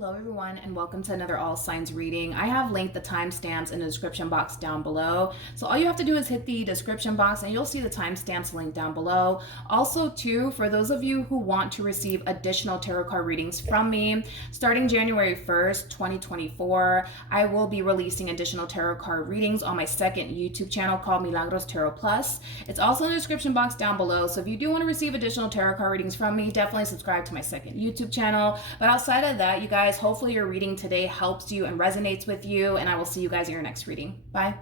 Hello everyone and welcome to another all signs reading. I have linked the timestamps in the description box down below. So all you have to do is hit the description box and you'll see the timestamps linked down below. Also too, for those of you who want to receive additional tarot card readings from me, starting January 1st, 2024, I will be releasing additional tarot card readings on my second YouTube channel called Milagros Tarot Plus. It's also in the description box down below. So if you do want to receive additional tarot card readings from me, definitely subscribe to my second YouTube channel. But outside of that, you guys, hopefully your reading today helps you and resonates with you, and I will see you guys in your next reading. Bye.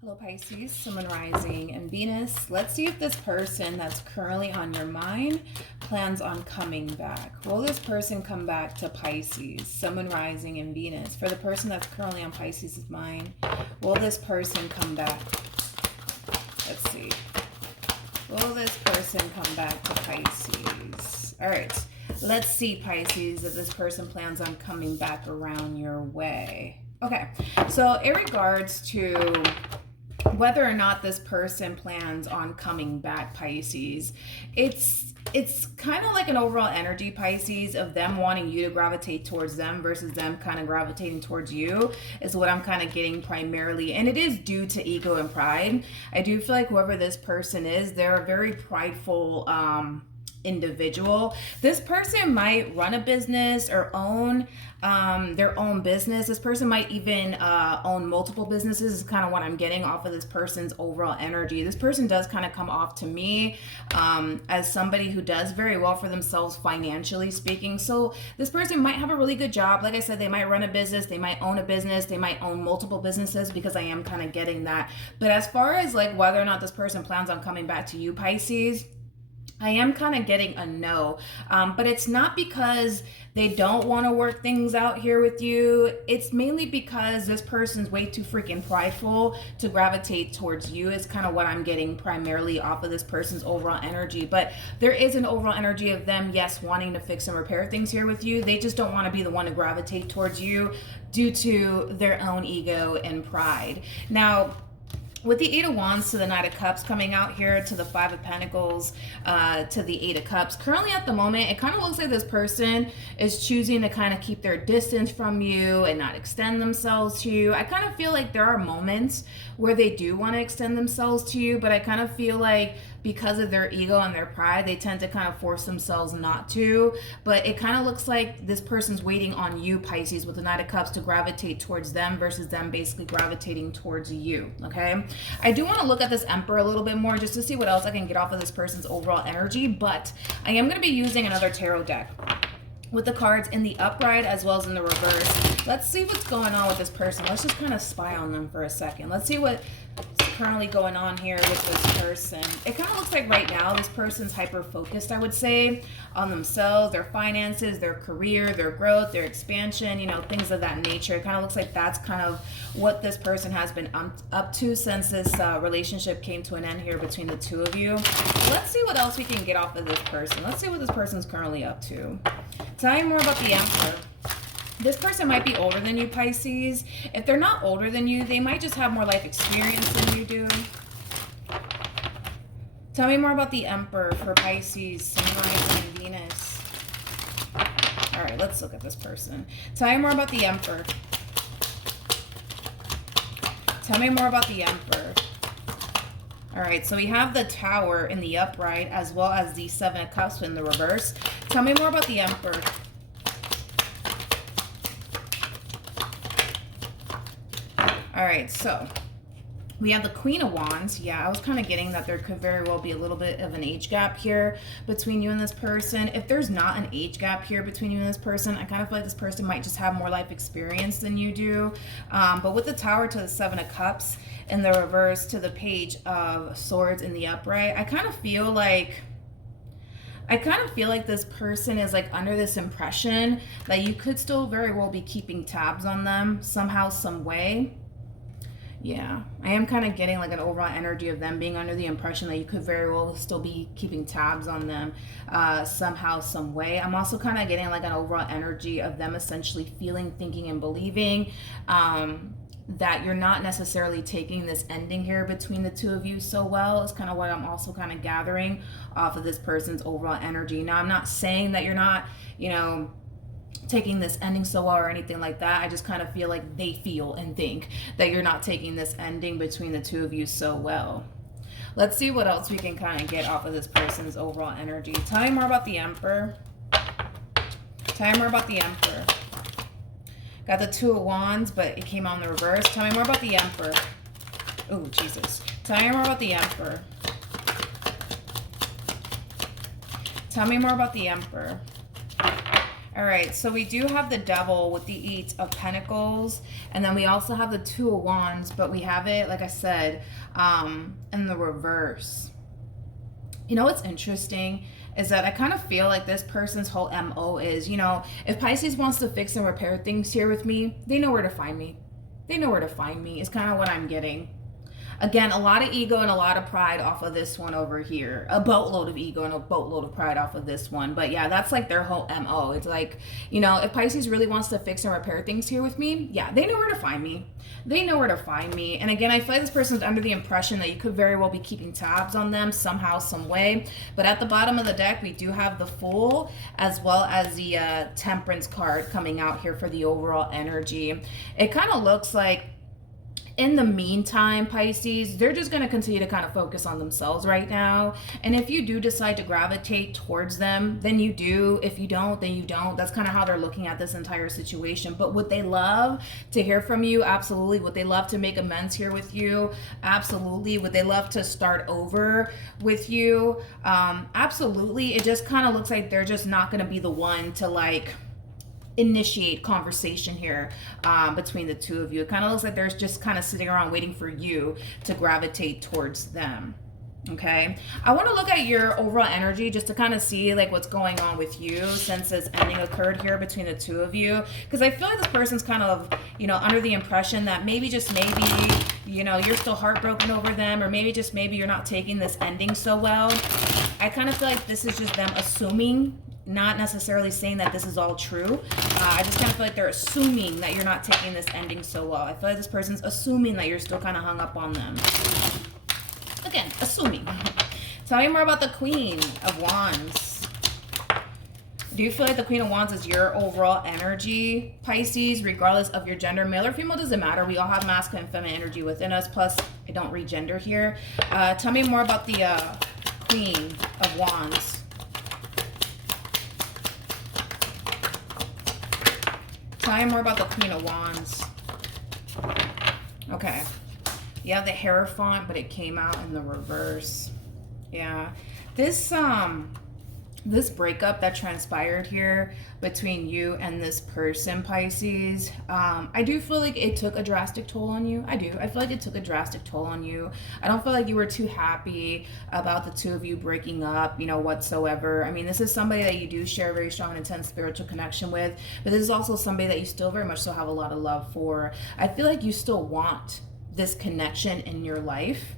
Hello Pisces, Sun, Moon, Rising, and Venus. Let's see if this person that's currently on your mind plans on coming back. Will this person come back to Pisces, Sun, Moon, Rising, and Venus? For the person that's currently on Pisces' mind, will this person come back? Let's see. Will this person come back to Pisces? All right. Let's see, Pisces, if this person plans on coming back around your way. Okay, so in regards to whether or not this person plans on coming back, Pisces, it's kind of like an overall energy, Pisces, of them wanting you to gravitate towards them versus them kind of gravitating towards you is what I'm kind of getting primarily. And it is due to ego and pride. I do feel like whoever this person is, they're a very prideful individual. This person might run a business or own their own business. This person might even own multiple businesses is kind of what I'm getting off of this person's overall energy. This person does kind of come off to me as somebody who does very well for themselves financially speaking. So this person might have a really good job. Like I said, they might run a business, they might own a business, they might own multiple businesses, because I am kind of getting that. But as far as like whether or not this person plans on coming back to you, Pisces, I am kind of getting a no, but it's not because they don't want to work things out here with you. It's mainly because this person's way too freaking prideful to gravitate towards you is kind of what I'm getting primarily off of this person's overall energy. But there is an overall energy of them, yes, wanting to fix and repair things here with you. They just don't want to be the one to gravitate towards you due to their own ego and pride. Now, with the Eight of Wands to the Knight of Cups coming out here to the Five of Pentacles to the Eight of Cups, currently at the moment, it kind of looks like this person is choosing to kind of keep their distance from you and not extend themselves to you. I kind of feel like there are moments where they do want to extend themselves to you, but I kind of feel like because of their ego and their pride, they tend to kind of force themselves not to. But it kind of looks like this person's waiting on you, Pisces, with the Knight of Cups to gravitate towards them versus them basically gravitating towards you, okay? I do want to look at this Emperor a little bit more just to see what else I can get off of this person's overall energy, but I am going to be using another tarot deck with the cards in the upright as well as in the reverse. Let's see what's going on with this person. Let's just kind of spy on them for a second. Let's see what's currently going on here with this person. It kind of looks like right now this person's hyper-focused, I would say, on themselves, their finances, their career, their growth, their expansion, you know, things of that nature. It kind of looks like that's kind of what this person has been up to since this relationship came to an end here between the two of you. Let's see what else we can get off of this person. Let's see what this person's currently up to. Tell me more about the Emperor. This person might be older than you, Pisces. If they're not older than you, they might just have more life experience than you do. Tell me more about the Emperor for Pisces, Sun, Rising, and Venus. All right, let's look at this person. Tell me more about the Emperor. Tell me more about the Emperor. All right, so we have the Tower in the upright as well as the Seven of Cups in the reverse. Tell me more about the Emperor. All right, so we have the Queen of Wands. Yeah, I was kind of getting that there could very well be a little bit of an age gap here between you and this person. If there's not an age gap here between you and this person, I kind of feel like this person might just have more life experience than you do. But with the Tower to the Seven of Cups in the reverse to the Page of Swords in the upright, I kind of feel like this person is like under this impression that you could still very well be keeping tabs on them somehow, some way. Yeah, I am kind of getting like an overall energy of them being under the impression that you could very well still be keeping tabs on them somehow, some way. I'm also kind of getting like an overall energy of them essentially feeling, thinking, and believing that you're not necessarily taking this ending here between the two of you so well. Is kind of what I'm also kind of gathering off of this person's overall energy. Now, I'm not saying that you're not, you know, taking this ending so well or anything like that. I just kind of feel like they feel and think that you're not taking this ending between the two of you so well. Let's see what else we can kind of get off of this person's overall energy. Tell me more about the Emperor. Tell me more about the Emperor. Got the Two of Wands, but it came out in the reverse. Tell me more about the Emperor. Oh, Jesus. Tell me more about the Emperor. Tell me more about the Emperor. All right, so we do have the Devil with the Eight of Pentacles, and then we also have the Two of Wands, but we have it, like I said, in the reverse. You know what's interesting is that I kind of feel like this person's whole MO is, you know, if Pisces wants to fix and repair things here with me, they know where to find me. They know where to find me is kind of what I'm getting. Again, a lot of ego and a lot of pride off of this one over here. A boatload of ego and a boatload of pride off of this one. But yeah, that's like their whole MO. It's like, you know, if Pisces really wants to fix and repair things here with me, yeah, they know where to find me. They know where to find me. And again, I feel like this person's under the impression that you could very well be keeping tabs on them somehow, some way. But at the bottom of the deck, we do have the Fool as well as the Temperance card coming out here for the overall energy. It kind of looks like in the meantime, Pisces, they're just going to continue to kind of focus on themselves right now. And if you do decide to gravitate towards them, then you do. If you don't, then you don't. That's kind of how they're looking at this entire situation. But would they love to hear from you? Absolutely. Would they love to make amends here with you? Absolutely. Would they love to start over with you? Absolutely. It just kind of looks like they're just not going to be the one to like initiate conversation here between the two of you. It kind of looks like they're just kind of sitting around waiting for you to gravitate towards them. Okay, I want to look at your overall energy just to kind of see like what's going on with you since this ending occurred here between the two of you, because I feel like this person's kind of, you know, under the impression that maybe just maybe, you know, you're still heartbroken over them, or maybe just maybe you're not taking this ending so well. I kind of feel like this is just them assuming, not necessarily saying that this is all true. I just kind of feel like they're assuming that you're not taking this ending so well. I feel like this person's assuming that you're still kind of hung up on them. Again, assuming. Tell me more about the Queen of Wands. Do you feel like the Queen of Wands is your overall energy, Pisces, regardless of your gender? Male or female, doesn't matter. We all have masculine and feminine energy within us. Plus, I don't read gender here. Tell me more about the Queen of Wands. Tell me more about the Queen of Wands. Okay. You have the Hierophant, but it came out in the reverse. Yeah. This breakup that transpired here between you and this person, Pisces, I do feel like it took a drastic toll on you. I do. I feel like it took a drastic toll on you. I don't feel like you were too happy about the two of you breaking up, you know, whatsoever. I mean, this is somebody that you do share a very strong and intense spiritual connection with, but this is also somebody that you still very much so have a lot of love for. I feel like you still want this connection in your life,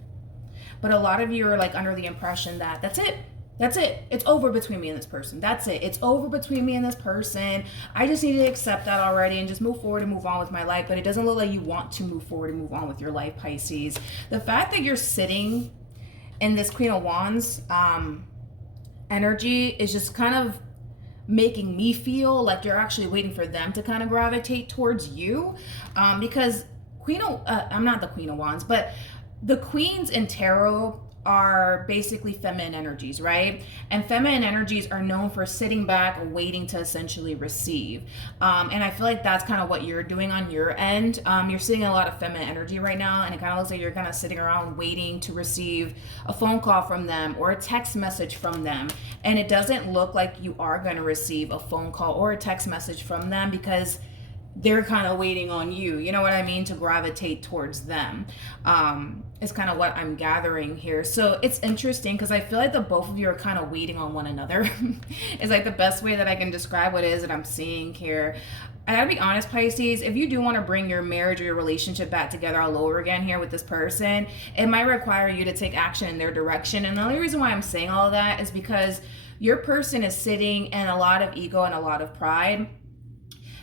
but a lot of you are like under the impression that that's it. That's it. It's over between me and this person. That's it. It's over between me and this person. I just need to accept that already and just move forward and move on with my life. But it doesn't look like you want to move forward and move on with your life, Pisces. The fact that you're sitting in this Queen of Wands energy is just kind of making me feel like you're actually waiting for them to kind of gravitate towards you. Because I'm not the Queen of Wands, but the queens in tarot are basically feminine energies, right? And feminine energies are known for sitting back waiting to essentially receive. And I feel like that's kind of what you're doing on your end. You're seeing a lot of feminine energy right now, and it kind of looks like you're kind of sitting around waiting to receive a phone call from them or a text message from them. And it doesn't look like you are going to receive a phone call or a text message from them because they're kind of waiting on you, you know what I mean, to gravitate towards them. Is kind of what I'm gathering here. So it's interesting because I feel like the both of you are kind of waiting on one another. It's like the best way that I can describe what it is that I'm seeing here. I gotta be honest, Pisces, if you do want to bring your marriage or your relationship back together all over again here with this person, it might require you to take action in their direction. And the only reason why I'm saying all of that is because your person is sitting in a lot of ego and a lot of pride.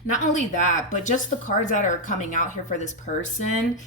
Not only that, but just the cards that are coming out here for this person,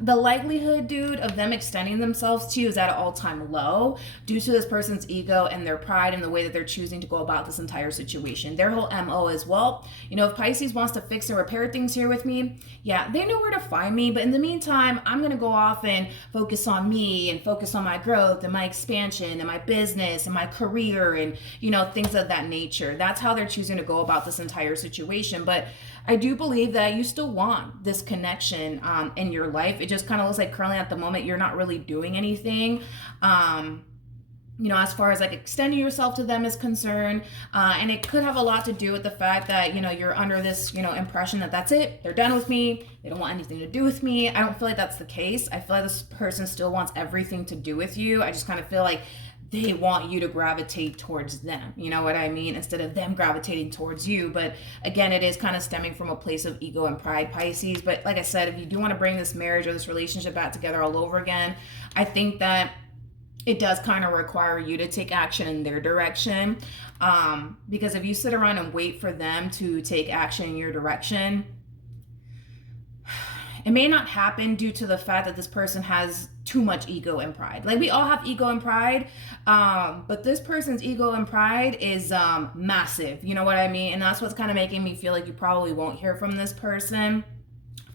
the likelihood, dude, of them extending themselves to you is at an all-time low due to this person's ego and their pride and the way that they're choosing to go about this entire situation. Their whole MO is, well, you know, if Pisces wants to fix and repair things here with me, yeah, they know where to find me. But in the meantime, I'm going to go off and focus on me and focus on my growth and my expansion and my business and my career and, you know, things of that nature. That's how they're choosing to go about this entire situation. But I do believe that you still want this connection in your life. It just kind of looks like currently at the moment you're not really doing anything. You know, as far as like extending yourself to them is concerned. And it could have a lot to do with the fact that, you know, you're under this, you know, impression that that's it. They're done with me. They don't want anything to do with me. I don't feel like that's the case. I feel like this person still wants everything to do with you. I just kind of feel like they want you to gravitate towards them, you know what I mean, instead of them gravitating towards you. But again, it is kind of stemming from a place of ego and pride, Pisces. But like I said, if you do want to bring this marriage or this relationship back together all over again, I think that it does kind of require you to take action in their direction. Because if you sit around and wait for them to take action in your direction, it may not happen due to the fact that this person has too much ego and pride. Like, we all have ego and pride, but this person's ego and pride is massive. You know what I mean? And that's what's kind of making me feel like you probably won't hear from this person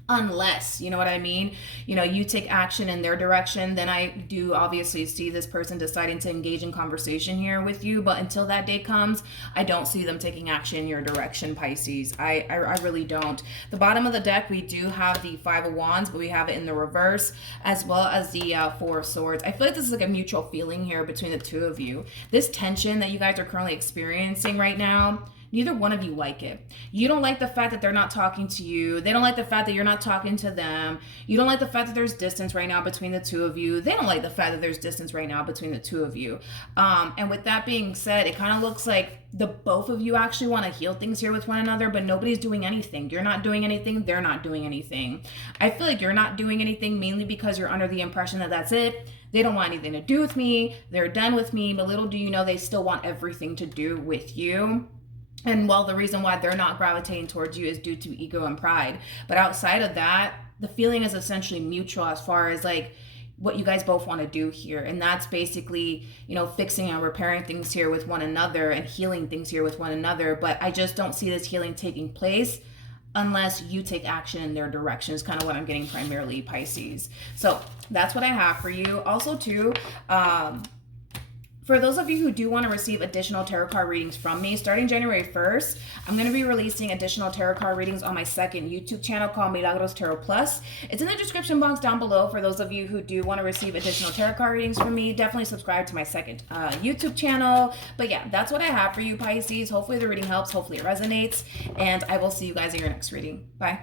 unless, you know what I mean, you know, you take action in their direction. Then I do obviously see this person deciding to engage in conversation here with you. But until that day comes, I don't see them taking action in your direction, Pisces. I really don't. The bottom of the deck, we do have the Five of Wands, but we have it in the reverse, as well as the Four of Swords. I feel like this is like a mutual feeling here between the two of you. This tension that you guys are currently experiencing right now, neither one of you like it. You don't like the fact that they're not talking to you. They don't like the fact that you're not talking to them. You don't like the fact that there's distance right now between the two of you. They don't like the fact that there's distance right now between the two of you. And with that being said, it kind of looks like the both of you actually want to heal things here with one another, but nobody's doing anything. You're not doing anything. They're not doing anything. I feel like you're not doing anything mainly because you're under the impression that that's it. They don't want anything to do with me. They're done with me. But little do you know, they still want everything to do with you. And well, the reason why they're not gravitating towards you is due to ego and pride. But outside of that, the feeling is essentially mutual as far as like what you guys both want to do here. And that's basically, you know, fixing and repairing things here with one another and healing things here with one another. But I just don't see this healing taking place unless you take action in their direction, is kind of what I'm getting primarily, Pisces. So that's what I have for you. Also too, for those of you who do want to receive additional tarot card readings from me, starting January 1st, I'm going to be releasing additional tarot card readings on my second YouTube channel called Milagros Tarot Plus. It's in the description box down below for those of you who do want to receive additional tarot card readings from me. Definitely subscribe to my second YouTube channel. But yeah, that's what I have for you, Pisces. Hopefully the reading helps. Hopefully it resonates. And I will see you guys in your next reading. Bye.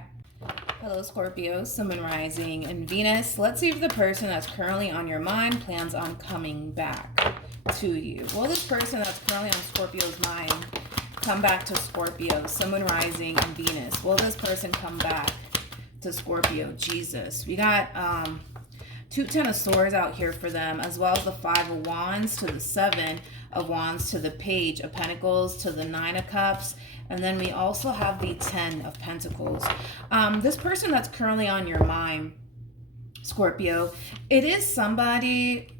Hello, Scorpio, Sun, Moon, Rising, and Venus. Let's see if the person that's currently on your mind plans on coming back to you. Will this person that's currently on Scorpio's mind come back to Scorpio, Sun, Moon, Rising, and Venus? Will this person come back to Scorpio? Jesus. We got two Ten of Swords out here for them, as well as the Five of Wands to the Seven of Wands to the Page of Pentacles to the Nine of Cups. And then we also have the Ten of Pentacles. This person that's currently on your mind, Scorpio, it is somebody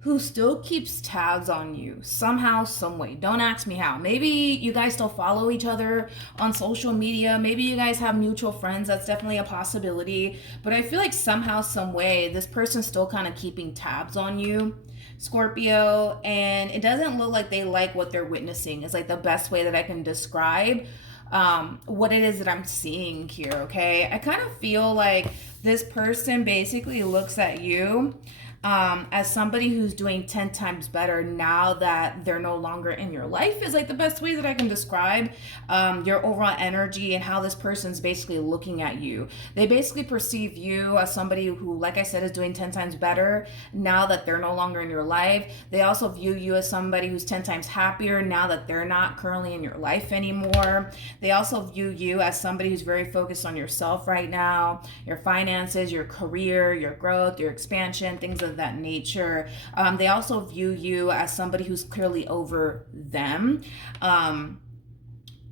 who still keeps tabs on you somehow, some way. Don't ask me how. Maybe you guys still follow each other on social media. Maybe you guys have mutual friends. That's definitely a possibility. But I feel like somehow, some way, this person's still kind of keeping tabs on you, Scorpio. And it doesn't look like they like what they're witnessing. It's like the best way that I can describe what it is that I'm seeing here, okay? I kind of feel like this person basically looks at you as somebody who's doing 10 times better now that they're no longer in your life, is like the best way that I can describe your overall energy and how this person's basically looking at you. They basically perceive you as somebody who, like I said, is doing 10 times better now that they're no longer in your life. They also view you as somebody who's 10 times happier now that they're not currently in your life anymore. They also view you as somebody who's very focused on yourself right now, your finances, your career, your growth, your expansion, things of that nature. They also view you as somebody who's clearly over them.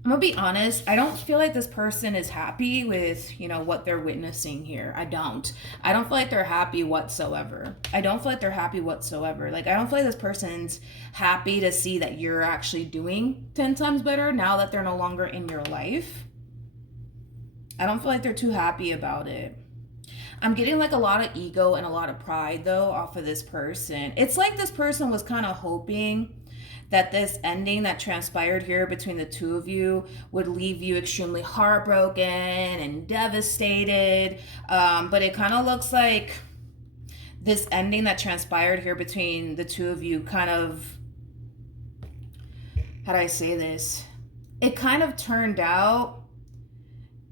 I'm gonna be honest, I don't feel like this person is happy with, you know, what they're witnessing here. I don't feel like they're happy whatsoever. I don't feel like they're happy whatsoever. Like, I don't feel like this person's happy to see that you're actually doing 10 times better now that they're no longer in your life. I don't feel like they're too happy about it. I'm getting like a lot of ego and a lot of pride though off of this person. It's like this person was kind of hoping that this ending that transpired here between the two of you would leave you extremely heartbroken and devastated. But it kind of looks like this ending that transpired here between the two of you kind of, how do I say this? It kind of turned out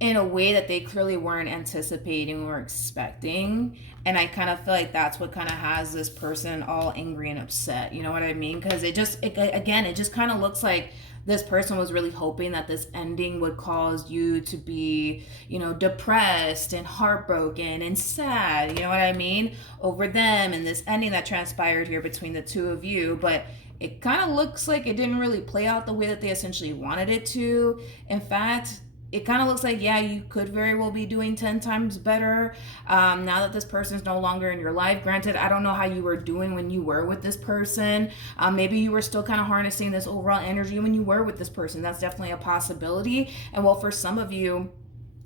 in a way that they clearly weren't anticipating or expecting. And I kind of feel like that's what kind of has this person all angry and upset. You know what I mean? Because it just kind of looks like this person was really hoping that this ending would cause you to be, you know, depressed and heartbroken and sad, you know what I mean, over them and this ending that transpired here between the two of you. But it kind of looks like it didn't really play out the way that they essentially wanted it to. In fact, it kind of looks like, yeah, you could very well be doing 10 times better now that this person's no longer in your life. Granted, I don't know how you were doing when you were with this person. Maybe you were still kind of harnessing this overall energy when you were with this person. That's definitely a possibility. And well, for some of you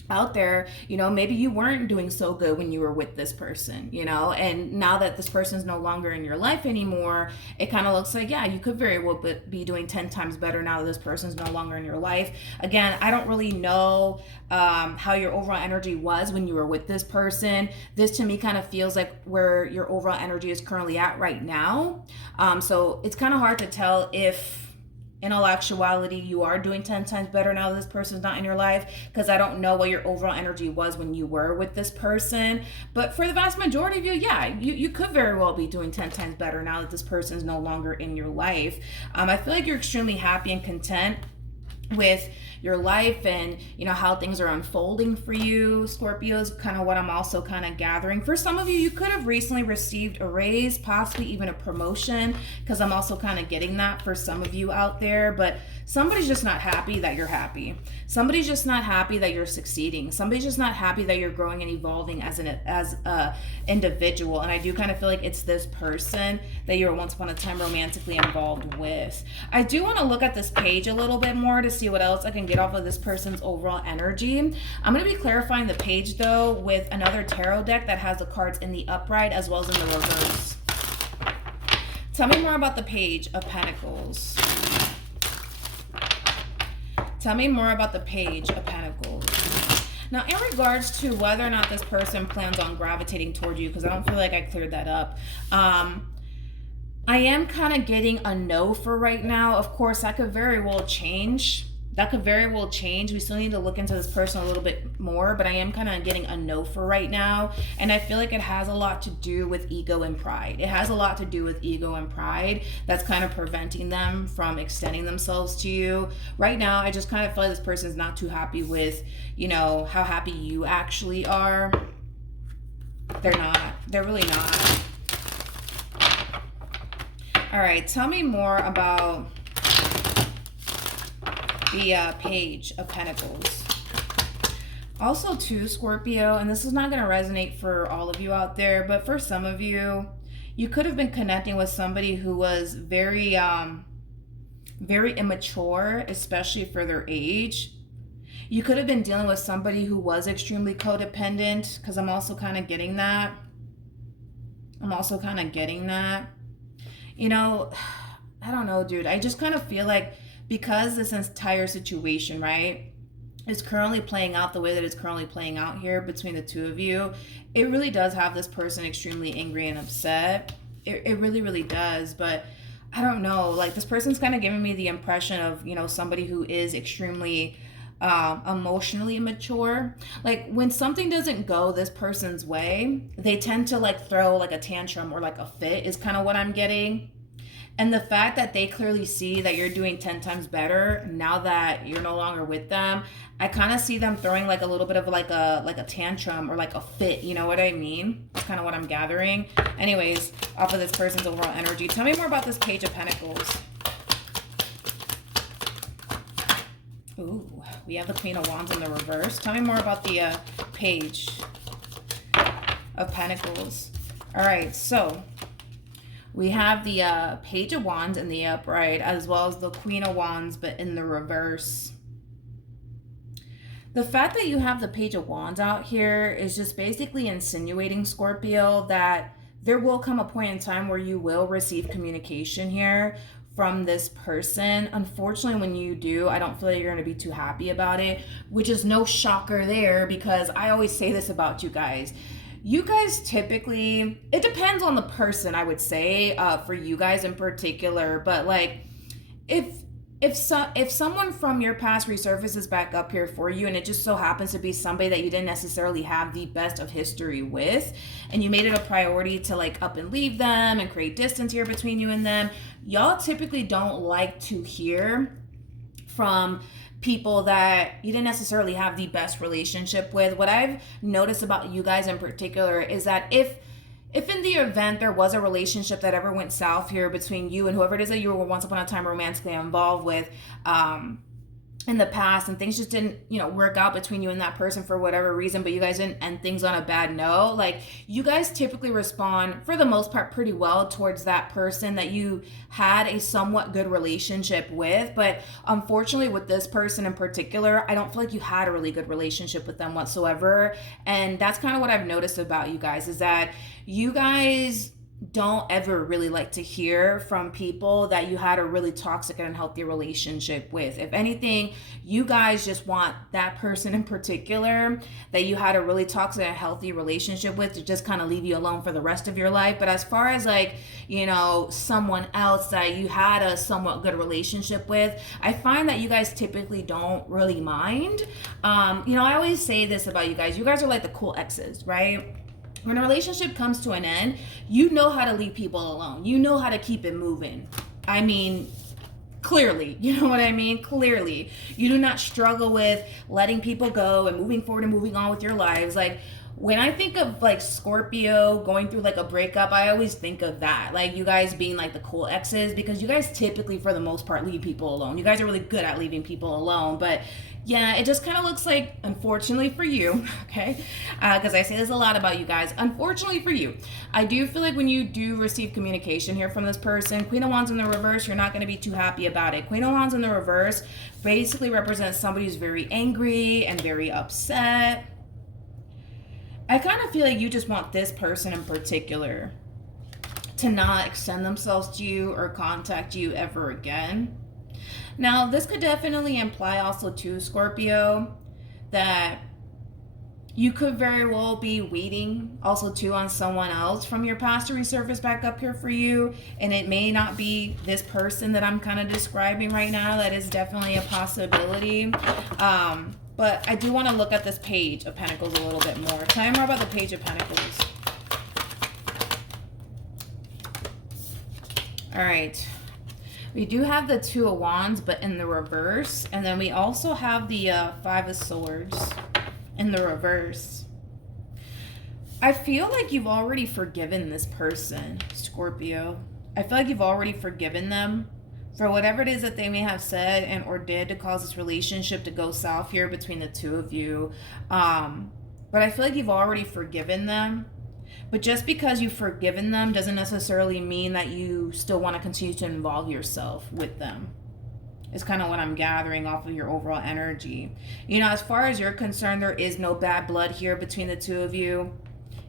out there, you know, maybe you weren't doing so good when you were with this person, you know, and now that this person's no longer in your life anymore, it kind of looks like, yeah, you could very well be doing 10 times better now that this person's no longer in your life. Again, I don't really know how your overall energy was when you were with this person. This to me kind of feels like where your overall energy is currently at right now. So it's kind of hard to tell if in all actuality you are doing 10 times better now that this person's not in your life, because I don't know what your overall energy was when you were with this person. But for the vast majority of you, yeah, you could very well be doing 10 times better now that this person's no longer in your life. I feel like you're extremely happy and content with your life and, you know, how things are unfolding for you, Scorpios, kind of what I'm also kind of gathering. For some of you, you could have recently received a raise, possibly even a promotion, because I'm also kind of getting that for some of you out there. But somebody's just not happy that you're happy. Somebody's just not happy that you're succeeding. Somebody's just not happy that you're growing and evolving as a individual. And I do kind of feel like it's this person that you were once upon a time romantically involved with. I do want to look at this page a little bit more to see what else I can get off of this person's overall energy. I'm going to be clarifying the page though with another tarot deck that has the cards in the upright as well as in the reverse. Tell me more about the Page of Pentacles. Tell me more about the Page of Pentacles. Now, in regards to whether or not this person plans on gravitating toward you, because I don't feel like I cleared that up, I am kind of getting a no for right now. Of course, that could very well change. We still need to look into this person a little bit more, but I am kind of getting a no for right now. And I feel like it has a lot to do with ego and pride. It has a lot to do with ego and pride that's kind of preventing them from extending themselves to you. Right now, I just kind of feel like this person is not too happy with, you know, how happy you actually are. They're not. They're really not. All right, tell me more about the Page of Pentacles. Also too, Scorpio, and this is not going to resonate for all of you out there, but for some of you, you could have been connecting with somebody who was very immature, especially for their age. You could have been dealing with somebody who was extremely codependent, because I'm also kind of getting that. You know, I don't know, dude. I just kind of feel like because this entire situation, right, is currently playing out the way that it's currently playing out here between the two of you, it really does have this person extremely angry and upset. It really, really does. But I don't know, like this person's kind of giving me the impression of, you know, somebody who is extremely emotionally immature. Like when something doesn't go this person's way, they tend to like throw like a tantrum or like a fit is kind of what I'm getting. And the fact that they clearly see that you're doing 10 times better now that you're no longer with them, I kind of see them throwing like a little bit of like a tantrum or like a fit, you know what I mean? That's kind of what I'm gathering. Anyways, off of this person's overall energy, tell me more about this Page of Pentacles. Ooh, Ooh, we have the Queen of Wands in the reverse. Tell me more about the Page of Pentacles. All right, so we have the Page of Wands in the upright, as well as the Queen of Wands, but in the reverse. The fact that you have the Page of Wands out here is just basically insinuating, Scorpio, that there will come a point in time where you will receive communication here from this person. Unfortunately, when you do, I don't feel like you're going to be too happy about it, which is no shocker there, because I always say this about you guys. You guys typically, it depends on the person, I would say, for you guys in particular, but like if someone from your past resurfaces back up here for you, and it just so happens to be somebody that you didn't necessarily have the best of history with, and you made it a priority to like up and leave them and create distance here between you and them, y'all typically don't like to hear from people that you didn't necessarily have the best relationship with. What I've noticed about you guys in particular is that if in the event there was a relationship that ever went south here between you and whoever it is that you were once upon a time romantically involved with in the past, and things just didn't, work out between you and that person for whatever reason, but you guys didn't end things on a bad note, like, you guys typically respond for the most part pretty well towards that person that you had a somewhat good relationship with. But unfortunately with this person in particular, I don't feel like you had a really good relationship with them whatsoever. And that's kind of what I've noticed about you guys, is that you guys don't ever really like to hear from people that you had a really toxic and unhealthy relationship with. If anything, you guys just want that person in particular that you had a really toxic and healthy relationship with to just kind of leave you alone for the rest of your life. But as far as like, someone else that you had a somewhat good relationship with, I find that you guys typically don't really mind. I always say this about you guys. You guys are like the cool exes, right? When a relationship comes to an end, you know how to leave people alone. You know how to keep it moving. I mean, clearly, you know what I mean? Clearly. You do not struggle with letting people go and moving forward and moving on with your lives. Like, when I think of like Scorpio going through like a breakup, I always think of that. Like, you guys being like the cool exes, because you guys typically, for the most part, leave people alone. You guys are really good at leaving people alone. But yeah, it just kind of looks like, unfortunately for you, okay, because I say this a lot about you guys, unfortunately for you, I do feel like when you do receive communication here from this person, Queen of Wands in the reverse, you're not going to be too happy about it. Queen of Wands in the reverse basically represents somebody who's very angry and very upset. I kind of feel like you just want this person in particular to not extend themselves to you or contact you ever again. Now, this could definitely imply also too, Scorpio, that you could very well be waiting also too on someone else from your past to resurface back up here for you. And it may not be this person that I'm kind of describing right now. That is definitely a possibility. But I do want to look at this Page of Pentacles a little bit more. Tell me more about the Page of Pentacles. All right. We do have the Two of Wands, but in the reverse. And then we also have the Five of Swords in the reverse. I feel like you've already forgiven this person, Scorpio. I feel like you've already forgiven them for whatever it is that they may have said and or did to cause this relationship to go south here between the two of you. But I feel like you've already forgiven them. But just because you've forgiven them doesn't necessarily mean that you still want to continue to involve yourself with them. It's kind of what I'm gathering off of your overall energy. As far as you're concerned, there is no bad blood here between the two of you.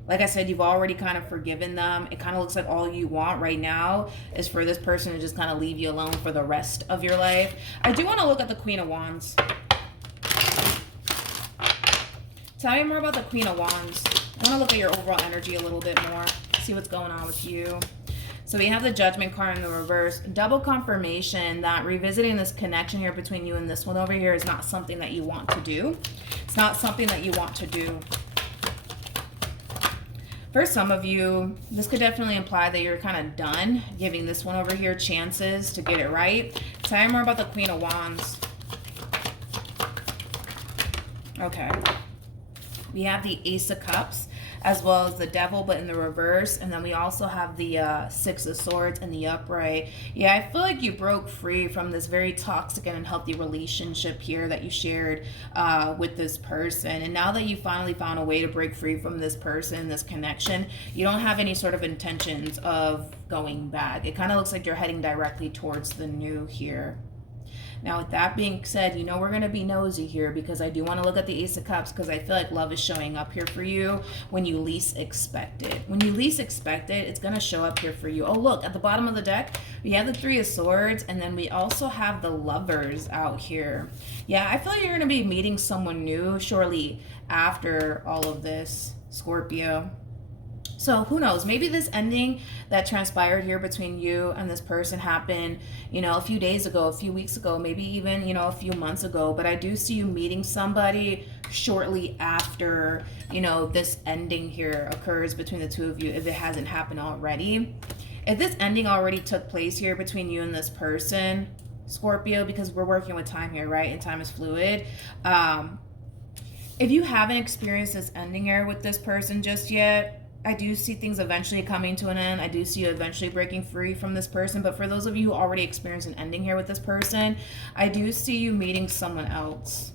Like I said, you've already kind of forgiven them. It kind of looks like all you want right now is for this person to just kind of leave you alone for the rest of your life. I do want to look at the Queen of Wands. Tell me more about the Queen of Wands. I want to look at your overall energy a little bit more, see what's going on with you. So we have the Judgment card in the reverse. Double confirmation that revisiting this connection here between you and this one over here is not something that you want to do. It's not something that you want to do. For some of you, this could definitely imply that you're kind of done giving this one over here chances to get it right. Tell me more about the Queen of Wands. Okay. We have the Ace of Cups. as well as the Devil, but in the reverse. And then we also have the Six of Swords in the upright. Yeah, I feel like you broke free from this very toxic and unhealthy relationship here that you shared with this person. And now that you finally found a way to break free from this person, this connection, you don't have any sort of intentions of going back. It kind of looks like you're heading directly towards the new here. Now, with that being said, we're going to be nosy here because I do want to look at the Ace of Cups because I feel like love is showing up here for you when you least expect it. When you least expect it, it's going to show up here for you. Oh, look, at the bottom of the deck, we have the Three of Swords, and then we also have the Lovers out here. Yeah, I feel like you're going to be meeting someone new shortly after all of this, Scorpio. So who knows, maybe this ending that transpired here between you and this person happened, a few days ago, a few weeks ago, maybe even, a few months ago. But I do see you meeting somebody shortly after, this ending here occurs between the two of you, if it hasn't happened already. If this ending already took place here between you and this person, Scorpio, because we're working with time here, right? And time is fluid. If you haven't experienced this ending here with this person just yet, I do see things eventually coming to an end. I do see you eventually breaking free from this person. But for those of you who already experienced an ending here with this person, I do see you meeting someone else.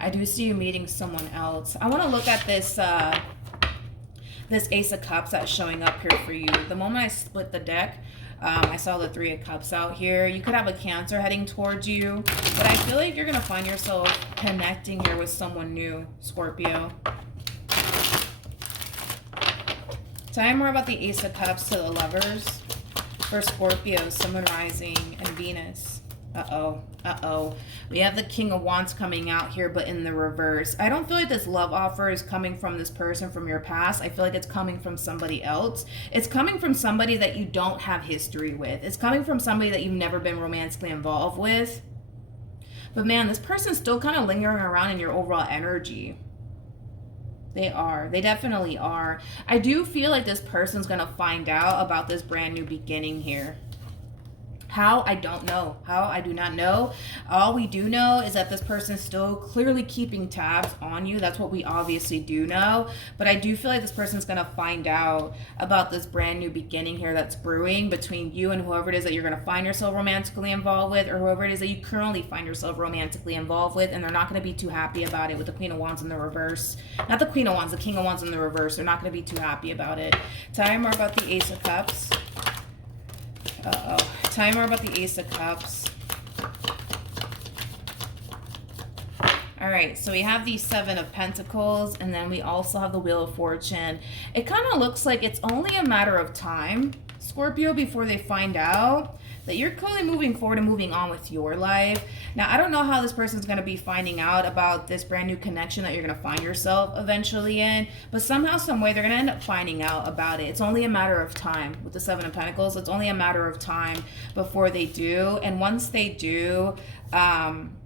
I do see you meeting someone else. I want to look at this this Ace of Cups that's showing up here for you. The moment I split the deck, I saw the Three of Cups out here. You could have a Cancer heading towards you, but I feel like you're going to find yourself connecting here with someone new, Scorpio. Tell me more about the Ace of Cups to the Lovers for Scorpio, Sun, Moon, Rising, and Venus. Uh-oh. We have the King of Wands coming out here, but in the reverse. I don't feel like this love offer is coming from this person from your past. I feel like it's coming from somebody else. It's coming from somebody that you don't have history with. It's coming from somebody that you've never been romantically involved with. But man, this person's still kind of lingering around in your overall energy. They are. They definitely are. I do feel like this person's going to find out about this brand new beginning here. How? I don't know. How? I do not know. All we do know is that this person's still clearly keeping tabs on you. That's what we obviously do know. But I do feel like this person's going to find out about this brand new beginning here that's brewing between you and whoever it is that you're going to find yourself romantically involved with, or whoever it is that you currently find yourself romantically involved with, and they're not going to be too happy about it with the Queen of Wands in the reverse. Not the Queen of Wands, the King of Wands in the reverse. They're not going to be too happy about it. Tell me more about the Ace of Cups. Tell me more about the Ace of Cups. All right, so we have the Seven of Pentacles, and then we also have the Wheel of Fortune. It kind of looks like it's only a matter of time, Scorpio, before they find out that you're clearly moving forward and moving on with your life. Now, I don't know how this person's going to be finding out about this brand new connection that you're going to find yourself eventually in, but somehow, some way, they're going to end up finding out about it. It's only a matter of time with the Seven of Pentacles. It's only a matter of time before they do. And once they do, again,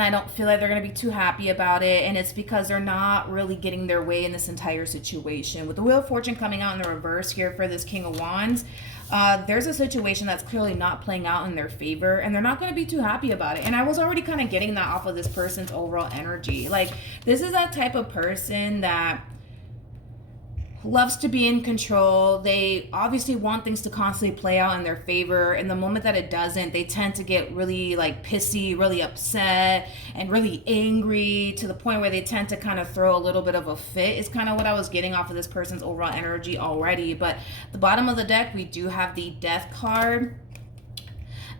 I don't feel like they're going to be too happy about it, and it's because they're not really getting their way in this entire situation. With the Wheel of Fortune coming out in the reverse here for this King of Wands, there's a situation that's clearly not playing out in their favor, and they're not going to be too happy about it. And I was already kind of getting that off of this person's overall energy. Like, this is that type of person that loves to be in control. They obviously want things to constantly play out in their favor, and the moment that it doesn't, they tend to get really pissy, really upset, and really angry, to the point where they tend to kind of throw a little bit of a fit. Is kind of what I was getting off of this person's overall energy already. But the bottom of the deck, we do have the Death card,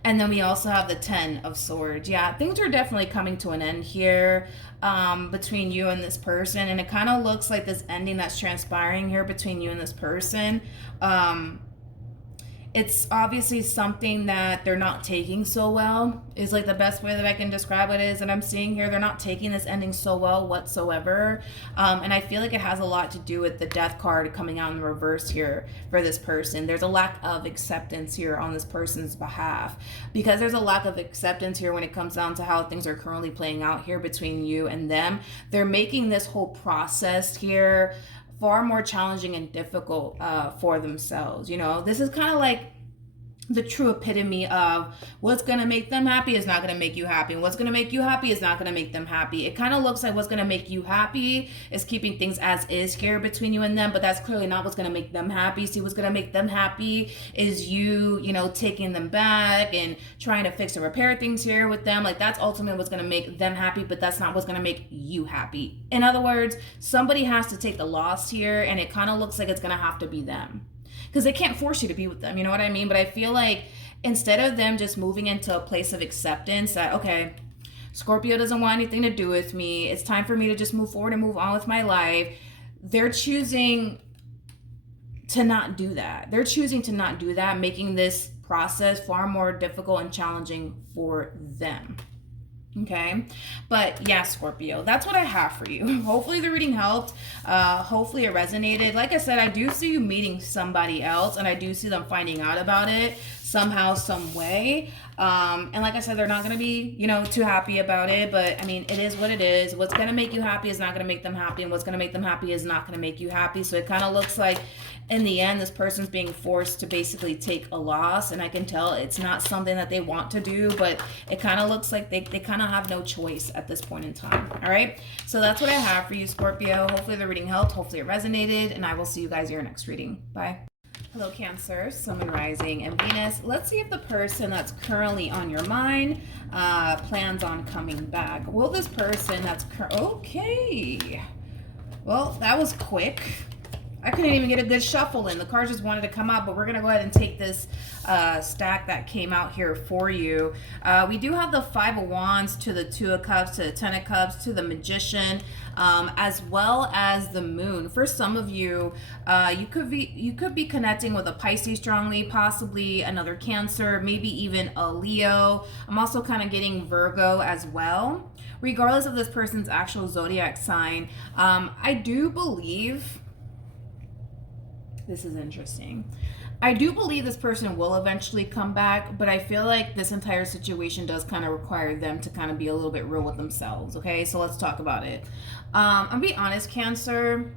and then we also have the Ten of Swords. Yeah, things are definitely coming to an end here between you and this person. And it kind of looks like this ending that's transpiring here between you and this person. It's obviously something that they're not taking so well, is like the best way that I can describe it is. And I'm seeing here, they're not taking this ending so well whatsoever. And I feel like it has a lot to do with the Death card coming out in the reverse here for this person. There's a lack of acceptance here on this person's behalf, because there's a lack of acceptance here when it comes down to how things are currently playing out here between you and them. They're making this whole process here far more challenging and difficult for themselves. You know, this is kind of like the true epitome of what's going to make them happy is not going to make you happy, and what's going to make you happy is not going to make them happy. It kind of looks like what's going to make you happy is keeping things as is here between you and them, but that's clearly not what's going to make them happy. See, what's going to make them happy is you know, taking them back and trying to fix and repair things here with them. Like, that's ultimately what's going to make them happy, but that's not what's going to make you happy. In other words, somebody has to take the loss here, and it kind of looks like it's going to have to be them, because they can't force you to be with them, you know what I mean? But I feel like instead of them just moving into a place of acceptance that, okay, Scorpio doesn't want anything to do with me, it's time for me to just move forward and move on with my life, they're choosing to not do that. They're choosing to not do that, making this process far more difficult and challenging for them. Okay, but yeah, Scorpio, that's what I have for you. Hopefully the reading helped. Hopefully it resonated. Like I said, I do see you meeting somebody else, and I do see them finding out about it somehow, some way. And like I said, they're not going to be, you know, too happy about it, but I mean, it is what it is. What's going to make you happy is not going to make them happy, and what's going to make them happy is not going to make you happy. So it kind of looks like in the end, this person's being forced to basically take a loss, and I can tell it's not something that they want to do, but it kind of looks like they kind of have no choice at this point in time. All right, so that's what I have for you, Scorpio. Hopefully the reading helped, hopefully it resonated, and I will see you guys in your next reading. Bye. Hello, Cancer, Sun, Moon, Rising, and Venus. Let's see if the person that's currently on your mind plans on coming back. Will this person that's okay, well, that was quick. I couldn't even get a good shuffle in. The cards just wanted to come out, but we're going to go ahead and take this stack that came out here for you. We do have the Five of Wands to the Two of Cups to the Ten of Cups to the Magician, as well as the Moon. For some of you, you could be connecting with a Pisces strongly, possibly another Cancer, maybe even a Leo. I'm also kind of getting Virgo as well. Regardless of this person's actual zodiac sign, I do believe... This is interesting. I do believe this person will eventually come back, but I feel like this entire situation does kind of require them to kind of be a little bit real with themselves, okay? So let's talk about it. I'm gonna be honest, Cancer.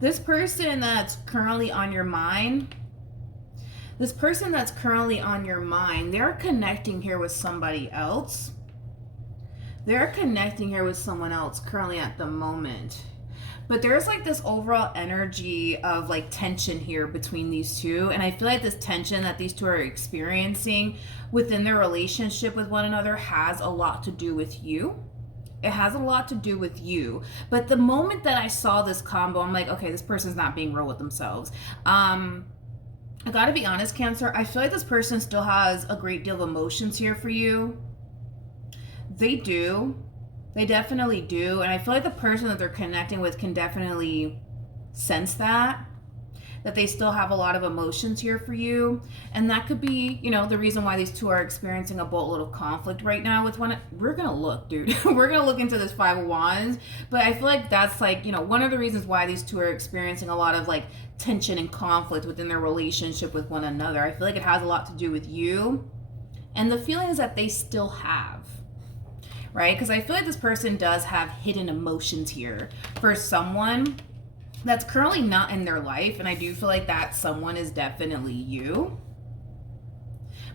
This person that's currently on your mind, they're connecting here with somebody else. They're connecting here with someone else currently at the moment. But there's like this overall energy of like tension here between these two. And I feel like this tension that these two are experiencing within their relationship with one another has a lot to do with you. It has a lot to do with you. But the moment that I saw this combo, I'm like, okay, this person's not being real with themselves. I gotta be honest, Cancer, I feel like this person still has a great deal of emotions here for you. They do. They definitely do. And I feel like the person that they're connecting with can definitely sense that they still have a lot of emotions here for you. And that could be, you know, the reason why these two are experiencing a boatload of conflict right now with one. We're going to look, dude. We're going to look into this Five of Wands. But I feel like that's like, you know, one of the reasons why these two are experiencing a lot of like tension and conflict within their relationship with one another. I feel like it has a lot to do with you and the feelings that they still have. Right? Because I feel like this person does have hidden emotions here for someone that's currently not in their life. And I do feel like that someone is definitely you.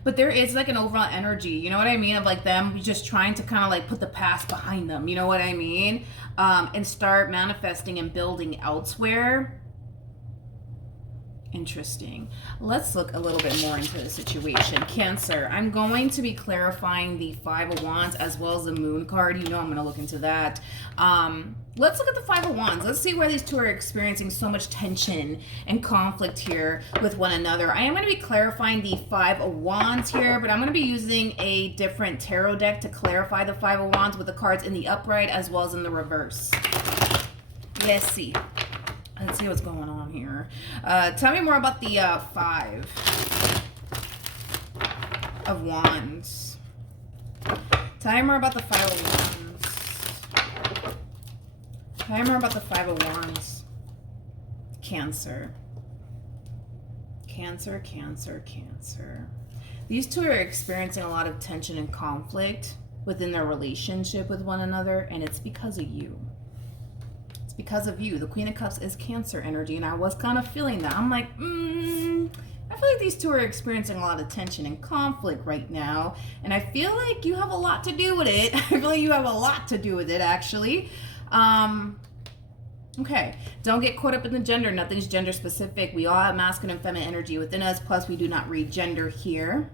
But there is like an overall energy, you know what I mean? Of like them just trying to kind of like put the past behind them, you know what I mean? And start manifesting and building elsewhere. Interesting. Let's look a little bit more into the situation. Cancer, I'm going to be clarifying the Five of Wands as well as the Moon card. You know I'm going to look into that. Let's look at the Five of Wands. Let's see why these two are experiencing so much tension and conflict here with one another. I am going to be clarifying the Five of Wands here, but I'm going to be using a different tarot deck to clarify the Five of Wands with the cards in the upright as well as in the reverse. Let's see. Let's see what's going on here. Tell me more about the Five of Wands. Tell me more about the Five of Wands. Tell me more about the Five of Wands. Cancer. Cancer, Cancer, Cancer. These two are experiencing a lot of tension and conflict within their relationship with one another, and it's because of you. Because of you. The Queen of Cups is Cancer energy, and I was kind of feeling that. I'm like, I feel like these two are experiencing a lot of tension and conflict right now. And I feel like you have a lot to do with it. I feel like you have a lot to do with it, actually. Okay, don't get caught up in the gender. Nothing's gender specific. We all have masculine and feminine energy within us. Plus, we do not read gender here.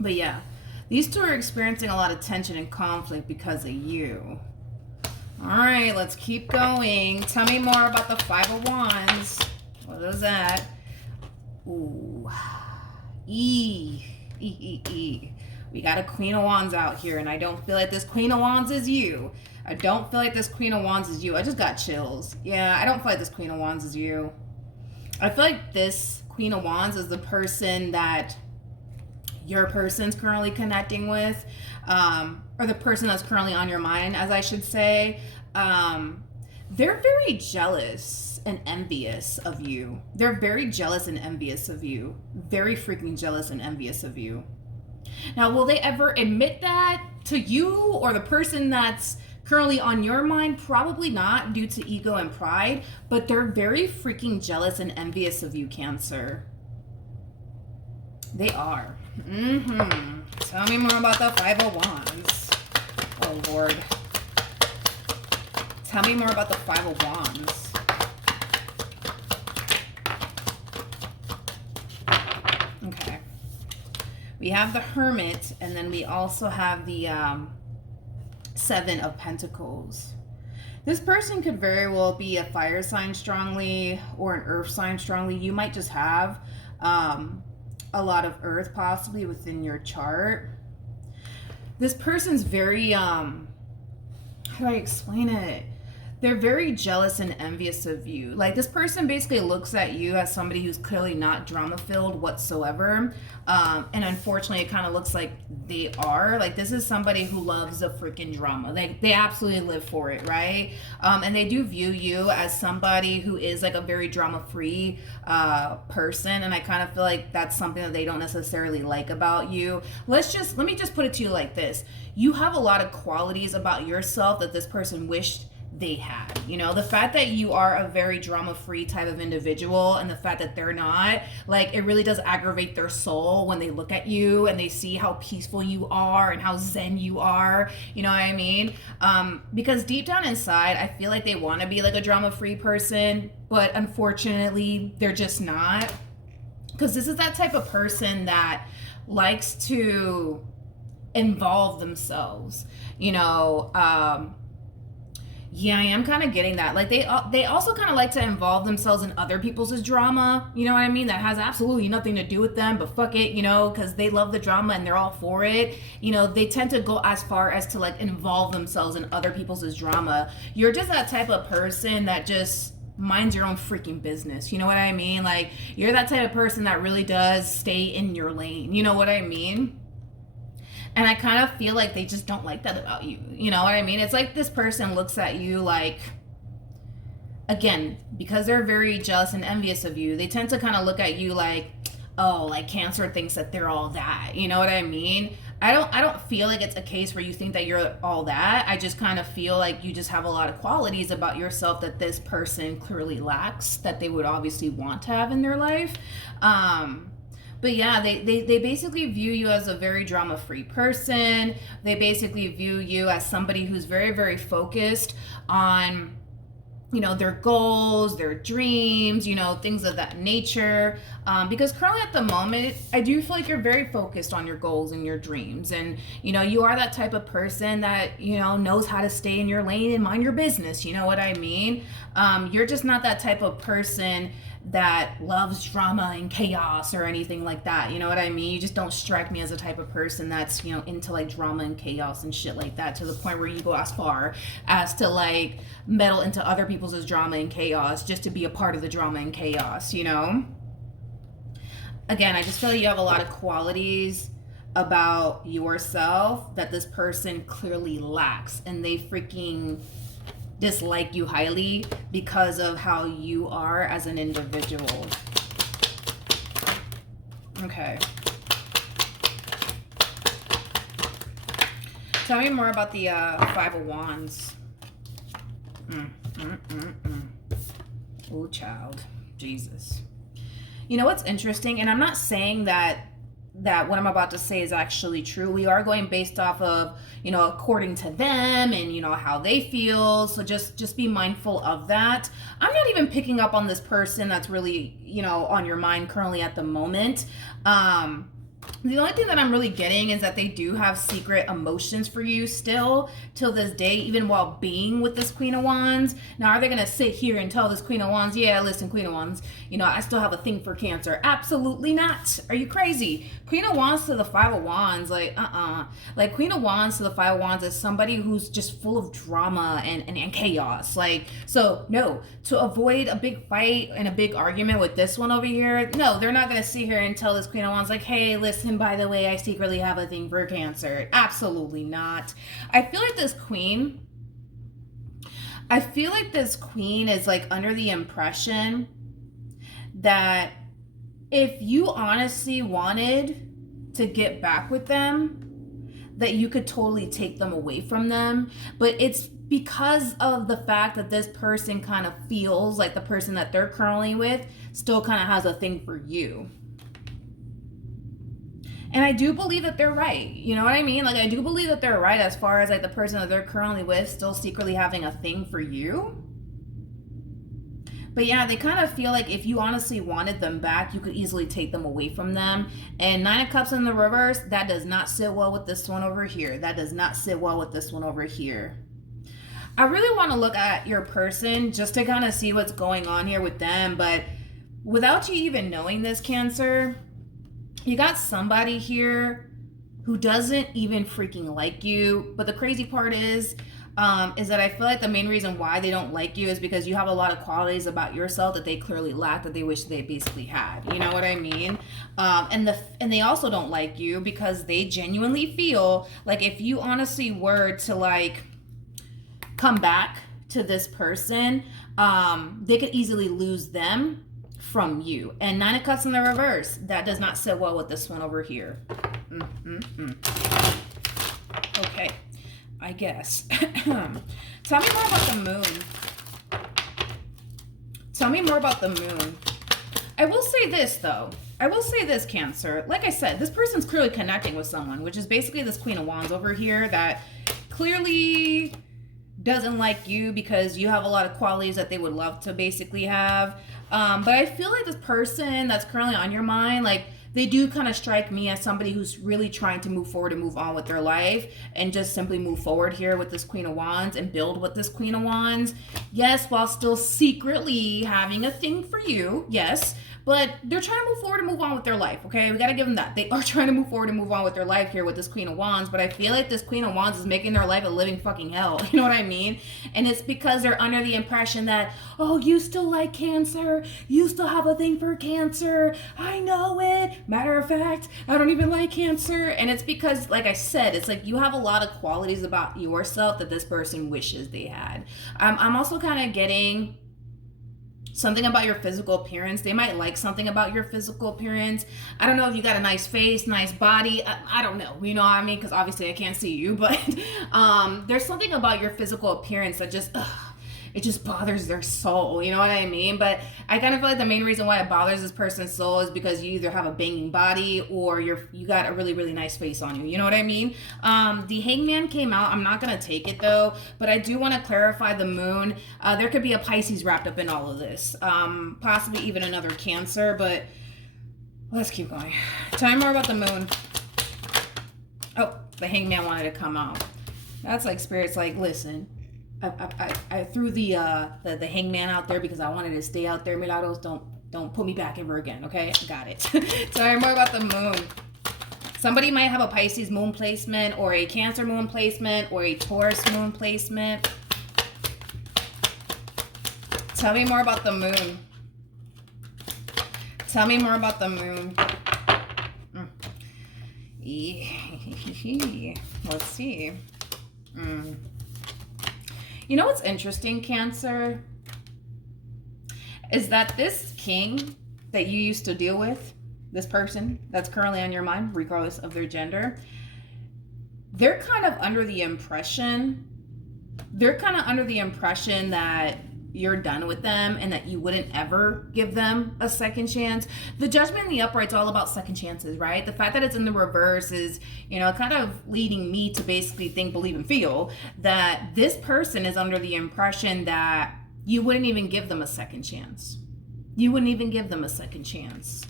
But yeah, these two are experiencing a lot of tension and conflict because of you. All right, let's keep going. Tell me more about the Five of Wands. What is that? Ooh. We got a Queen of Wands out here, and I don't feel like this Queen of Wands is you. I don't feel like this Queen of Wands is you. I just got chills. Yeah, I don't feel like this Queen of Wands is you. I feel like this Queen of Wands is the person that your person's currently connecting with, or the person that's currently on your mind, as I should say. They're very jealous and envious of you. They're very jealous and envious of you. Very freaking jealous and envious of you. Now, will they ever admit that to you or the person that's currently on your mind? Probably not, due to ego and pride, but they're very freaking jealous and envious of you, Cancer. They are. Tell me more about the Five of Wands. Oh, Lord. Tell me more about the Five of Wands. Okay. We have the Hermit, and then we also have the Seven of Pentacles. This person could very well be a fire sign strongly or an earth sign strongly. You might just have a lot of earth possibly within your chart. This person's very, how do I explain it? They're very jealous and envious of you. Like, this person basically looks at you as somebody who's clearly not drama-filled whatsoever. And unfortunately, it kind of looks like they are. Like, this is somebody who loves the freaking drama. Like, they absolutely live for it, right? And they do view you as somebody who is like a very drama-free person. And I kind of feel like that's something that they don't necessarily like about you. Let me just put it to you like this. You have a lot of qualities about yourself that this person wished they had. You know, the fact that you are a very drama-free type of individual and the fact that they're not, like, it really does aggravate their soul when they look at you and they see how peaceful you are and how zen you are. You know what I mean? Because deep down inside, I feel like they want to be like a drama-free person, but unfortunately, they're just not. Because this is that type of person that likes to involve themselves, you know. Yeah, I am kind of getting that. Like, they also kind of like to involve themselves in other people's drama. You know what I mean? That has absolutely nothing to do with them, but fuck it, you know, because they love the drama and they're all for it. You know, they tend to go as far as to, like, involve themselves in other people's drama. You're just that type of person that just minds your own freaking business. You know what I mean? Like, you're that type of person that really does stay in your lane. You know what I mean? And I kind of feel like they just don't like that about you. You know what I mean? It's like this person looks at you like, again, because they're very jealous and envious of you, they tend to kind of look at you like, oh, like Cancer thinks that they're all that. You know what I mean? I don't feel like it's a case where you think that you're all that. I just kind of feel like you just have a lot of qualities about yourself that this person clearly lacks, that they would obviously want to have in their life. But yeah, they basically view you as a very drama-free person. They basically view you as somebody who's very, very focused on, you know, their goals, their dreams, you know, things of that nature. Because currently at the moment, I do feel like you're very focused on your goals and your dreams. And, you know, you are that type of person that, you know, knows how to stay in your lane and mind your business. You know what I mean? You're just not that type of person that loves drama and chaos or anything like that. You know what I mean? You just don't strike me as a type of person that's, you know, into like drama and chaos and shit like that, to the point where you go as far as to like meddle into other people's drama and chaos just to be a part of the drama and chaos, you know? Again, I just feel like you have a lot of qualities about yourself that this person clearly lacks, and they freaking dislike you highly because of how you are as an individual. Okay. Tell me more about the Five of Wands. Oh, child. Jesus. You know what's interesting? And I'm not saying that what I'm about to say is actually true. We are going based off of, according to them and, how they feel. So just be mindful of that. I'm not even picking up on this person that's really, on your mind currently at the moment. The only thing that I'm really getting is that they do have secret emotions for you still till this day, even while being with this Queen of Wands. Now, are they going to sit here and tell this Queen of Wands, yeah, listen, Queen of Wands, I still have a thing for Cancer? Absolutely not. Are you crazy? Queen of Wands to the Five of Wands, like Queen of Wands to the Five of Wands is somebody who's just full of drama and chaos. So no, to avoid a big fight and a big argument with this one over here, no, they're not going to sit here and tell this Queen of Wands, hey, listen, by the way, I secretly have a thing for Cancer. Absolutely not. I feel like this queen is under the impression that if you honestly wanted to get back with them, that you could totally take them away from them. But it's because of the fact that this person kind of feels like the person that they're currently with still kind of has a thing for you. And I do believe that they're right. You know what I mean? I do believe that they're right as far as the person that they're currently with still secretly having a thing for you. But yeah, they kind of feel like if you honestly wanted them back, you could easily take them away from them. And Nine of Cups in the reverse, that does not sit well with this one over here. That does not sit well with this one over here. I really want to look at your person just to kind of see what's going on here with them. But without you even knowing this, Cancer, you got somebody here who doesn't even freaking like you. But the crazy part is that I feel like the main reason why they don't like you is because you have a lot of qualities about yourself that they clearly lack, that they wish they basically had. You know what I mean? And they also don't like you because they genuinely feel like if you honestly were to come back to this person, they could easily lose them from you. And Nine of Cups in the reverse, that does not sit well with this one over here. Okay, I guess. Tell me more about the moon. Tell me more about the moon. I will say this, though. I will say this, Cancer. Like I said, this person's clearly connecting with someone, which is basically this Queen of Wands over here that clearly doesn't like you because you have a lot of qualities that they would love to basically have. But I feel like this person that's currently on your mind, they do kind of strike me as somebody who's really trying to move forward and move on with their life and just simply move forward here with this Queen of Wands and build with this Queen of Wands. Yes, while still secretly having a thing for you. Yes. But they're trying to move forward and move on with their life, okay? We got to give them that. They are trying to move forward and move on with their life here with this Queen of Wands, but I feel like this Queen of Wands is making their life a living fucking hell. You know what I mean? And it's because they're under the impression that, oh, you still like Cancer. You still have a thing for Cancer. I know it. Matter of fact, I don't even like Cancer. And it's because, like I said, it's you have a lot of qualities about yourself that this person wishes they had. I'm also kind of getting something about your physical appearance. They might like something about your physical appearance. I don't know if you got a nice face, nice body. I don't know. You know what I mean? Because obviously I can't see you. But there's something about your physical appearance that just... it just bothers their soul, you know what I mean? But I kind of feel like the main reason why it bothers this person's soul is because you either have a banging body or you got a really, really nice face on you. You know what I mean? The Hangman came out. I'm not going to take it though, but I do want to clarify the moon. There could be a Pisces wrapped up in all of this, possibly even another Cancer, but let's keep going. Tell me more about the moon. Oh, the Hangman wanted to come out. That's Spirit's listen. I threw the Hangman out there because I wanted to stay out there. Milagros, don't put me back ever again, okay? Got it. Tell me more about the moon. Somebody might have a Pisces moon placement or a Cancer moon placement or a Taurus moon placement. Tell me more about the moon. Tell me more about the moon. Let's see. You know what's interesting, Cancer? Is that this king that you used to deal with, this person that's currently on your mind, regardless of their gender, they're kind of under the impression that you're done with them and that you wouldn't ever give them a second chance. The Judgment in the upright's all about second chances, right? The fact that it's in the reverse is, you know, kind of leading me to basically think, believe, and feel that this person is under the impression that you wouldn't even give them a second chance. You wouldn't even give them a second chance.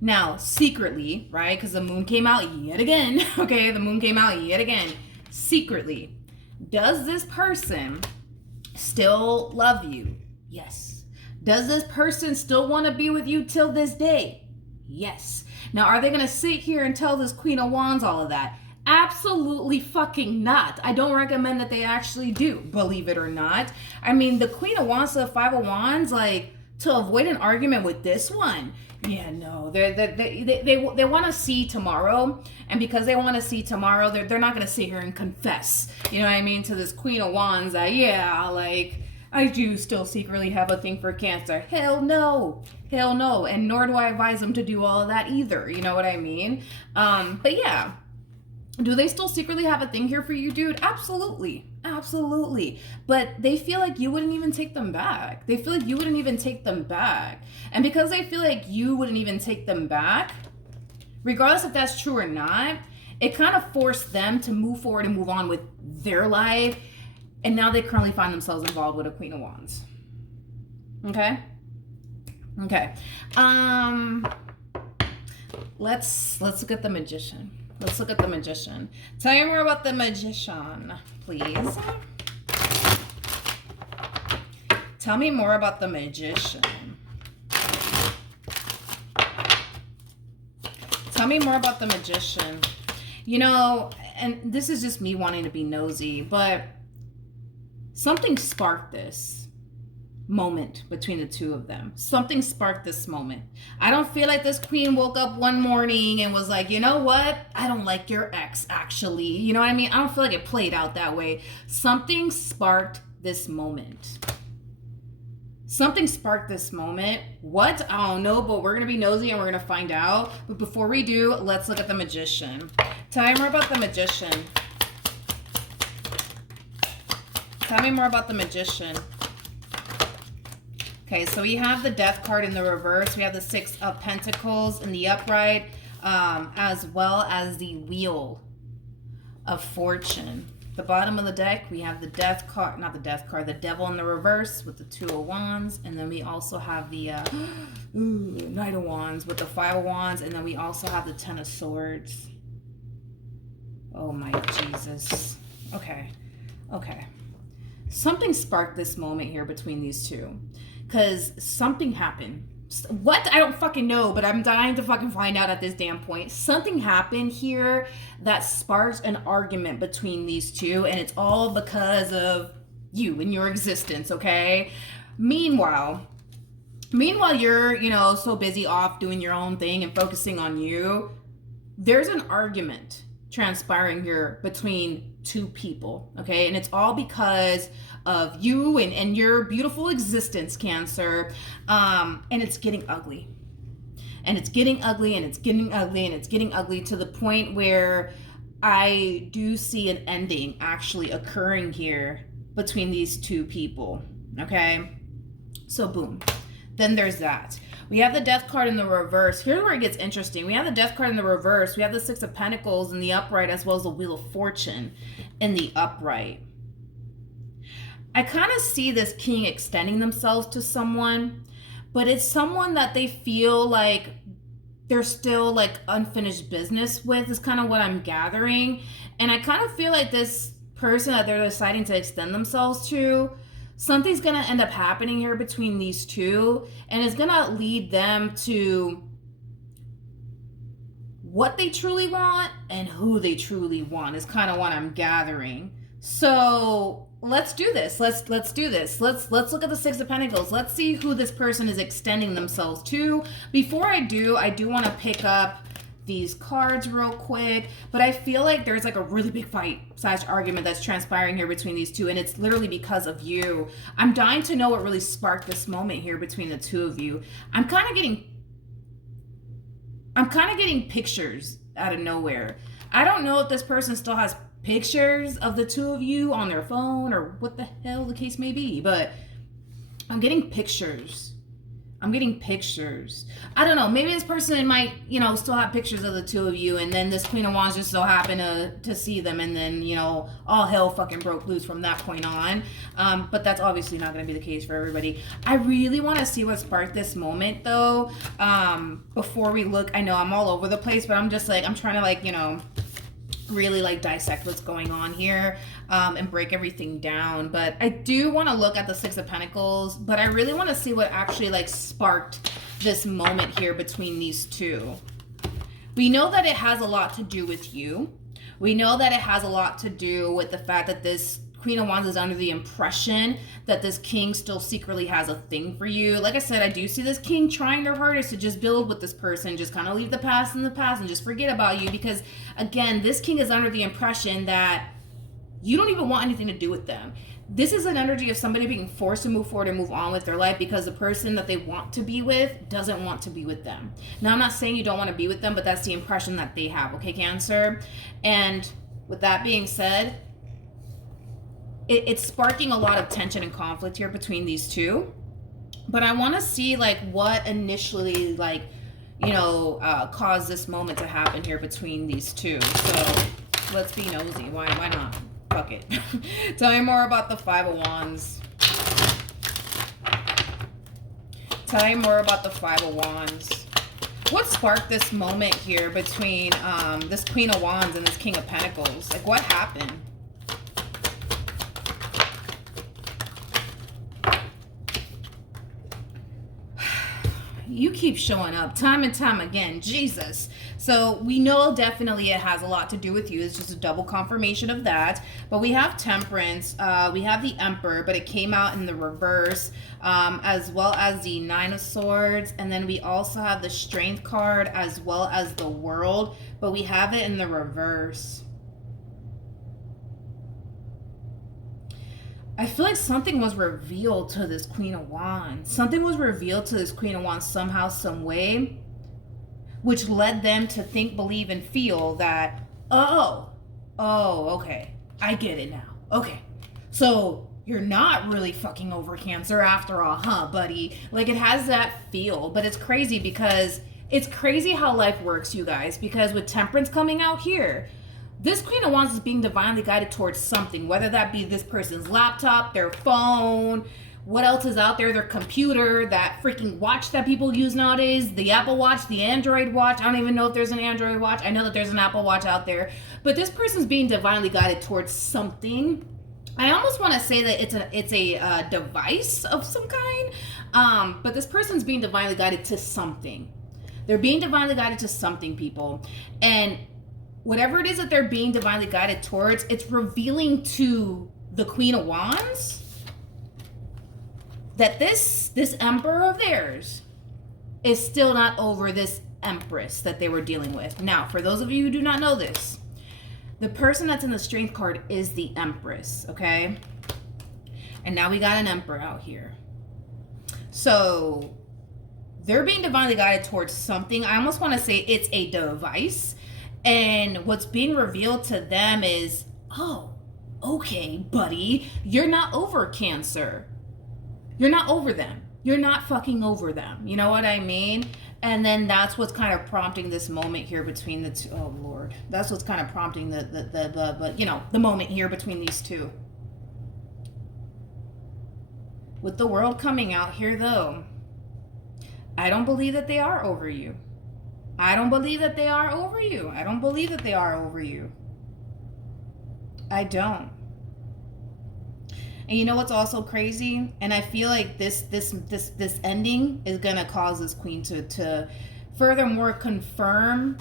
Now, secretly, right, because the moon came out yet again, okay, the moon came out yet again, secretly, does this person still love you? Yes. Does this person still want to be with you till this day? Yes. Now, are they going to sit here and tell this Queen of Wands all of that? Absolutely fucking not. I don't recommend that they actually do, believe it or not. I mean, the Queen of Wands to the Five of Wands, like, to avoid an argument with this one, yeah, no, they want to see tomorrow, and because they want to see tomorrow, they're not going to sit here and confess, you know what I mean, to this Queen of Wands that, yeah, like, I do still secretly have a thing for Cancer. Hell no, and nor do I advise them to do all of that either, you know what I mean? But yeah, do they still secretly have a thing here for you, dude? Absolutely. But they feel like you wouldn't even take them back. They feel like you wouldn't even take them back. And because they feel like you wouldn't even take them back, regardless if that's true or not, it kind of forced them to move forward and move on with their life. And now they currently find themselves involved with a Queen of Wands. Okay. Let's look at the Magician. Tell me more about the Magician, please. Tell me more about the Magician. You know, and this is just me wanting to be nosy, but something sparked this moment between the two of them. Something sparked this moment. I don't feel like this queen woke up one morning and was like, you know what? I don't like your ex, actually. You know what I mean? I don't feel like it played out that way. Something sparked this moment. What? I don't know, but we're going to be nosy and we're going to find out. But before we do, let's look at the Magician. Tell me more about the Magician. Okay, so we have the Death card in the reverse. We have the Six of Pentacles in the upright, as well as the Wheel of Fortune. The bottom of the deck, we have the Death card, not the Death card, the Devil in the reverse with the Two of Wands. And then we also have the Knight of Wands with the Five of Wands. And then we also have the Ten of Swords. Oh my Jesus. Okay. Something sparked this moment here between these two. Because something happened. What? I don't fucking know, but I'm dying to fucking find out at this damn point. Something happened here that sparks an argument between these two, and it's all because of you and your existence, okay? Meanwhile, you're, you know, so busy off doing your own thing and focusing on you. There's an argument transpiring here between two people, okay? And it's all because of you and your beautiful existence, Cancer. And it's getting ugly. And it's getting ugly to the point where I do see an ending actually occurring here between these two people, okay? So boom. Then there's that. We have the Death card in the reverse. Here's where it gets interesting. We have the Death card in the reverse. We have the Six of Pentacles in the upright, as well as the Wheel of Fortune in the upright. I kind of see this king extending themselves to someone, but it's someone that they feel like they're still like unfinished business with, is kind of what I'm gathering. And I kind of feel like this person that they're deciding to extend themselves to, something's going to end up happening here between these two, and it's going to lead them to what they truly want and who they truly want, is kind of what I'm gathering. So let's do this. Let's do this. Let's look at the Six of Pentacles. Let's see who this person is extending themselves to. Before I do want to pick up these cards real quick, but I feel like there's like a really big fight / argument that's transpiring here between these two, and it's literally because of you. I'm dying to know what really sparked this moment here between the two of you. I'm kind of getting pictures out of nowhere. I don't know if this person still has pictures of the two of you on their phone or what the hell the case may be, but I'm getting pictures. I'm getting pictures. I don't know. Maybe this person might, you know, still have pictures of the two of you, and then this Queen of Wands just so happened to see them, and then, you know, all hell fucking broke loose from that point on. But that's obviously not going to be the case for everybody. I really want to see what sparked this moment, though. Before we look, I know I'm all over the place, but I'm just like, I'm trying to, like, you know, really like dissect what's going on here, and break everything down. But I do want to look at the Six of Pentacles, but I really want to see what actually like sparked this moment here between these two. We know that it has a lot to do with you. We know that it has a lot to do with the fact that this Queen of Wands is under the impression that this King still secretly has a thing for you. Like I said, I do see this King trying their hardest to just build with this person, just kind of leave the past in the past and just forget about you, because again, this King is under the impression that you don't even want anything to do with them. This is an energy of somebody being forced to move forward and move on with their life because the person that they want to be with doesn't want to be with them. Now, I'm not saying you don't want to be with them, but that's the impression that they have, okay, Cancer? And with that being said, it's sparking a lot of tension and conflict here between these two. But I want to see like what initially, like, you know, caused this moment to happen here between these two. So let's be nosy. Why not? Fuck it. Tell me more about the Five of Wands. Tell me more about the Five of Wands. What sparked this moment here between this Queen of Wands and this King of Pentacles? Like, what happened? You keep showing up time and time again, Jesus. So we know definitely it has a lot to do with you. It's just a double confirmation of that. But we have Temperance, we have the Emperor, but it came out in the reverse, as well as the Nine of Swords. And then we also have the Strength card as well as the World, but we have it in the reverse. I feel like something was revealed to this Queen of Wands. Something was revealed to this Queen of Wands somehow, some way, which led them to think, believe, and feel that, oh, okay, I get it now. Okay, so you're not really fucking over, Cancer, after all, huh, buddy? Like, it has that feel, but it's crazy because it's crazy how life works, you guys, because with Temperance coming out here, this Queen of Wands is being divinely guided towards something, whether that be this person's laptop, their phone, what else is out there, their computer, that freaking watch that people use nowadays, the Apple Watch, the Android Watch. I don't even know if there's an Android Watch. I know that there's an Apple Watch out there, but this person's being divinely guided towards something. I almost want to say that it's a device of some kind, but this person's being divinely guided to something. They're being divinely guided to something, people, and whatever it is that they're being divinely guided towards, it's revealing to the Queen of Wands that this Emperor of theirs is still not over this Empress that they were dealing with. Now, for those of you who do not know this, the person that's in the Strength card is the Empress, okay? And now we got an Emperor out here. So they're being divinely guided towards something. I almost want to say it's a device. And what's being revealed to them is, oh, okay, buddy, you're not over Cancer. You're not over them. You're not fucking over them. You know what I mean? And then that's what's kind of prompting this moment here between the two. Oh, Lord. That's what's kind of prompting the moment here between these two. With the World coming out here, though, I don't believe that they are over you. I don't believe that they are over you. I don't believe that they are over you. I don't. And you know what's also crazy? And I feel like this ending is gonna cause this Queen to furthermore confirm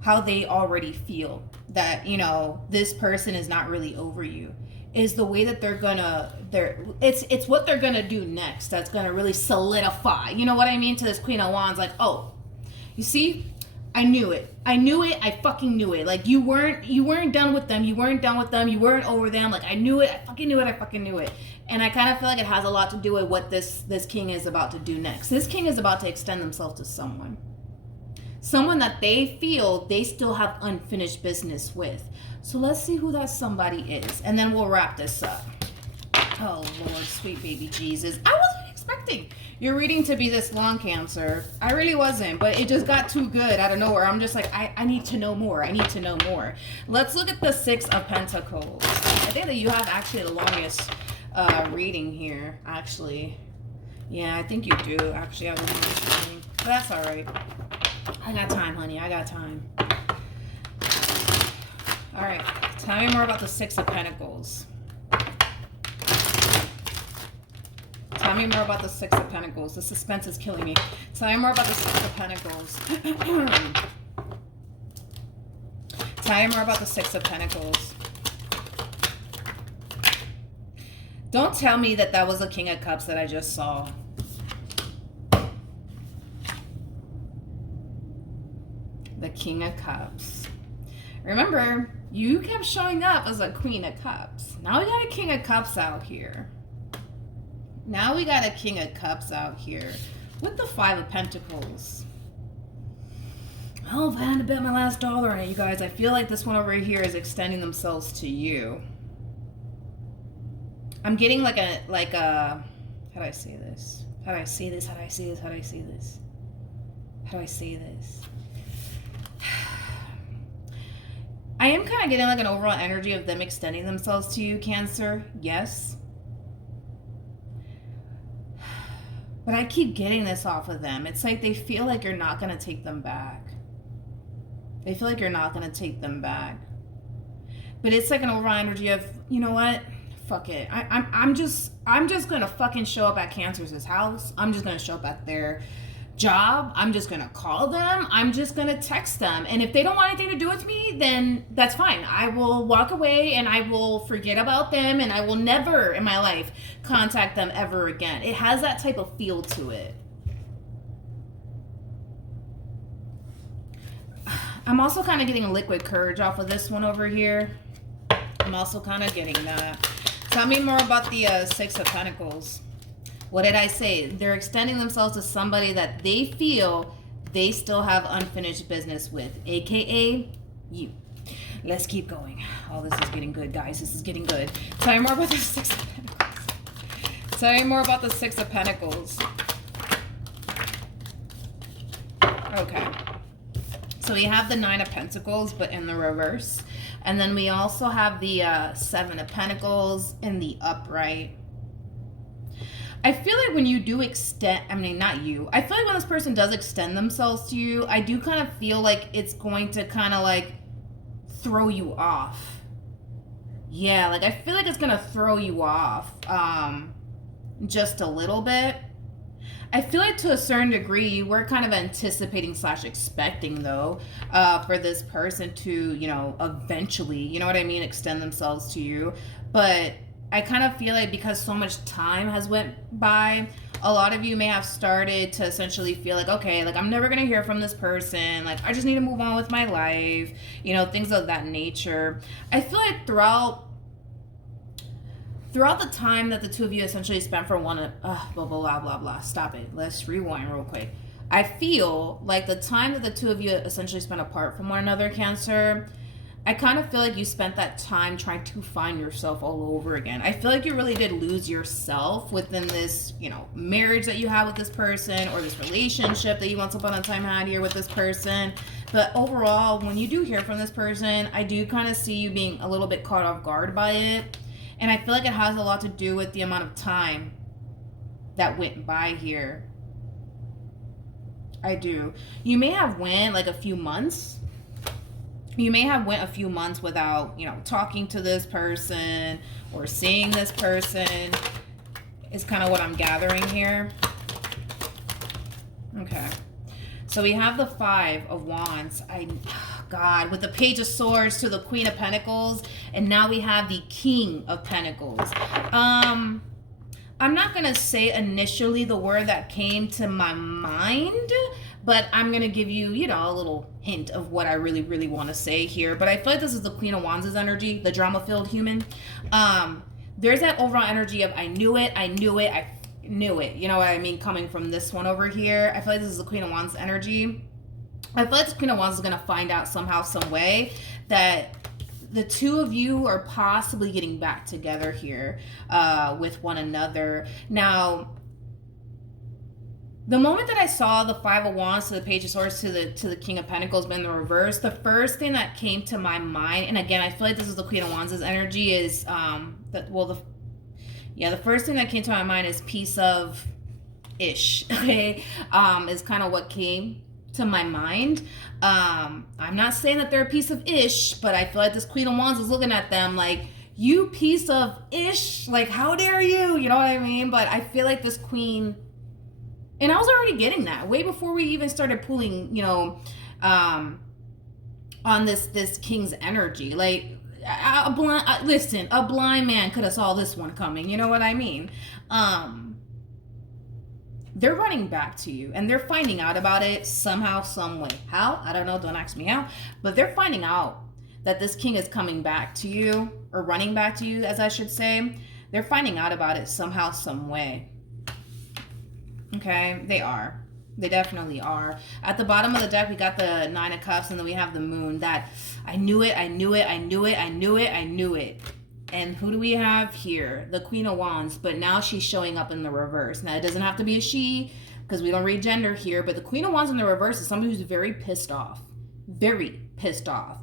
how they already feel that, you know, this person is not really over you. Is the way that it's what they're gonna do next that's gonna really solidify, you know what I mean, to this Queen of Wands. Like, oh, you see, I knew it. I fucking knew it. Like, you weren't done with them. You weren't over them. Like, I knew it. I fucking knew it. And I kind of feel like it has a lot to do with what this King is about to do next. This King is about to extend themselves to someone. Someone that they feel they still have unfinished business with. So let's see who that somebody is. And then we'll wrap this up. Oh, Lord, sweet baby Jesus. I wasn't expecting your reading to be this long, Cancer. I really wasn't, but it just got too good out of nowhere. I'm just like, I need to know more. I need to know more. Let's look at the Six of Pentacles. I think that you have actually the longest reading here, actually. Yeah, I think you do actually have the longest reading. But that's all right. I got time, honey. I got time. All right. Tell me more about the Six of Pentacles. Tell me more about the Six of Pentacles. The suspense is killing me. Tell me more about the Six of Pentacles. Tell me more about the Six of Pentacles. Don't tell me that that was a King of Cups that I just saw. The King of Cups. Remember, you kept showing up as a Queen of Cups. Now we got a King of Cups out here. Now we got a King of Cups out here with the Five of Pentacles. Oh, if I had to bet my last dollar on it, you guys, I feel like this one over here is extending themselves to you. I'm getting like a, how do I say this? How do I say this? How do I say this? How do I say this? How do I say this? I am kind of getting like an overall energy of them extending themselves to you, Cancer. Yes. But I keep getting this off of them. It's like they feel like you're not going to take them back. They feel like you're not going to take them back. But it's like an overall energy of, you know what? Fuck it. I'm just going to fucking show up at Cancer's house. I'm just going to show up at their job. I'm just going to call them. I'm just going to text them. And if they don't want anything to do with me, then that's fine. I will walk away and I will forget about them and I will never in my life contact them ever again. It has that type of feel to it. I'm also kind of getting a liquid courage off of this one over here. I'm also kind of getting that. Tell me more about the Six of Pentacles. What did I say? They're extending themselves to somebody that they feel they still have unfinished business with, aka you. Let's keep going. Oh, this is getting good, guys. This is getting good. Tell me more about the Six of Pentacles. Tell me more about the Six of Pentacles. Okay. So we have the Nine of Pentacles, but in the reverse. And then we also have the Seven of Pentacles in the upright. I feel like when you do extend, I mean, not you. I feel like when this person does extend themselves to you, I do kind of feel like it's going to kind of like throw you off. Yeah, like I feel like it's going to throw you off just a little bit. I feel like to a certain degree, you were kind of anticipating / expecting, though, for this person to, you know, eventually, you know what I mean, extend themselves to you. But I kind of feel like because so much time has went by, a lot of you may have started to essentially feel like, okay, like I'm never going to hear from this person. Like I just need to move on with my life, you know, things of that nature. I feel like throughout the time that the two of you essentially spent for one, blah, blah, blah, blah, blah. Stop it. Let's rewind real quick. I feel like the time that the two of you essentially spent apart from one another, Cancer, I kind of feel like you spent that time trying to find yourself all over again. I feel like you really did lose yourself within this, you know, marriage that you have with this person or this relationship that you once upon a time had here with this person. But overall, when you do hear from this person, I do kind of see you being a little bit caught off guard by it. And I feel like it has a lot to do with the amount of time that went by here. I do. You may have went like a few months. You may have went a few months without, you know, talking to this person or seeing this person. Is kind of what I'm gathering here. Okay. So we have the Five of Wands. God, with the Page of Swords to the Queen of Pentacles, and now we have the King of Pentacles. I'm not gonna say initially the word that came to my mind, but I'm gonna give you, you know, a little hint of what I really, really want to say here. But I feel like this is the Queen of Wands' energy, the drama-filled human. There's that overall energy of I knew it, I knew it, I knew it. You know what I mean? Coming from this one over here, I feel like this is the Queen of Wands energy. I feel like this Queen of Wands is going to find out somehow, some way, that the two of you are possibly getting back together here with one another. Now, the moment that I saw the Five of Wands to the Page of Swords to the King of Pentacles but in the reverse, the first thing that came to my mind, and again, I feel like this is the Queen of Wands' energy, is the first thing that came to my mind is piece of ish. Okay, is kind of what came to my mind. I'm not saying that they're a piece of ish, but I feel like this Queen of Wands is looking at them like, you piece of ish, like, how dare you? You know what I mean? But I feel like this Queen, and I was already getting that way before we even started pulling, on this King's energy. Like, a blind man could have saw this one coming. You know what I mean? They're running back to you, and they're finding out about it somehow, some way. How? I don't know. Don't ask me how. But they're finding out that this king is coming back to you, or running back to you, as I should say. They're finding out about it somehow, some way. Okay? They are. They definitely are. At the bottom of the deck, we got the Nine of Cups, and then we have the Moon. That, I knew it, I knew it, I knew it, I knew it, I knew it. And who do we have here? The Queen of Wands, but now she's showing up in the reverse. Now, it doesn't have to be a she, because we don't read gender here, but the Queen of Wands in the reverse is somebody who's very pissed off. Very pissed off.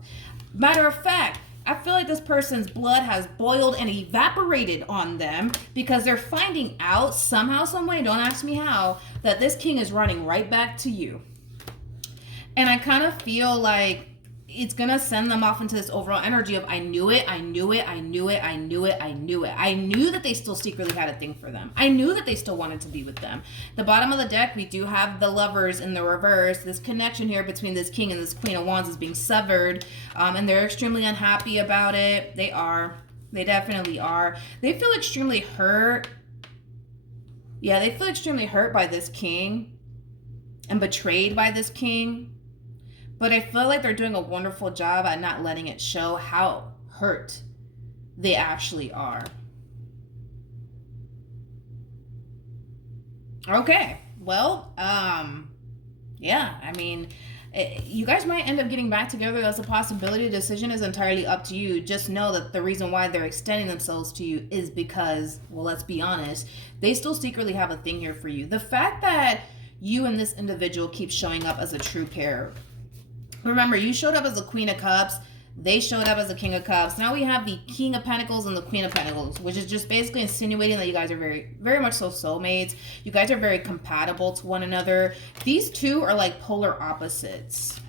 Matter of fact, I feel like this person's blood has boiled and evaporated on them because they're finding out somehow, some way, don't ask me how, that this king is running right back to you. And I kind of feel like it's going to send them off into this overall energy of, I knew it, I knew it, I knew it, I knew it, I knew it. I knew that they still secretly had a thing for them. I knew that they still wanted to be with them. The bottom of the deck, we do have the Lovers in the reverse. This connection here between this king and this Queen of Wands is being severed, and they're extremely unhappy about it. They are. They definitely are. They feel extremely hurt. Yeah, they feel extremely hurt by this king and betrayed by this king. But I feel like they're doing a wonderful job at not letting it show how hurt they actually are. Okay. Well, yeah, I mean, you guys might end up getting back together. That's a possibility. The decision is entirely up to you. Just know that the reason why they're extending themselves to you is because, well, let's be honest, they still secretly have a thing here for you. The fact that you and this individual keep showing up as a true pair. Remember, you showed up as the Queen of Cups. They showed up as the King of Cups. Now we have the King of Pentacles and the Queen of Pentacles, which is just basically insinuating that you guys are very, very much so soulmates. You guys are very compatible to one another. These two are like polar opposites.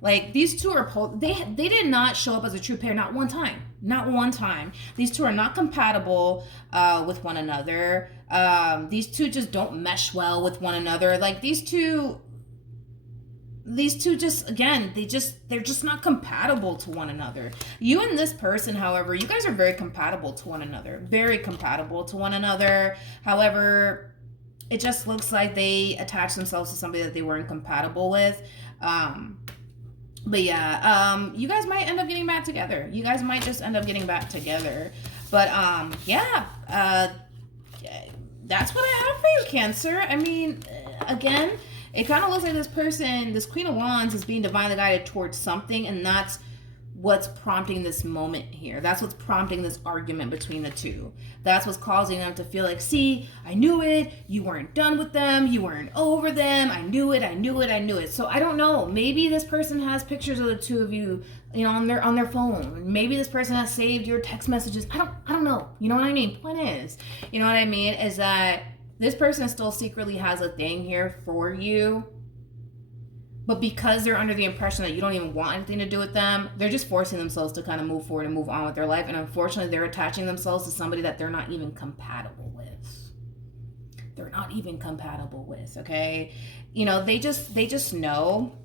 Like, these two are, they did not show up as a true pair, not one time. Not one time. These two are not compatible with one another. These two just don't mesh well with one another. Like, these two just, again, they're just not compatible to one another. You and this person, however, you guys are very compatible to one another. Very compatible to one another. However, it just looks like they attached themselves to somebody that they weren't compatible with. But yeah, you guys might end up getting back together. You guys might just end up getting back together. But yeah, that's what I have for you, Cancer. I mean, again, it kind of looks like this person, this Queen of Wands, is being divinely guided towards something, and that's what's prompting this moment here. That's what's prompting this argument between the two. That's what's causing them to feel like, see, I knew it. You weren't done with them. You weren't over them. I knew it. I knew it. I knew it. So I don't know. Maybe this person has pictures of the two of you, on their phone. Maybe this person has saved your text messages. I don't know. You know what I mean? Point is, you know what I mean, is that this person still secretly has a thing here for you, but because they're under the impression that you don't even want anything to do with them, they're just forcing themselves to kind of move forward and move on with their life. And unfortunately, they're attaching themselves to somebody that they're not even compatible with. They're not even compatible with, okay? They just know.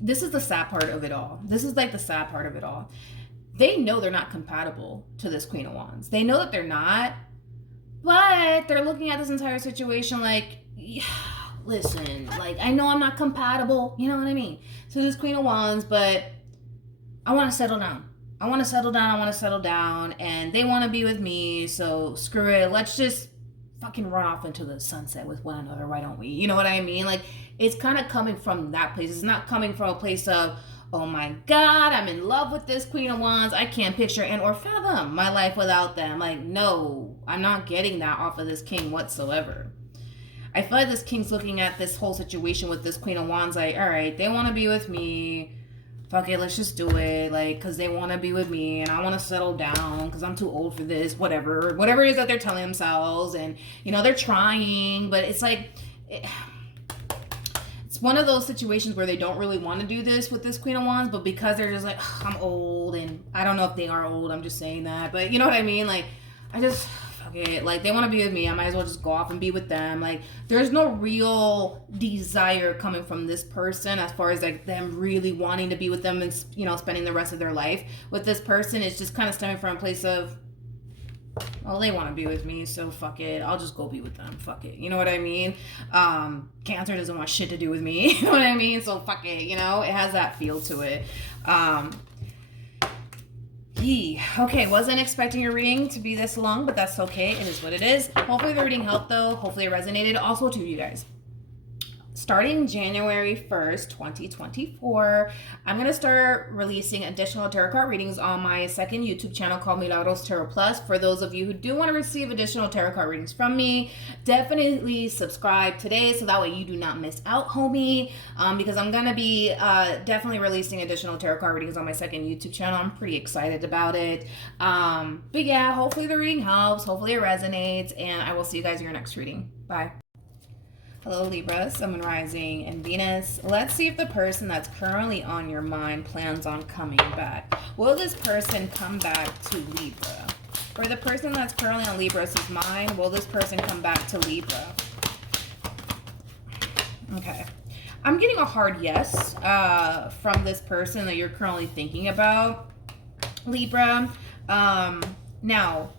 This is the sad part of it all. This is like the sad part of it all. They know they're not compatible to this Queen of Wands. They know that they're not. But they're looking at this entire situation like, yeah, listen, like, I know I'm not compatible, you know what I mean, to this Queen of Wands, but I want to settle down. I want to settle down, and they want to be with me, so screw it. Let's just fucking run off into the sunset with one another. Why don't we? You know what I mean? Like, it's kind of coming from that place. It's not coming from a place of, oh my God, I'm in love with this Queen of Wands. I can't picture and or fathom my life without them. Like, no, I'm not getting that off of this King whatsoever. I feel like this King's looking at this whole situation with this Queen of Wands like, all right, they want to be with me. Fuck it, let's just do it. Like, because they want to be with me and I want to settle down because I'm too old for this, whatever it is that they're telling themselves. And, you know, they're trying, but it's like, it's one of those situations where they don't really want to do this with this Queen of Wands, but because they're just like, I'm old, and I don't know if they are old, I'm just saying that, but you know what I mean? Like, I just, fuck it. Like, they want to be with me, I might as well just go off and be with them. Like, there's no real desire coming from this person as far as like them really wanting to be with them and, you know, spending the rest of their life with this person. It's just kind of stemming from a place of, well, they want to be with me, so fuck it. I'll just go be with them. Fuck it. You know what I mean? Cancer doesn't want shit to do with me. You know what I mean? So fuck it. You know, it has that feel to it. Okay, wasn't expecting your reading to be this long, but that's okay. It is what it is. Hopefully the reading helped, though. Hopefully it resonated. Also to you guys. Starting January 1st, 2024, I'm going to start releasing additional tarot card readings on my second YouTube channel called Milagros Tarot Plus. For those of you who do want to receive additional tarot card readings from me, definitely subscribe today so that way you do not miss out, homie, because I'm going to be definitely releasing additional tarot card readings on my second YouTube channel. I'm pretty excited about it. But yeah, hopefully the reading helps. Hopefully it resonates, and I will see you guys in your next reading. Bye. Hello Libra, Sun, Moon, Rising, and Venus. Let's see if the person that's currently on your mind plans on coming back. Will this person come back to Libra? For the person that's currently on Libra's mind, will this person come back to Libra? Okay. I'm getting a hard yes from this person that you're currently thinking about, Libra. Now,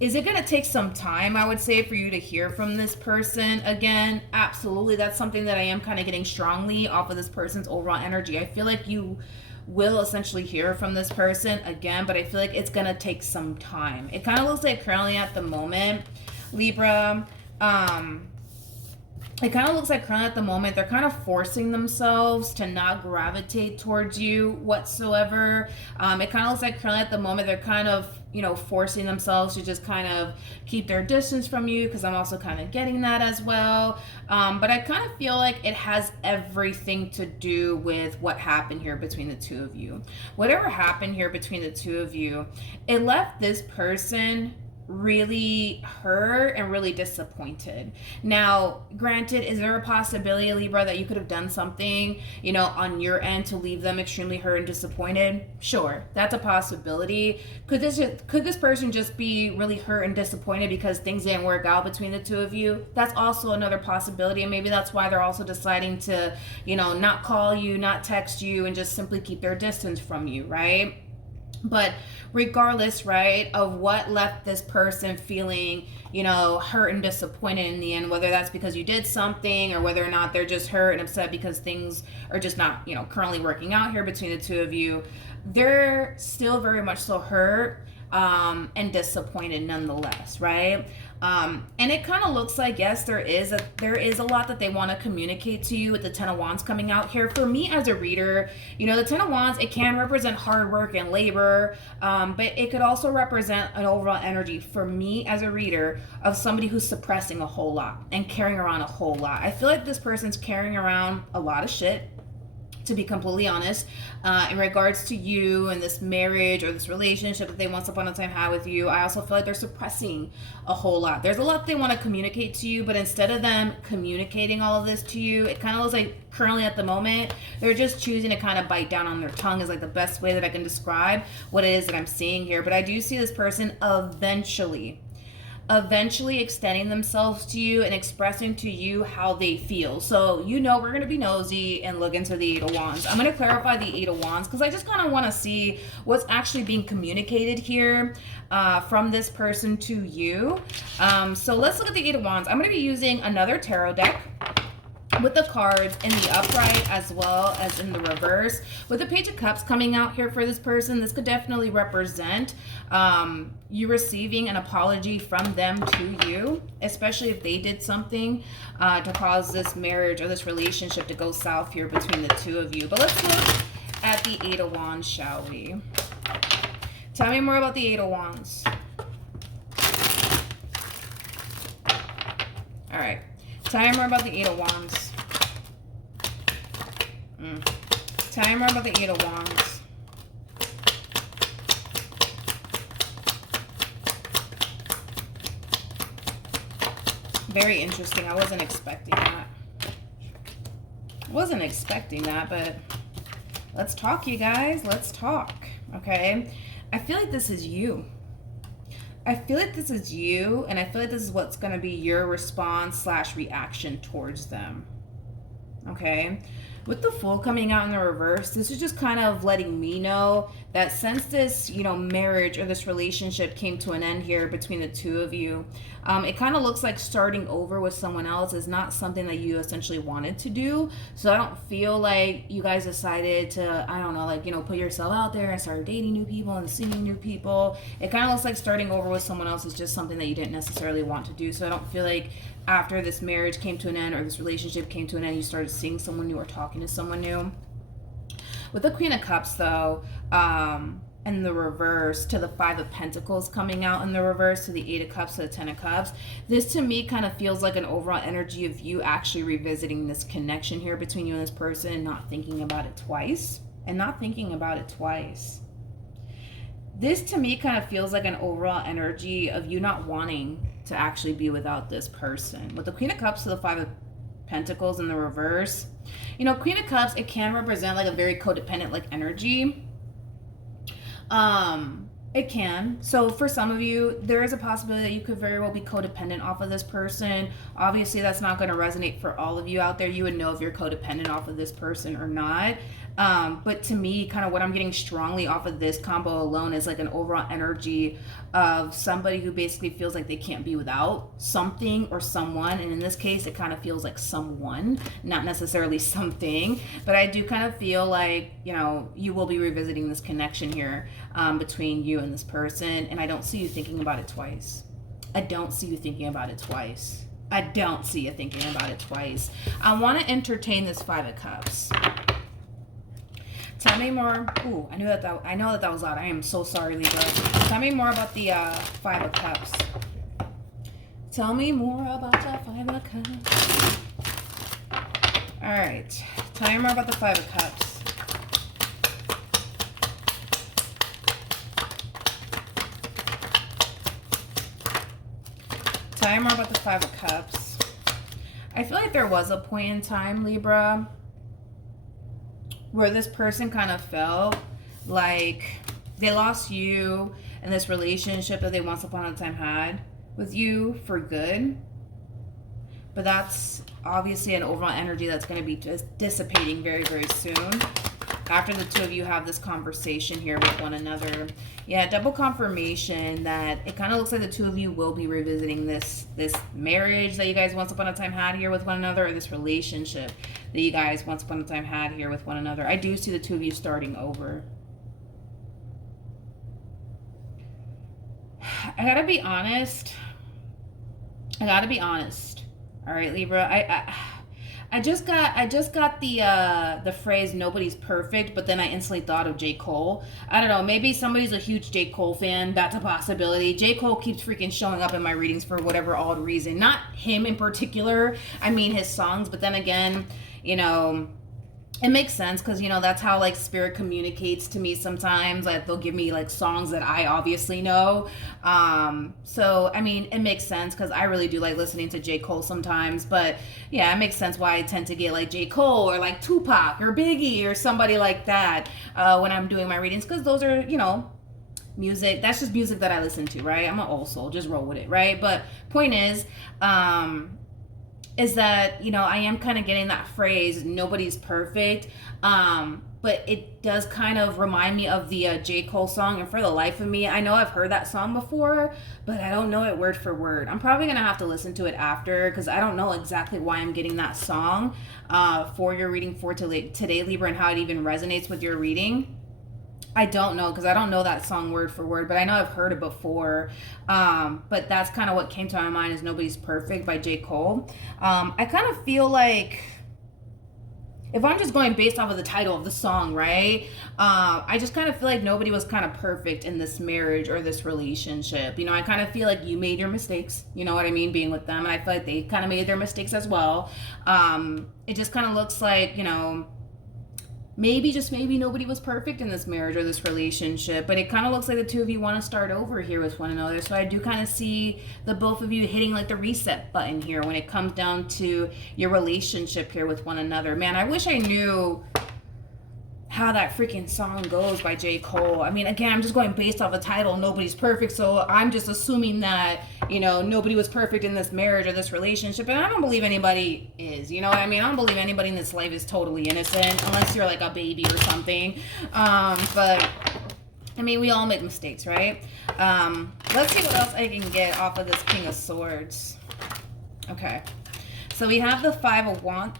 is it going to take some time, I would say, for you to hear from this person again? Absolutely. That's something that I am kind of getting strongly off of this person's overall energy. I feel like you will essentially hear from this person again, but I feel like it's going to take some time. It kind of looks like currently at the moment, Libra, it kind of looks like currently at the moment, they're kind of forcing themselves to not gravitate towards you whatsoever. It kind of looks like currently at the moment, they're kind of, you know, forcing themselves to just kind of keep their distance from you, because I'm also kind of getting that as well. But I kind of feel like it has everything to do with what happened here between the two of you. Whatever happened here between the two of you, it left this person really hurt and really disappointed. Now, granted, is there a possibility, Libra, that you could have done something, you know, on your end to leave them extremely hurt and disappointed? Sure, that's a possibility. Could this person just be really hurt and disappointed because things didn't work out between the two of you? That's also another possibility, and maybe that's why they're also deciding to, you know, not call you, not text you, and just simply keep their distance from you, right? But regardless, right, of what left this person feeling, you know, hurt and disappointed in the end, whether that's because you did something or whether or not they're just hurt and upset because things are just not, you know, currently working out here between the two of you, they're still very much so hurt and disappointed nonetheless, right? And it kind of looks like, yes, there is a lot that they want to communicate to you with the Ten of Wands coming out here. For me as a reader, you know, the Ten of Wands, it can represent hard work and labor, but it could also represent an overall energy for me as a reader of somebody who's suppressing a whole lot and carrying around a whole lot. I feel like this person's carrying around a lot of shit, to be completely honest, in regards to you and this marriage or this relationship that they once upon a time had with you. I also feel like they're suppressing a whole lot. There's a lot they want to communicate to you, but instead of them communicating all of this to you, it kind of looks like currently at the moment, they're just choosing to kind of bite down on their tongue is like the best way that I can describe what it is that I'm seeing here. But I do see this person eventually extending themselves to you and expressing to you how they feel. So, you know, we're going to be nosy and look into the Eight of Wands. I'm going to clarify the Eight of Wands because I just kind of want to see what's actually being communicated here from this person to you. So let's look at the Eight of Wands. I'm going to be using another tarot deck. with the cards in the upright as well as in the reverse, with the Page of Cups coming out here for this person, this could definitely represent you receiving an apology from them to you, especially if they did something to cause this marriage or this relationship to go south here between the two of you. But let's look at the Eight of Wands, shall we? Tell me more about the Eight of Wands. All right. Tell me more about the Eight of Wands. Tell me more about the Eight of Wands. Very interesting. I wasn't expecting that. Wasn't expecting that, but let's talk, you guys. Let's talk, okay? I feel like this is you. I feel like this is you, and I feel like this is what's going to be your response / reaction towards them, okay? With the Fool coming out in the reverse, this is just kind of letting me know that since this, you know, marriage or this relationship came to an end here between the two of you, it kind of looks like starting over with someone else is not something that you essentially wanted to do. So I don't feel like you guys decided to, I don't know, like, you know, put yourself out there and start dating new people and seeing new people. It kind of looks like starting over with someone else is just something that you didn't necessarily want to do. So I don't feel like after this marriage came to an end or this relationship came to an end, you started seeing someone new or talking to someone new. With the Queen of Cups, though, and the reverse to the Five of Pentacles coming out in the reverse to the Eight of Cups to the Ten of Cups, this to me kind of feels like an overall energy of you actually revisiting this connection here between you and this person and not thinking about it twice. This to me kind of feels like an overall energy of you not wanting to actually be without this person. With the Queen of Cups to the Five of Pentacles in the reverse, you know, Queen of Cups, it can represent like a very codependent like energy. It can. So for some of you, there is a possibility that you could very well be codependent off of this person. Obviously, that's not going to resonate for all of you out there. You would know if you're codependent off of this person or not. But to me, kind of what I'm getting strongly off of this combo alone is like an overall energy of somebody who basically feels like they can't be without something or someone. And in this case, it kind of feels like someone, not necessarily something. But I do kind of feel like, you know, you will be revisiting this connection here between you and this person. And I don't see you thinking about it twice. I don't see you thinking about it twice. I want to entertain this Five of Cups. Tell me more. Ooh, I know that was loud. I am so sorry, Libra. Tell me more about the Five of Cups. Tell me more about the Five of Cups. All right. Tell me more about the Five of Cups. Tell me more about the Five of Cups. I feel like there was a point in time, Libra, where this person kind of felt like they lost you and this relationship that they once upon a time had with you for good. But that's obviously an overall energy that's going to be just dissipating very, very soon after the two of you have this conversation here with one another. Yeah, double confirmation that it kind of looks like the two of you will be revisiting this marriage that you guys once upon a time had here with one another, or this relationship that you guys once upon a time had here with one another. I do see the two of you starting over. I gotta be honest. All right, Libra. I just got the phrase "nobody's perfect," but then I instantly thought of J. Cole. I don't know. Maybe somebody's a huge J. Cole fan. That's a possibility. J. Cole keeps freaking showing up in my readings for whatever odd reason. Not him in particular. I mean his songs. But then again, you know, it makes sense because, you know, that's how like spirit communicates to me sometimes. Like they'll give me like songs that I obviously know. So I mean, it makes sense because I really do like listening to J. Cole sometimes. But yeah, it makes sense why I tend to get like J. Cole or like Tupac or Biggie or somebody like that when I'm doing my readings, because those are, you know, music. That's just music that I listen to, right? I'm an old soul. Just roll with it, right? But point is, is that, you know, I am kind of getting that phrase, nobody's perfect. But it does kind of remind me of the J. Cole song, And For the Life of Me. I know I've heard that song before, but I don't know it word for word. I'm probably going to have to listen to it after, because I don't know exactly why I'm getting that song for your reading for today, Libra, and how it even resonates with your reading. I don't know, because I don't know that song word for word, but I know I've heard it before. But that's kind of what came to my mind, is Nobody's Perfect by J. Cole. I kind of feel like, if I'm just going based off of the title of the song, right? I just kind of feel like nobody was kind of perfect in this marriage or this relationship. You know, I kind of feel like you made your mistakes, you know what I mean, being with them. And I feel like they kind of made their mistakes as well. It just kind of looks like, you know, maybe, just maybe, nobody was perfect in this marriage or this relationship, but it kind of looks like the two of you want to start over here with one another. So I do kind of see the both of you hitting like the reset button here when it comes down to your relationship here with one another. Man, I wish I knew how that freaking song goes by J. Cole. I mean, again, I'm just going based off the title, Nobody's Perfect, so I'm just assuming that, you know, nobody was perfect in this marriage or this relationship, and I don't believe anybody is, you know what I mean? I don't believe anybody in this life is totally innocent, unless you're like a baby or something. But I mean, we all make mistakes, right? Let's see what else I can get off of this King of Swords. Okay, so we have the Five of Wands.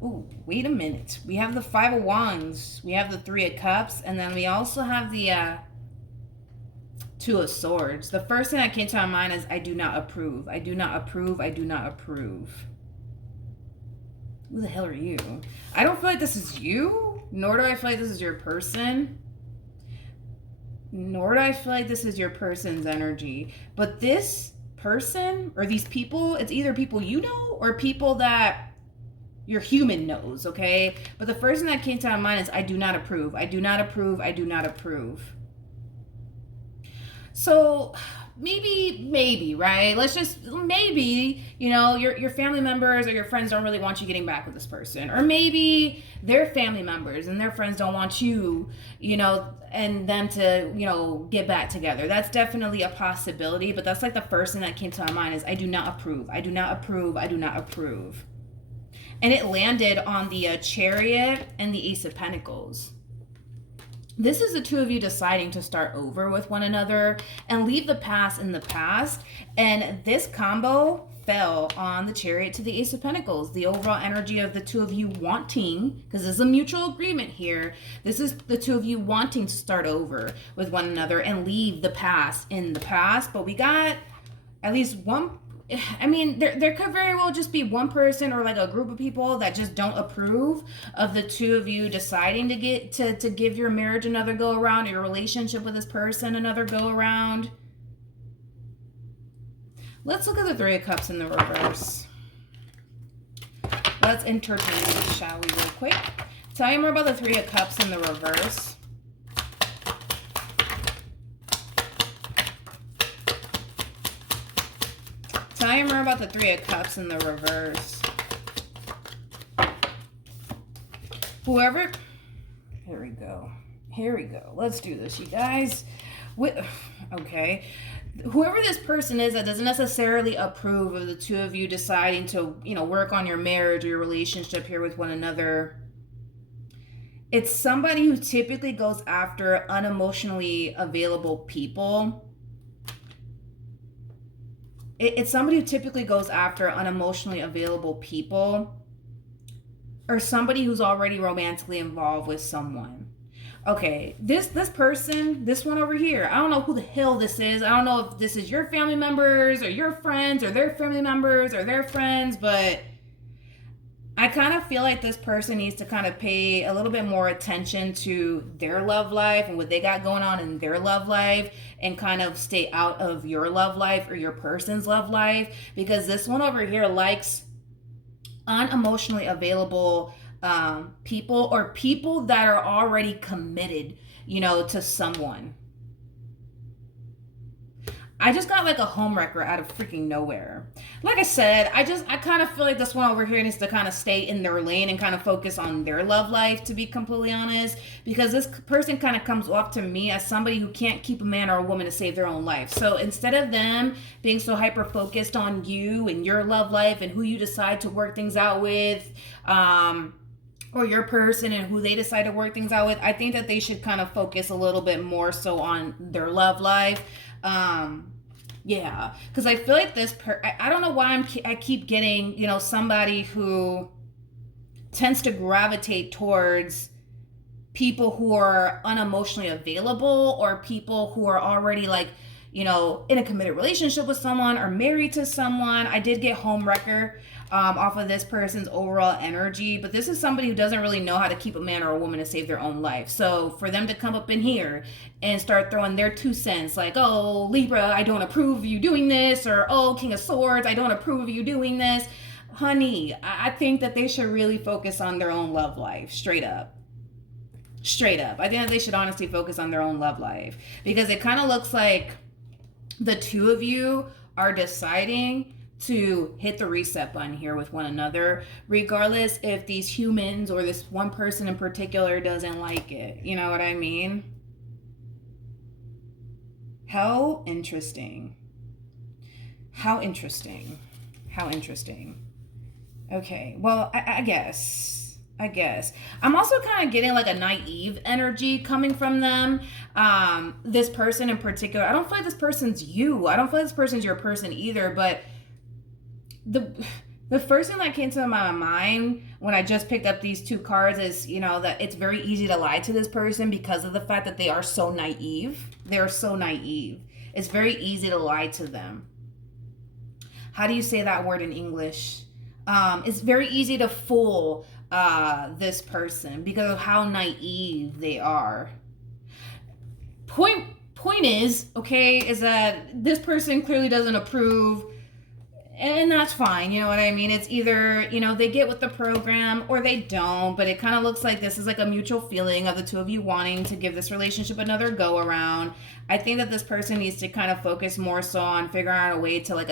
Ooh, wait a minute. We have the Five of Wands. We have the Three of Cups. And then we also have the Two of Swords. The first thing that came to my mind is I do not approve. I do not approve. I do not approve. Who the hell are you? I don't feel like this is you. Nor do I feel like this is your person. Nor do I feel like this is your person's energy. But this person, or these people, it's either people you know or people that your human knows, okay? But the first thing that came to my mind is I do not approve. I do not approve. I do not approve. So maybe, right? Let's just, maybe, you know, your family members or your friends don't really want you getting back with this person. Or maybe their family members and their friends don't want you, you know, and them to, you know, get back together. That's definitely a possibility, but that's like the first thing that came to my mind is I do not approve. I do not approve. I do not approve. And it landed on the Chariot and the Ace of Pentacles. This is the two of you deciding to start over with one another and leave the past in the past. And this combo fell on the Chariot to the Ace of Pentacles. The overall energy of the two of you wanting, because this is a mutual agreement here, this is the two of you wanting to start over with one another and leave the past in the past. But we got at least one, I mean, there could very well just be one person or like a group of people that just don't approve of the two of you deciding to give your marriage another go around, or your relationship with this person another go around. Let's look at the Three of Cups in the reverse. Let's entertain this, shall we, real quick. Tell me more about the Three of Cups in the reverse. Tell me more about the Three of Cups in the reverse. Whoever... Here we go. Here we go. Let's do this, you guys. Okay. Whoever this person is that doesn't necessarily approve of the two of you deciding to, you know, work on your marriage or your relationship here with one another, it's somebody who typically goes after unemotionally available people. It's somebody who typically goes after unemotionally available people, or somebody who's already romantically involved with someone. Okay, this person, this one over here, I don't know who the hell this is. I don't know if this is your family members or your friends or their family members or their friends, but I kind of feel like this person needs to kind of pay a little bit more attention to their love life and what they got going on in their love life, and kind of stay out of your love life or your person's love life, because this one over here likes unemotionally available people, or people that are already committed, you know, to someone. I just got like a homewrecker out of freaking nowhere. Like I said, I kind of feel like this one over here needs to kind of stay in their lane and kind of focus on their love life, to be completely honest, because this person kind of comes off to me as somebody who can't keep a man or a woman to save their own life. So instead of them being so hyper focused on you and your love life and who you decide to work things out with, or your person and who they decide to work things out with, I think that they should kind of focus a little bit more so on their love life. Yeah, because I feel like I don't know why I keep getting, you know, somebody who tends to gravitate towards people who are unemotionally available, or people who are already like, you know, in a committed relationship with someone or married to someone. I did get homewrecker off of this person's overall energy, but this is somebody who doesn't really know how to keep a man or a woman to save their own life. So for them to come up in here and start throwing their 2 cents, like, oh, Libra, I don't approve of you doing this, or oh, King of Swords, I don't approve of you doing this. Honey, I think that they should really focus on their own love life, straight up. Straight up. I think that they should honestly focus on their own love life, because it kind of looks like the two of you are deciding to hit the reset button here with one another, regardless if these humans or this one person in particular doesn't like it. You know what I mean? How interesting. How interesting. How interesting. Okay, well, I guess. I'm also kind of getting like a naive energy coming from them. This person in particular, I don't feel like this person's you. I don't feel like this person's your person either, but the first thing that came to my mind when I just picked up these 2 cards is, you know, that it's very easy to lie to this person because of the fact that they are so naive. They're so naive. It's very easy to lie to them. How do you say that word in English? It's very easy to fool this person because of how naive they are. Point is, okay, is that this person clearly doesn't approve. And that's fine, you know what I mean? It's either, you know, they get with the program or they don't, but it kind of looks like this is like a mutual feeling of the two of you wanting to give this relationship another go around. I think that this person needs to kind of focus more so on figuring out a way to like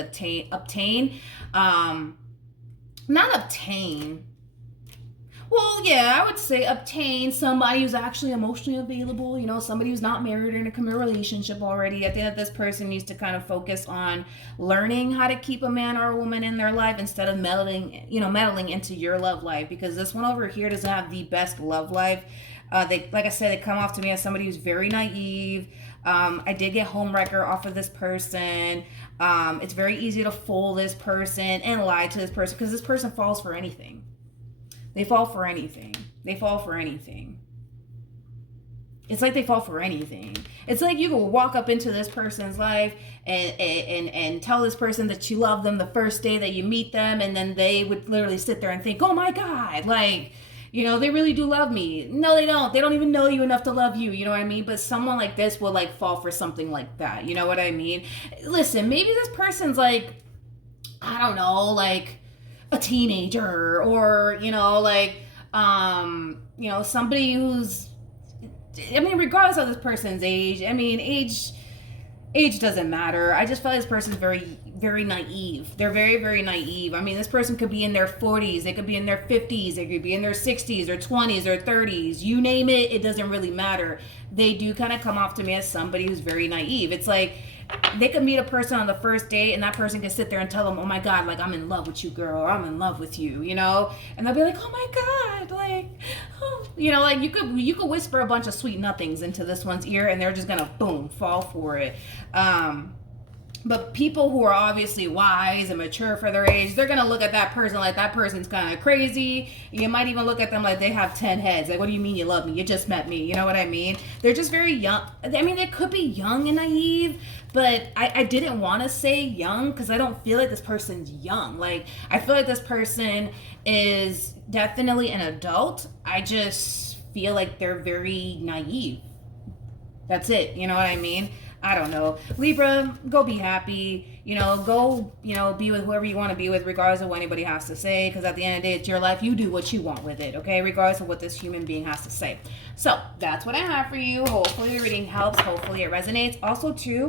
well, yeah, I would say obtain somebody who's actually emotionally available, you know, somebody who's not married or in a committed relationship already. I think that this person needs to kind of focus on learning how to keep a man or a woman in their life instead of meddling into your love life, because this one over here doesn't have the best love life. Like I said, they come off to me as somebody who's very naive. I did get homewrecker off of this person. It's very easy to fool this person and lie to this person because this person falls for anything. They fall for anything. It's like they fall for anything. It's like you could walk up into this person's life and tell this person that you love them the first day that you meet them, and then they would literally sit there and think, oh my God, like, you know, they really do love me. No, they don't. They don't even know you enough to love you. You know what I mean? But someone like this will like fall for something like that. You know what I mean? Listen, maybe this person's like, I don't know, like a teenager, or, you know, like, you know, somebody who's, I mean, regardless of this person's age, I mean, age doesn't matter. I just feel like this person's very, very naive. They're very, very naive. I mean, this person could be in their 40s. They could be in their 50s. They could be in their 60s or 20s or 30s. You name it, it doesn't really matter. They do kind of come off to me as somebody who's very naive. It's like they could meet a person on the first date and that person can sit there and tell them, oh my God, like, I'm in love with you, girl, or I'm in love with you, you know? And they'll be like, oh my God, like, oh. You know, like you could whisper a bunch of sweet nothings into this one's ear and they're just gonna, boom, fall for it. But people who are obviously wise and mature for their age, they're going to look at that person like that person's kind of crazy. You might even look at them like they have 10 heads. Like, what do you mean you love me? You just met me. You know what I mean? They're just very young. I mean, they could be young and naive, but I didn't want to say young because I don't feel like this person's young. Like, I feel like this person is definitely an adult. I just feel like they're very naive. That's it. You know what I mean? I don't know. Libra, go be happy. You know, go, you know, be with whoever you want to be with, regardless of what anybody has to say. Because at the end of the day, it's your life. You do what you want with it, okay? Regardless of what this human being has to say. So, that's what I have for you. Hopefully the reading helps. Hopefully it resonates. Also, too,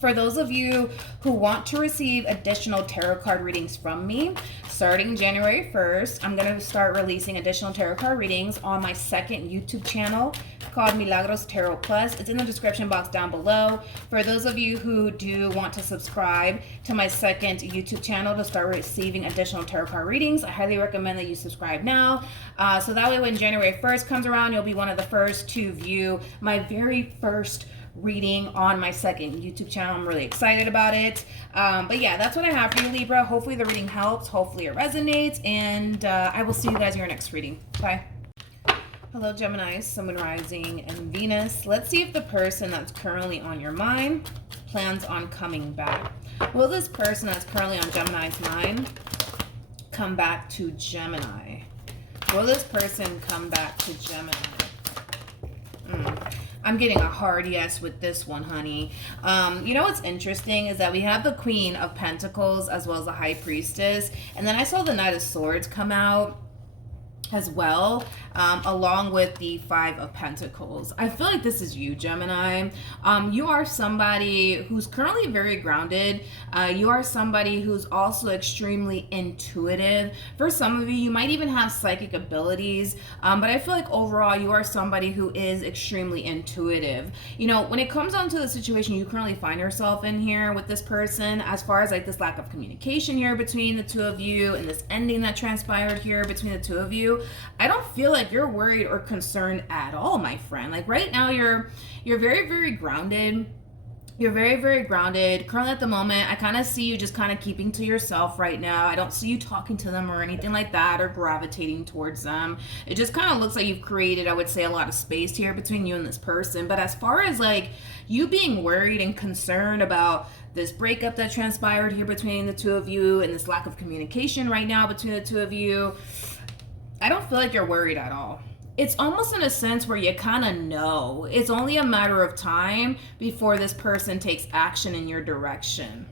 For those of you who want to receive additional tarot card readings from me, starting January 1st, I'm going to start releasing additional tarot card readings on my second YouTube channel called Milagros Tarot Plus. It's in the description box down below. For those of you who do want to subscribe to my second YouTube channel to start receiving additional tarot card readings, I highly recommend that you subscribe now. So that way when January 1st comes around, you'll be one of the first to view my very first reading on my second YouTube channel. I'm really excited about it. But yeah, that's what I have for you, Libra. Hopefully the reading helps. Hopefully it resonates. And I will see you guys in your next reading. Bye. Hello, Gemini, Sun, Moon, Rising, and Venus. Let's see if the person that's currently on your mind plans on coming back. Will this person that's currently on Gemini's mind come back to Gemini? Will this person come back to Gemini? I'm getting a hard yes with this one, honey. You know what's interesting is that we have the Queen of Pentacles as well as the High Priestess. And then I saw the Knight of Swords come out as well, along with the Five of Pentacles. I feel like this is you, Gemini. You are somebody who's currently very grounded. You are somebody who's also extremely intuitive. For some of you, you might even have psychic abilities, but I feel like overall you are somebody who is extremely intuitive. You know, when it comes down to the situation you currently find yourself in here with this person, as far as like this lack of communication here between the two of you and this ending that transpired here between the two of you, I don't feel like you're worried or concerned at all, my friend. Like right now, you're very, very grounded. You're very, very grounded. Currently at the moment, I kind of see you just kind of keeping to yourself right now. I don't see you talking to them or anything like that or gravitating towards them. It just kind of looks like you've created, I would say, a lot of space here between you and this person. But as far as like you being worried and concerned about this breakup that transpired here between the two of you and this lack of communication right now between the two of you, I don't feel like you're worried at all. It's almost in a sense where you kind of know. It's only a matter of time before this person takes action in your direction.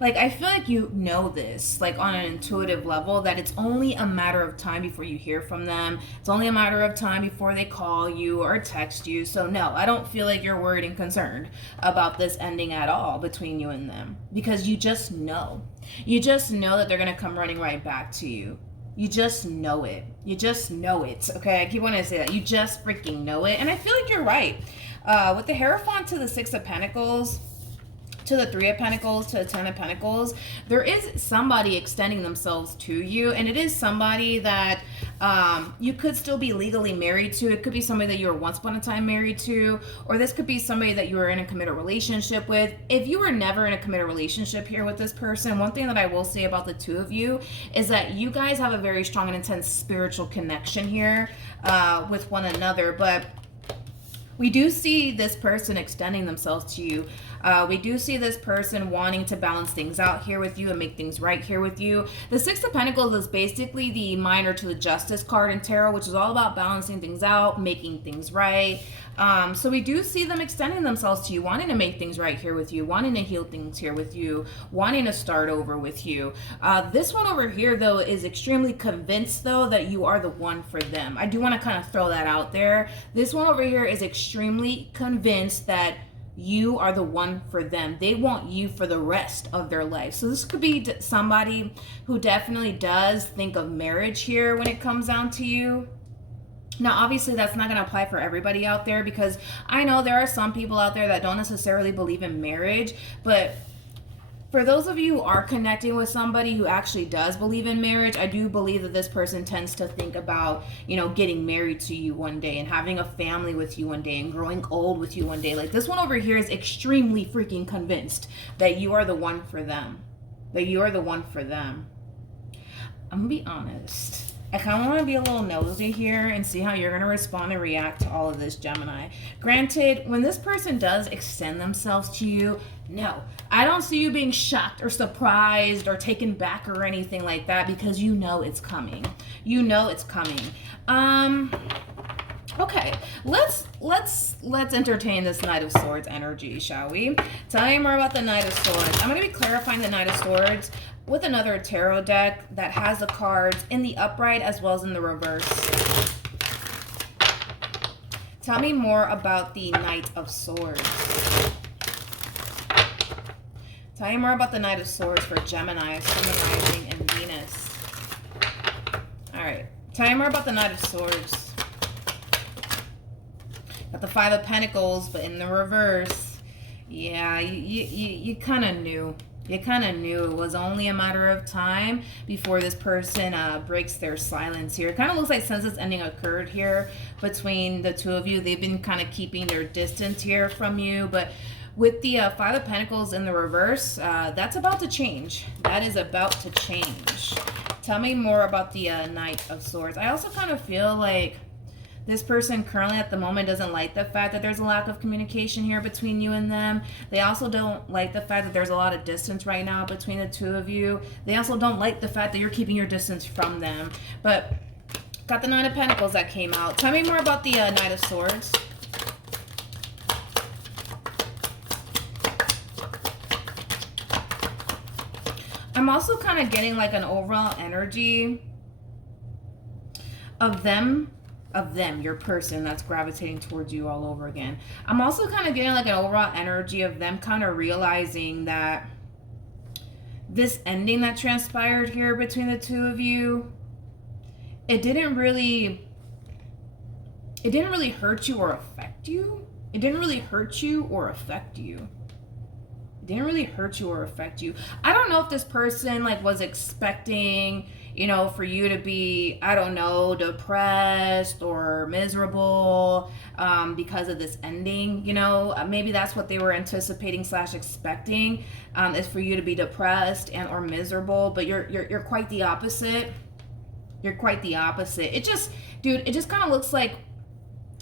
Like, I feel like you know this, like on an intuitive level, that it's only a matter of time before you hear from them. It's only a matter of time before they call you or text you. So no, I don't feel like you're worried and concerned about this ending at all between you and them, because you just know. You just know that they're going to come running right back to you. You just know it. You just know it. Okay, I keep wanting to say that. You just freaking know it. And I feel like you're right. With the Hierophant to the Six of Pentacles, to the Three of Pentacles, to the Ten of Pentacles, there is somebody extending themselves to you, and it is somebody that you could still be legally married to. It could be somebody that you were once upon a time married to, or this could be somebody that you were in a committed relationship with. If you were never in a committed relationship here with this person, one thing that I will say about the two of you is that you guys have a very strong and intense spiritual connection here with one another, but we do see this person extending themselves to you. We do see this person wanting to balance things out here with you and make things right here with you. The Six of Pentacles is basically the minor to the Justice card in tarot, which is all about balancing things out, making things right. So we do see them extending themselves to you, wanting to make things right here with you, wanting to heal things here with you, wanting to start over with you. This one over here, though, is extremely convinced, though, that you are the one for them. I do want to kind of throw that out there. This one over here is extremely convinced that you are the one for them. They want you for the rest of their life. So this could be somebody who definitely does think of marriage here when it comes down to you. Now, obviously, that's not going to apply for everybody out there, because I know there are some people out there that don't necessarily believe in marriage, but for those of you who are connecting with somebody who actually does believe in marriage, I do believe that this person tends to think about, you know, getting married to you one day and having a family with you one day and growing old with you one day. Like, this one over here is extremely freaking convinced that you are the one for them. That you are the one for them. I'm gonna be honest. I kind of want to be a little nosy here and see how you're going to respond and react to all of this, Gemini. Granted, when this person does extend themselves to you, no, I don't see you being shocked or surprised or taken back or anything like that, because you know it's coming. You know it's coming. Okay, let's entertain this Knight of Swords energy, shall we? Tell me more about the Knight of Swords. I'm going to be clarifying the Knight of Swords with another tarot deck that has the cards in the upright as well as in the reverse. Tell me more about the Knight of Swords. Tell me more about the Knight of Swords for Gemini, Sun, Rising, and Venus. All right. Tell me more about the Knight of Swords. Got the Five of Pentacles, but in the reverse. Yeah, you kind of knew. You kind of knew it was only a matter of time before this person breaks their silence here. It kind of looks like since this ending occurred here between the two of you, they've been kind of keeping their distance here from you. But with the Five of Pentacles in the reverse, that's about to change. That is about to change. Tell me more about the Knight of Swords. I also kind of feel like this person currently at the moment doesn't like the fact that there's a lack of communication here between you and them. They also don't like the fact that there's a lot of distance right now between the two of you. They also don't like the fact that you're keeping your distance from them. But got the Nine of Pentacles that came out. Tell me more about the Knight of Swords. I'm also kind of getting like an overall energy of them, your person that's gravitating towards you all over again. I'm also kind of getting like an overall energy of them kind of realizing that this ending that transpired here between the two of you, it didn't really hurt you or affect you. It didn't really hurt you or affect you. It didn't really hurt you or affect you. I don't know if this person like was expecting, you know, for you to be, I don't know, depressed or miserable because of this ending, you know. Maybe that's what they were anticipating / expecting, is for you to be depressed and or miserable, but you're quite the opposite. You're quite the opposite. It just, dude, it just kind of looks like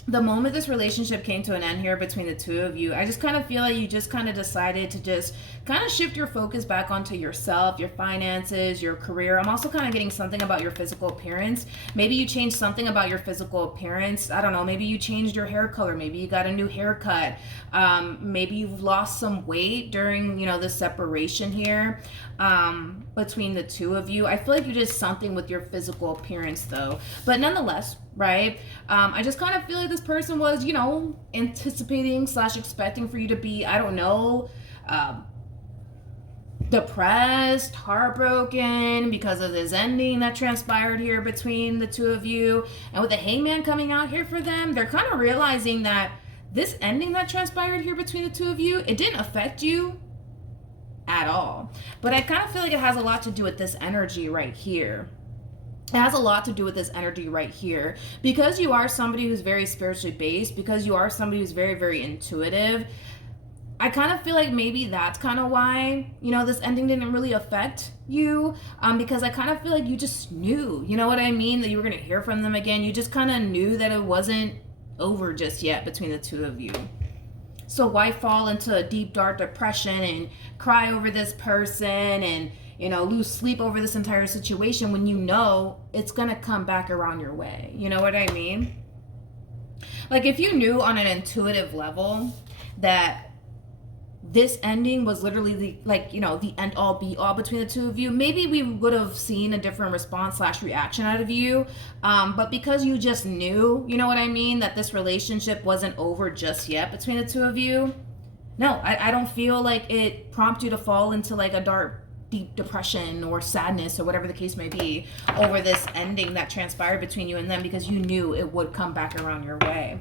the moment this relationship came to an end here between the two of you, I just kind of feel like you just kind of decided to just kind of shift your focus back onto yourself, your finances, your career. I'm also kind of getting something about your physical appearance. Maybe you changed something about your physical appearance. I don't know. Maybe you changed your hair color. Maybe you got a new haircut. Maybe you've lost some weight during, you know, the separation here between the two of you. I feel like you did something with your physical appearance though. But nonetheless, right? I just kind of feel like this person was, you know, anticipating / expecting for you to be, I don't know, depressed, heartbroken because of this ending that transpired here between the two of you. And with the Hangman coming out here for them, they're kind of realizing that this ending that transpired here between the two of you, it didn't affect you at all. But I kind of feel like it has a lot to do with this energy right here. It has a lot to do with this energy right here. Because you are somebody who's very spiritually based, because you are somebody who's very, very intuitive, I kind of feel like maybe that's kind of why, you know, this ending didn't really affect you, because I kind of feel like you just knew, you know what I mean, that you were going to hear from them again. You just kind of knew that it wasn't over just yet between the two of you. So why fall into a deep, dark depression and cry over this person and, you know, lose sleep over this entire situation when you know it's going to come back around your way? You know what I mean? Like if you knew on an intuitive level that this ending was literally the, like, you know, the end all be all between the two of you, maybe we would have seen a different response / reaction out of you. But because you just knew, you know what I mean, that this relationship wasn't over just yet between the two of you, no, I don't feel like it prompted you to fall into like a dark, deep depression or sadness or whatever the case may be over this ending that transpired between you and them, because you knew it would come back around your way.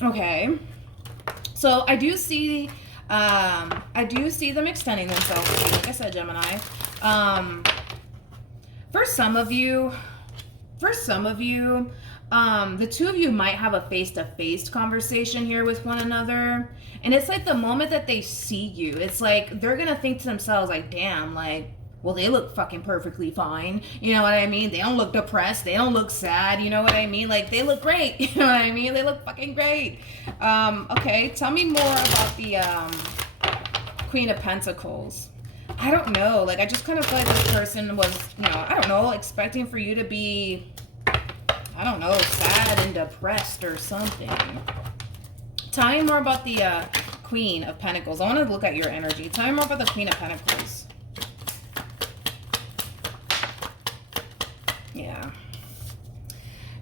Okay. So I do see them extending themselves to you, like I said, Gemini. For some of you, the two of you might have a face-to-face conversation here with one another. And it's like the moment that they see you, it's like they're gonna think to themselves like, damn, like, well, they look fucking perfectly fine. You know what I mean? They don't look depressed. They don't look sad. You know what I mean? Like, they look great. You know what I mean? They look fucking great. Okay, tell me more about the Queen of Pentacles. I don't know. Like, I just kind of feel like this person was, you know, I don't know, expecting for you to be, I don't know, sad and depressed or something. Tell me more about the Queen of Pentacles. I want to look at your energy. Tell me more about the Queen of Pentacles. Yeah.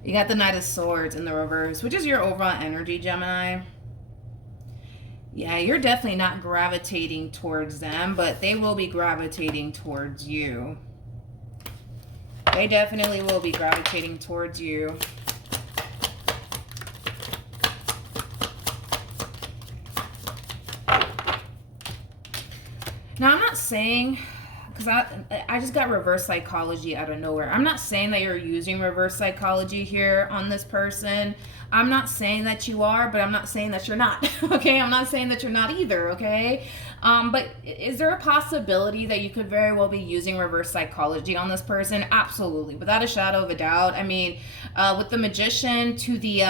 You got the Knight of Swords in the reverse, which is your overall energy, Gemini. Yeah, you're definitely not gravitating towards them, but they will be gravitating towards you. They definitely will be gravitating towards you. Now, I'm not saying, because I just got reverse psychology out of nowhere. I'm not saying that you're using reverse psychology here on this person. I'm not saying that you are, but I'm not saying that you're not. Okay, I'm not saying that you're not either. Okay, but is there a possibility that you could very well be using reverse psychology on this person? Absolutely, without a shadow of a doubt. I mean, with the Magician to the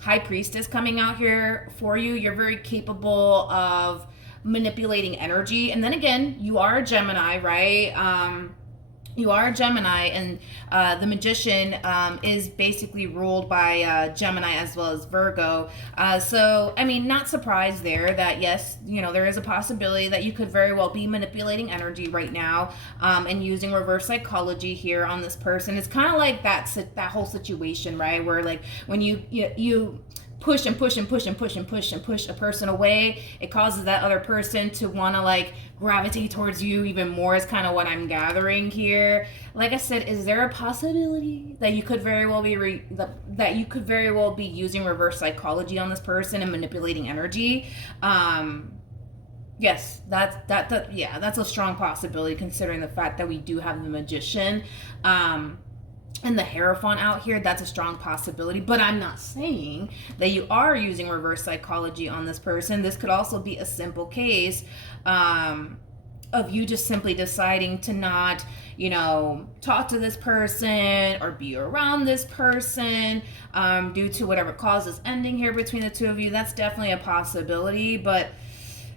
High Priestess coming out here for you, you're very capable of manipulating energy. And then again, you are a Gemini, right? You are a Gemini, and the Magician is basically ruled by Gemini as well as Virgo. So, I mean, not surprised there that, yes, you know, there is a possibility that you could very well be manipulating energy right now and using reverse psychology here on this person. It's kind of like that whole situation, right? Where, like, when you push and push and push and push and push and push a person away, it causes that other person to want to, like, gravitate towards you even more, is kind of what I'm gathering here. Like I said, is there a possibility that you could very well be that you could very well be using reverse psychology on this person and manipulating energy? Yes, that's a strong possibility, considering the fact that we do have the Magician and the Hierophant out here. That's a strong possibility, but I'm not saying that you are using reverse psychology on this person. This could also be a simple case of you just simply deciding to not, you know, talk to this person or be around this person due to whatever cause is ending here between the two of you. That's definitely a possibility, but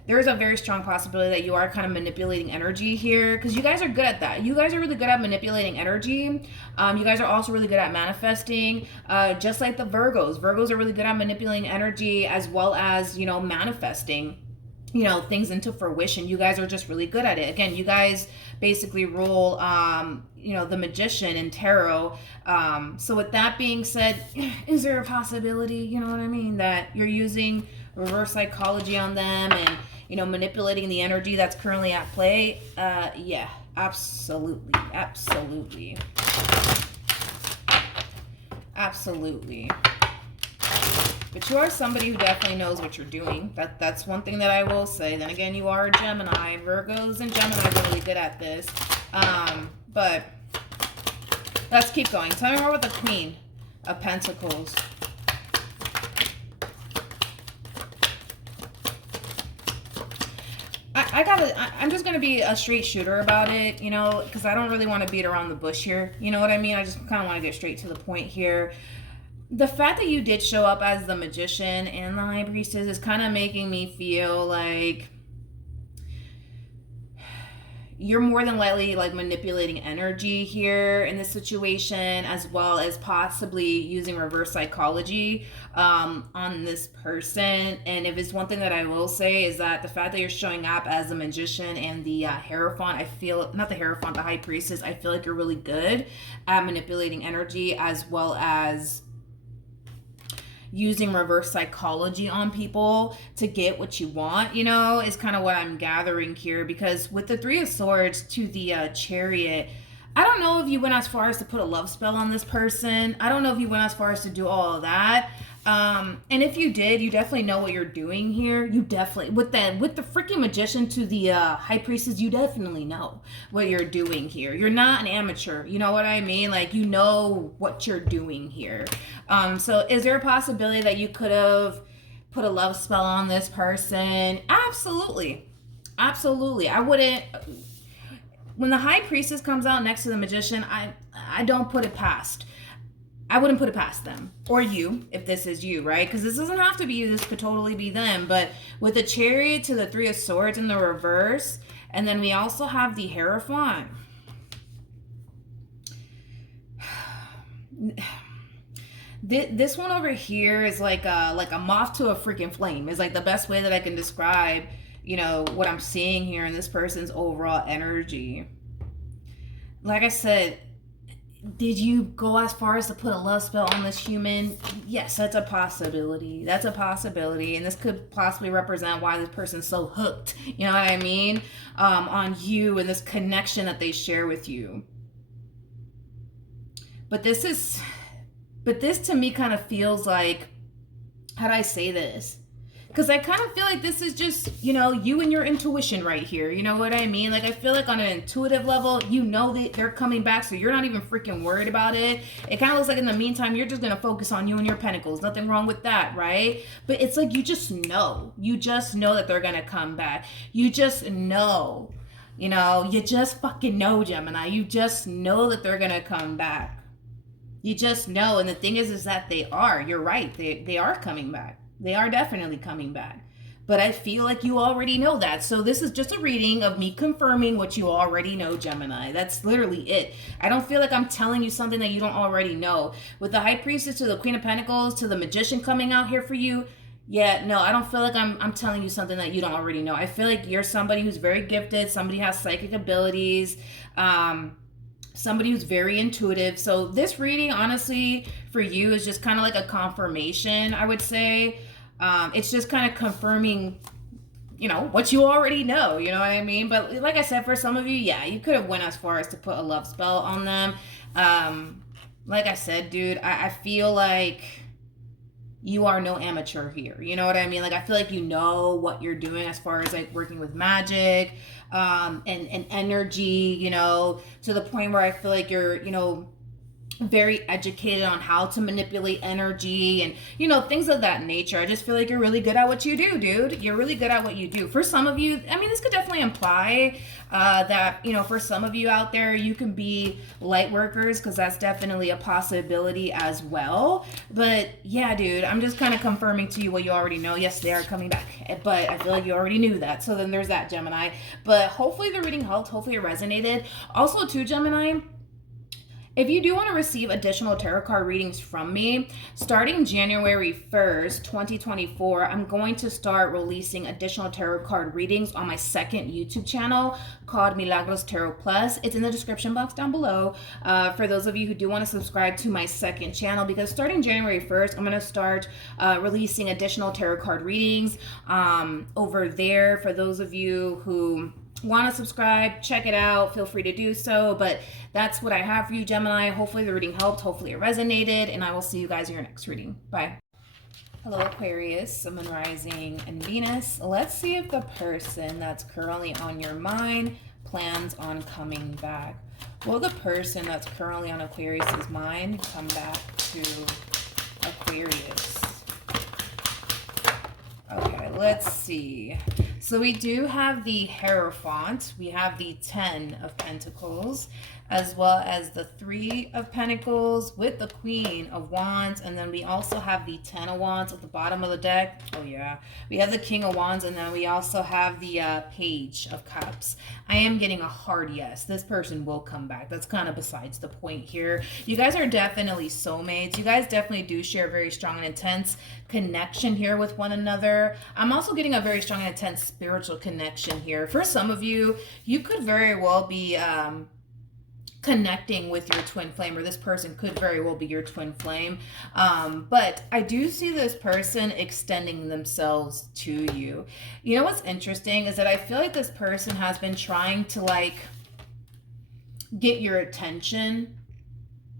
there is a very strong possibility that you are kind of manipulating energy here, because you guys are good at that. You guys are really good at manipulating energy. You guys are also really good at manifesting, just like the Virgos. Virgos are really good at manipulating energy as well as, you know, manifesting, you know, things into fruition. You guys are just really good at it. Again, you guys basically rule, you know, the Magician and tarot. So with that being said, is there a possibility, you know what I mean, that you're using reverse psychology on them and, you know, manipulating the energy that's currently at play? Yeah, absolutely. But you are somebody who definitely knows what you're doing. That's one thing that I will say. Then again, you are a Gemini. Virgos and Gemini are really good at this. But let's keep going. Tell me more about the Queen of Pentacles. I'm just going to be a straight shooter about it, you know, because I don't really want to beat around the bush here. You know what I mean? I just kind of want to get straight to the point here. The fact that you did show up as the Magician and the High Priestess is kind of making me feel like you're more than likely, like, manipulating energy here in this situation, as well as possibly using reverse psychology on this person. And if it's one thing that I will say, is that the fact that you're showing up as the Magician and the Hierophant, I feel, not the Hierophant, the High Priestess, I feel like you're really good at manipulating energy as well as using reverse psychology on people to get what you want, you know, is kind of what I'm gathering here. Because with the Three of Swords to the Chariot, I don't know if you went as far as to put a love spell on this person. I don't know if you went as far as to do all of that. And if you did, you definitely know what you're doing here. You definitely, with the freaking Magician to the High Priestess, you definitely know what you're doing here. You're not an amateur. You know what I mean? Like, you know what you're doing here. So is there a possibility that you could have put a love spell on this person? Absolutely. I wouldn't. When the High Priestess comes out next to the Magician, I don't put it past. I wouldn't put it past them. Or you, if this is you, right? Because this doesn't have to be you. This could totally be them. But with the Chariot to the Three of Swords in the reverse, and then we also have the Hierophant. This one over here is like a moth to a freaking flame. Is like the best way that I can describe, you know, what I'm seeing here in this person's overall energy. Like I said, did you go as far as to put a love spell on this human? Yes, that's a possibility. That's a possibility. And this could possibly represent why this person's so hooked, you know what I mean, on you and this connection that they share with you. But this to me kind of feels like, how do I say this? Because I kind of feel like this is just, you know, you and your intuition right here. You know what I mean? Like, I feel like on an intuitive level, you know that they're coming back, so you're not even freaking worried about it. It kind of looks like in the meantime, you're just going to focus on you and your pentacles. Nothing wrong with that, right? But it's like you just know. You just know that they're going to come back. You just know. You know, you just fucking know, Gemini. You just know that they're going to come back. You just know. And the thing is that they are. You're right. They are coming back. They are definitely coming back. But I feel like you already know that. So this is just a reading of me confirming what you already know, Gemini. That's literally it. I don't feel like I'm telling you something that you don't already know. With the High Priestess to the Queen of Pentacles to the Magician coming out here for you, yeah, no, I don't feel like I'm telling you something that you don't already know. I feel like you're somebody who's very gifted. Somebody has psychic abilities. Somebody who's very intuitive. So this reading, honestly, for you is just kind of like a confirmation, I would say. It's just kind of confirming, you know, what you already know, you know what I mean? But like I said, for some of you, yeah, you could have went as far as to put a love spell on them. Like I said, dude, I feel like you are no amateur here. You know what I mean? Like, I feel like you know what you're doing as far as like working with magic, and energy, you know, to the point where I feel like you're, you know, very educated on how to manipulate energy and, you know, things of that nature. I just feel like you're really good at what you do, dude. You're really good at what you do. For some of you, I mean, this could definitely imply that, you know, for some of you out there, you can be light workers, because that's definitely a possibility as well. But yeah, dude, I'm just kind of confirming to you what you already know. Yes, they are coming back, but I feel like you already knew that. So then there's that, Gemini. But hopefully the reading helped. Hopefully it resonated. Also too, Gemini, if you do want to receive additional tarot card readings from me, starting January 1st, 2024, I'm going to start releasing additional tarot card readings on my second YouTube channel called Milagros Tarot Plus. It's in the description box down below for those of you who do want to subscribe to my second channel, because starting January 1st, I'm going to start releasing additional tarot card readings over there. For those of you who want to subscribe, check it out, feel free to do so. But that's what I have for you, Gemini. Hopefully the reading helped, hopefully it resonated, and I will see you guys in your next reading. Bye. Hello, Aquarius, Sun, Moon, Rising, and Venus. Let's see if the person that's currently on your mind plans on coming back. Will the person that's currently on Aquarius's mind come back to Aquarius? Okay, let's see. So we do have the Hierophant, we have the 10 of Pentacles, as well as the 3 of Pentacles with the Queen of Wands, and then we also have the 10 of Wands at the bottom of the deck. Oh yeah, we have the King of Wands, and then we also have the Page of Cups. I am getting a hard yes. This person will come back. That's kind of besides the point here. You guys are definitely soulmates. You guys definitely do share a very strong and intense connection here with one another. I'm also getting a very strong and intense spiritual connection here. For some of you, you could very well be connecting with your twin flame, or this person could very well be your twin flame. But I do see this person extending themselves to you. You know what's interesting is that I feel like this person has been trying to like get your attention.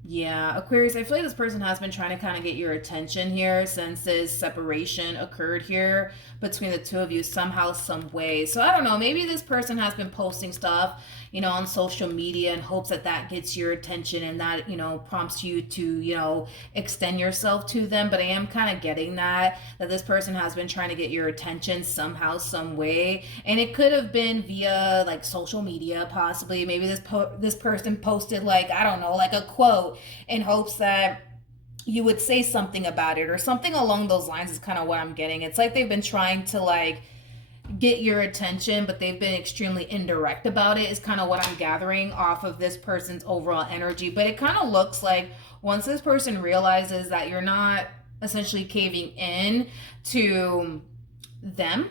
Yeah, Aquarius, I feel like this person has been trying to kind of get your attention here since this separation occurred here between the two of you somehow, some way. So I don't know, maybe this person has been posting stuff, you know, on social media in hopes that that gets your attention and that, you know, prompts you to, you know, extend yourself to them. But I am kind of getting that this person has been trying to get your attention somehow, some way. And it could have been via like social media, possibly. Maybe this person posted like, I don't know, like a quote in hopes that you would say something about it or something along those lines is kind of what I'm getting. It's like they've been trying to like get your attention, but they've been extremely indirect about it is kind of what I'm gathering off of this person's overall energy. But it kind of looks like once this person realizes that you're not essentially caving in to them,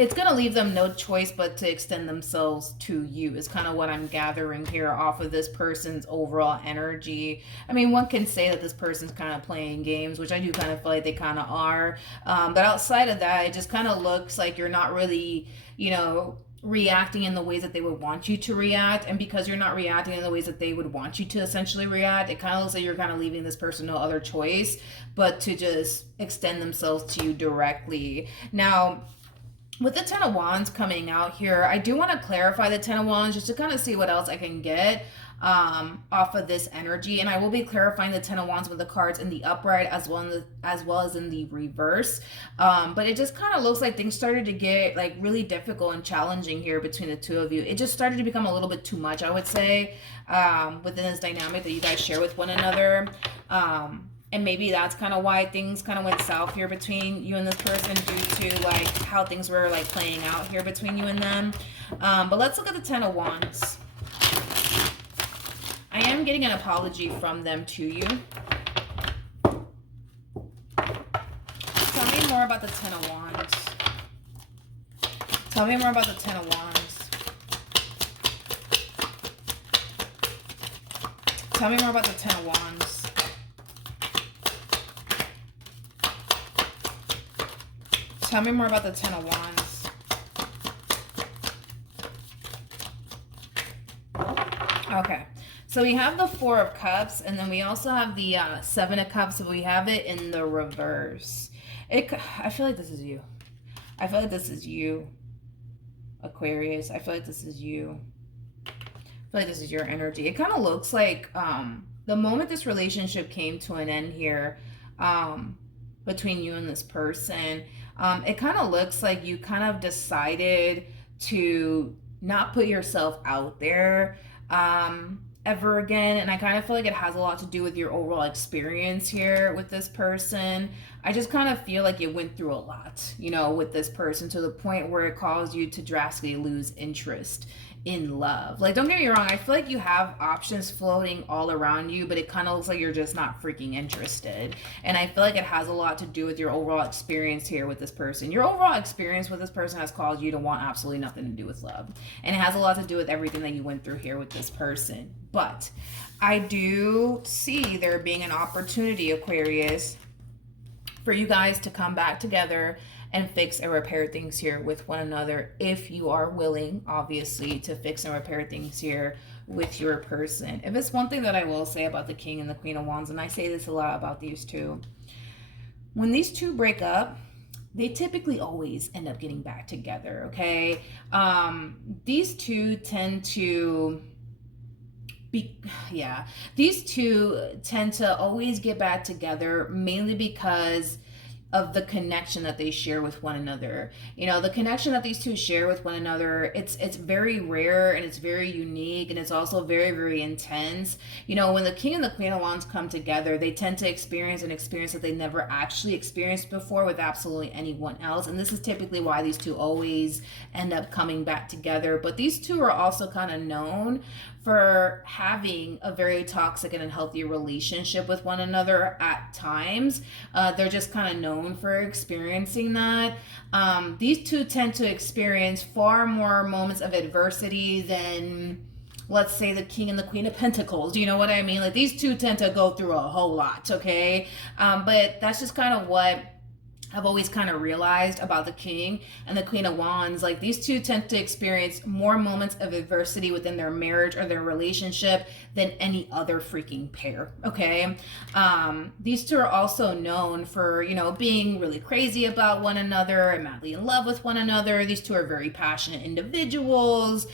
it's going to leave them no choice but to extend themselves to you is kind of what I'm gathering here off of this person's overall energy. I mean, one can say that this person's kind of playing games, which I do kind of feel like they kind of are. But outside of that, it just kind of looks like you're not really, you know, reacting in the ways that they would want you to react. And because you're not reacting in the ways that they would want you to essentially react, it kind of looks like you're kind of leaving this person no other choice but to just extend themselves to you directly. Now, with the Ten of Wands coming out here, I do want to clarify the Ten of Wands just to kind of see what else I can get off of this energy. And I will be clarifying the Ten of Wands with the cards in the upright as well as in the reverse. But it just kind of looks like things started to get like really difficult and challenging here between the two of you. It just started to become a little bit too much, I would say, within this dynamic that you guys share with one another. And maybe that's kind of why things kind of went south here between you and this person, due to like how things were like playing out here between you and them. But let's look at the Ten of Wands. I am getting an apology from them to you. Tell me more about the Ten of Wands. Tell me more about the Ten of Wands. Tell me more about the Ten of Wands. Tell me more about the Ten of Wands. Okay, so we have the Four of Cups, and then we also have the Seven of Cups, but we have it in the reverse. I feel like this is you. I feel like this is you, Aquarius. I feel like this is you. I feel like this is your energy. It kind of looks like the moment this relationship came to an end here, between you and this person, it kind of looks like you kind of decided to not put yourself out there ever again. And I kind of feel like it has a lot to do with your overall experience here with this person. I just kind of feel like you went through a lot, you know, with this person, to the point where it caused you to drastically lose interest in love. Like, don't get me wrong, I feel like you have options floating all around you, but it kind of looks like you're just not freaking interested. And I feel like it has a lot to do with your overall experience here with this person. Your overall experience with this person has caused you to want absolutely nothing to do with love. And it has a lot to do with everything that you went through here with this person. But I do see there being an opportunity, Aquarius, for you guys to come back together and fix and repair things here with one another, if you are willing, obviously, to fix and repair things here with your person. If it's one thing that I will say about the King and the Queen of Wands, and I say this a lot about these two, when these two break up, they typically always end up getting back together, okay? These two tend to these two tend to always get back together, mainly because of the connection that they share with one another. You know, the connection that these two share with one another, it's very rare, and it's very unique, and it's also very, very intense. You know, when the King and the Queen of Wands come together, they tend to experience an experience that they never actually experienced before with absolutely anyone else. And this is typically why these two always end up coming back together. But these two are also kind of known for having a very toxic and unhealthy relationship with one another at times. They're just kind of known for experiencing that. These two tend to experience far more moments of adversity than, let's say, the King and the Queen of Pentacles. Do you know what I mean? Like, these two tend to go through a whole lot, okay? But that's just kind of what I've always kind of realized about the King and the Queen of Wands. Like, these two tend to experience more moments of adversity within their marriage or their relationship than any other freaking pair, okay? These two are also known for, you know, being really crazy about one another and madly in love with one another. These two are very passionate individuals.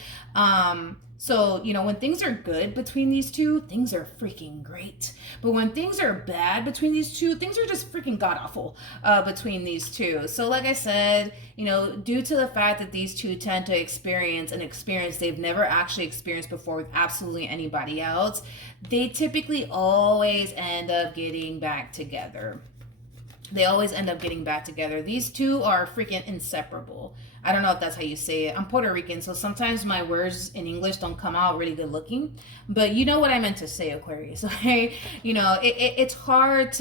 So, you know, when things are good between these two, things are freaking great. But when things are bad between these two, things are just freaking god-awful between these two. So like I said, you know, due to the fact that these two tend to experience an experience they've never actually experienced before with absolutely anybody else, they typically always end up getting back together. They always end up getting back together. These two are freaking inseparable. I don't know if that's how you say it. I'm Puerto Rican, so sometimes my words in English don't come out really good looking. But you know what I meant to say, Aquarius, okay? You know, it's hard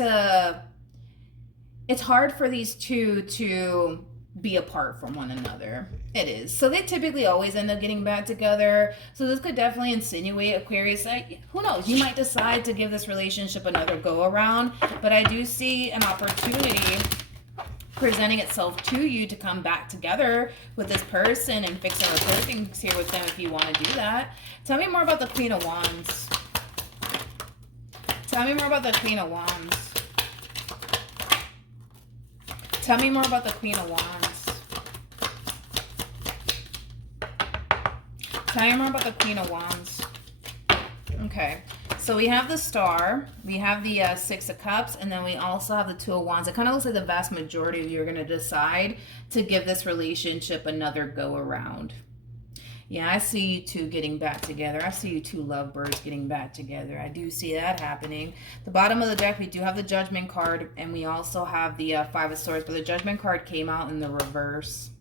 for these two to be apart from one another. It is. So they typically always end up getting back together. So this could definitely insinuate, Aquarius, like, who knows? You might decide to give this relationship another go around. But I do see an opportunity presenting itself to you to come back together with this person and fix and repair things here with them if you want to do that. Tell me more about the Queen of Wands. Tell me more about the Queen of Wands. Tell me more about the Queen of Wands. Tell me more about the Queen of Wands. Okay. So we have the Star, we have the Six of Cups, and then we also have the Two of Wands. It kind of looks like the vast majority of you are going to decide to give this relationship another go around. Yeah, I see you two getting back together. I see you two lovebirds getting back together. I do see that happening. The bottom of the deck, we do have the Judgment card, and we also have the Five of Swords, but the Judgment card came out in the reverse.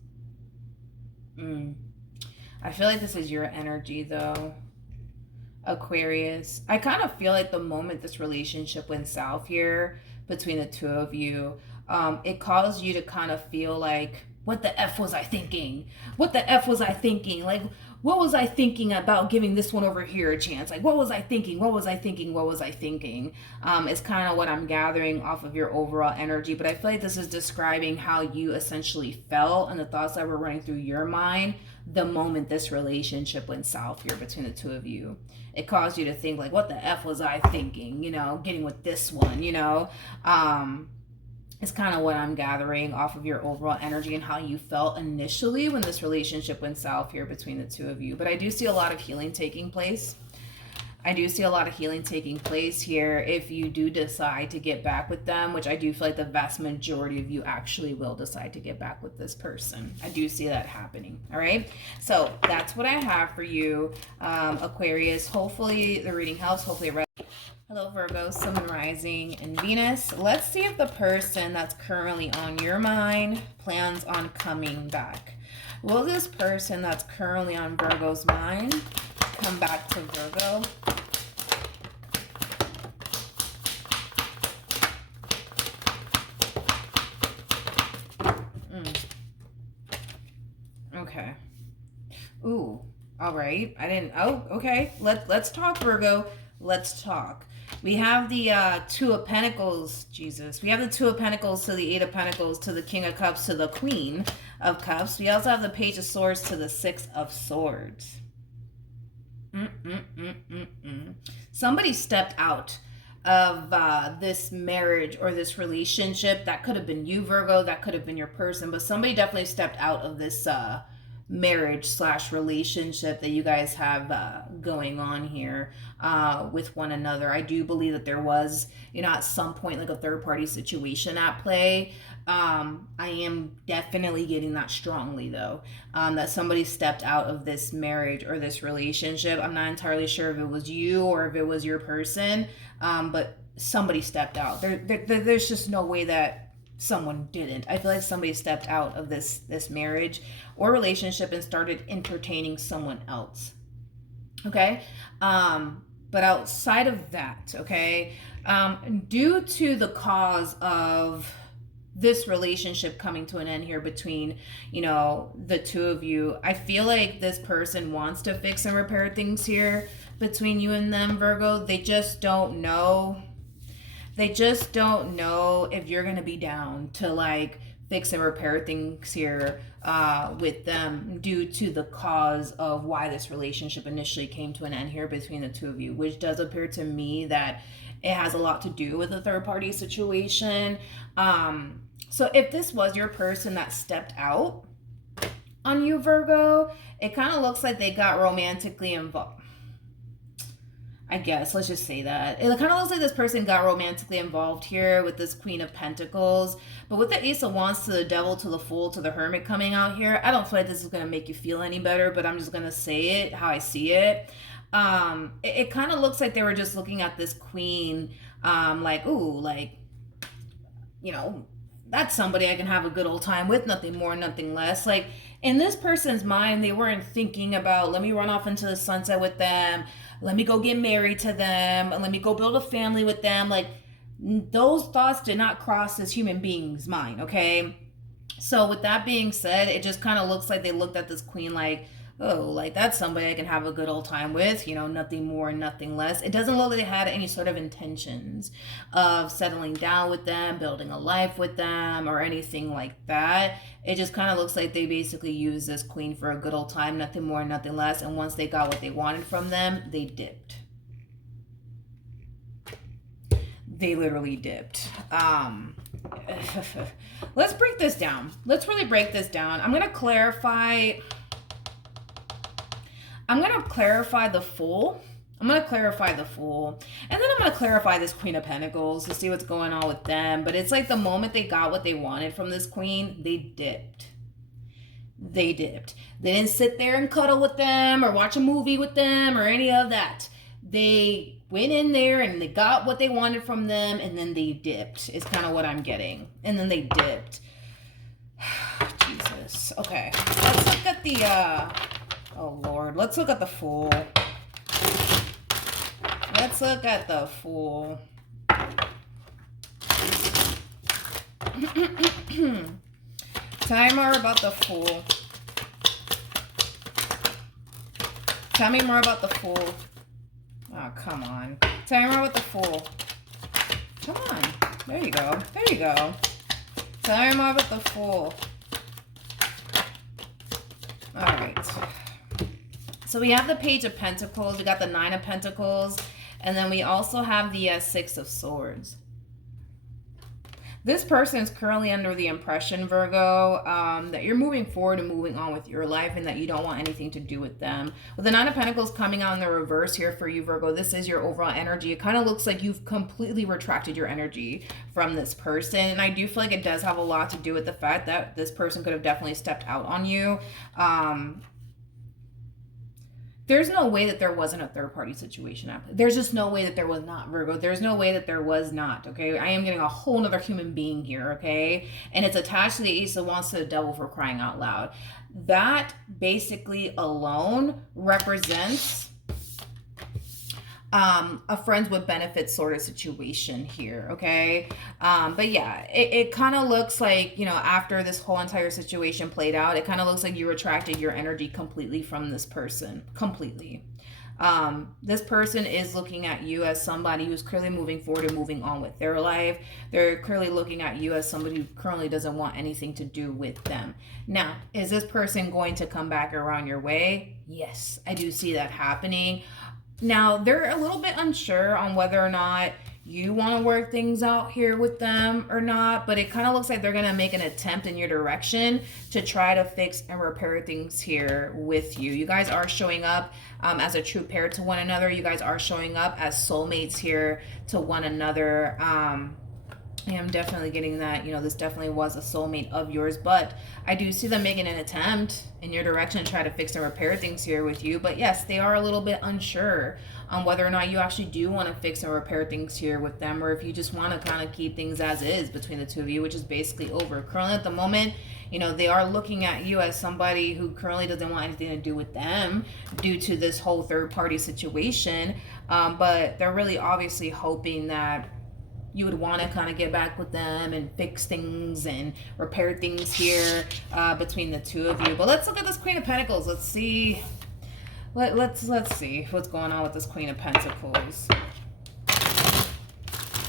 I feel like this is your energy, though, Aquarius. I kind of feel like the moment this relationship went south here between the two of you, it caused you to kind of feel like, what the F was I thinking? What the F was I thinking? Like, what was I thinking about giving this one over here a chance? Like, what was I thinking? What was I thinking? What was I thinking? It's kind of what I'm gathering off of your overall energy. But I feel like this is describing how you essentially felt and the thoughts that were running through your mind the moment this relationship went south here between the two of you. It caused you to think, like, what the F was I thinking? You know, getting with this one, you know? It's kind of what I'm gathering off of your overall energy and how you felt initially when this relationship went south here between the two of you. But I do see a lot of healing taking place. I do see a lot of healing taking place here if you do decide to get back with them, which I do feel like the vast majority of you actually will decide to get back with this person. I do see that happening. All right. So that's what I have for you, Aquarius. Hopefully the reading helps. Hopefully it resonates. Hello, Virgo, Sun, Rising, and Venus. Let's see if the person that's currently on your mind plans on coming back. Will this person that's currently on Virgo's mind come back to Virgo? Okay. Ooh, all right. Okay. Let's talk, Virgo. Let's talk. We have the Two of Pentacles, Jesus. We have the Two of Pentacles to the Eight of Pentacles to the King of Cups to the Queen of Cups. We also have the Page of Swords to the Six of Swords. Somebody stepped out of this marriage or this relationship. That could have been you, Virgo. That could have been your person. But somebody definitely stepped out of this marriage / relationship that you guys have going on here with one another. I do believe that there was, at some point, like a third party situation at play. I am definitely getting that strongly, though, that somebody stepped out of this marriage or this relationship. I'm not entirely sure if it was you or if it was your person, but somebody stepped out. There's just no way that someone didn't. I feel like somebody stepped out of this marriage or relationship and started entertaining someone else. Okay? But outside of that, okay, due to the cause of this relationship coming to an end here between, the two of you, I feel like this person wants to fix and repair things here between you and them, Virgo. They just don't know. They just don't know if you're going to be down to like fix and repair things here with them due to the cause of why this relationship initially came to an end here between the two of you, which does appear to me that it has a lot to do with a third party situation. So if this was your person that stepped out on you, Virgo, it kind of looks like they got romantically involved. I guess, let's just say that. It kind of looks like this person got romantically involved here with this Queen of Pentacles. But with the Ace of Wands to the Devil to the Fool to the Hermit coming out here, I don't feel like this is going to make you feel any better, but I'm just going to say it how I see it. It kind of looks like they were just looking at this Queen like, ooh, like, that's somebody I can have a good old time with, nothing more, nothing less. Like, in this person's mind, they weren't thinking about, let me run off into the sunset with them, let me go get married to them, and let me go build a family with them. Like, those thoughts did not cross this human being's mind, okay? So with that being said, it just kind of looks like they looked at this queen like, oh, like that's somebody I can have a good old time with, you know, nothing more, nothing less. It doesn't look like they had any sort of intentions of settling down with them, building a life with them, or anything like that. It just kind of looks like they basically used this queen for a good old time, nothing more, nothing less. And once they got what they wanted from them, they dipped. They literally dipped. Let's break this down. Let's really break this down. I'm going to clarify the Fool. I'm going to clarify the Fool. And then I'm going to clarify this Queen of Pentacles to see what's going on with them. But it's like the moment they got what they wanted from this queen, they dipped. They dipped. They didn't sit there and cuddle with them or watch a movie with them or any of that. They went in there and they got what they wanted from them, and then they dipped is kind of what I'm getting. And then they dipped. Jesus. Okay. Let's look at the, oh Lord. Let's look at the Fool. Let's look at the Fool. Tell me more about the Fool. Tell me more about the Fool. Oh, come on. Tell me more about the Fool. Come on. There you go. There you go. Tell me more about the Fool. All right. So we have the Page of Pentacles. We got the Nine of Pentacles. And then we also have the Six of Swords. This person is currently under the impression, Virgo, that you're moving forward and moving on with your life and that you don't want anything to do with them. With the Nine of Pentacles coming out in the reverse here for you, Virgo, this is your overall energy. It kind of looks like you've completely retracted your energy from this person. And I do feel like it does have a lot to do with the fact that this person could have definitely stepped out on you. There's no way that there wasn't a third-party situation happening. There's just no way that there was not, Virgo. There's no way that there was not, okay? I am getting a whole nother human being here, okay? And it's attached to the Ace of Wands to the Devil, for crying out loud. That basically alone represents a friends with benefits sort of situation here, okay? But yeah, it kind of looks like, you know, after this whole entire situation played out, it kind of looks like you retracted your energy completely from this person. Completely. This person is looking at you as somebody who's clearly moving forward and moving on with their life. They're clearly looking at you as somebody who currently doesn't want anything to do with them. Now, is this person going to come back around your way? Yes, I do see that happening. Now, they're a little bit unsure on whether or not you want to work things out here with them or not, but it kind of looks like they're going to make an attempt in your direction to try to fix and repair things here with you. You guys are showing up as a true pair to one another. You guys are showing up as soulmates here to one another. I am definitely getting that, you know, this definitely was a soulmate of yours, but I do see them making an attempt in your direction to try to fix and repair things here with you. But yes, they are a little bit unsure on whether or not you actually do want to fix and repair things here with them, or if you just want to kind of keep things as is between the two of you, which is basically over. Currently at the moment, you know, they are looking at you as somebody who currently doesn't want anything to do with them due to this whole third party situation. But they're really obviously hoping that you would want to kind of get back with them and fix things and repair things here between the two of you. But let's look at this Queen of Pentacles. Let's see. Let's see what's going on with this Queen of Pentacles.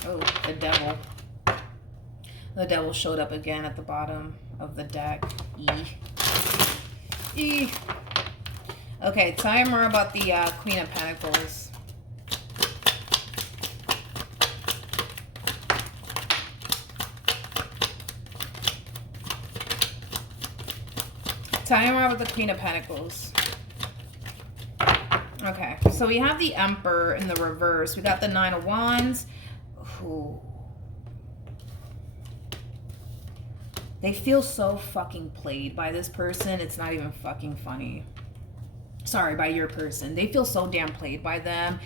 Oh, the Devil. The Devil showed up again at the bottom of the deck. Okay, tell me more about the Queen of Pentacles. Tell me more about the Queen of Pentacles. Okay, so we have the Emperor in the reverse. We got the Nine of Wands. Ooh. They feel so fucking played by this person. It's not even fucking funny. Sorry, by your person. They feel so damn played by them.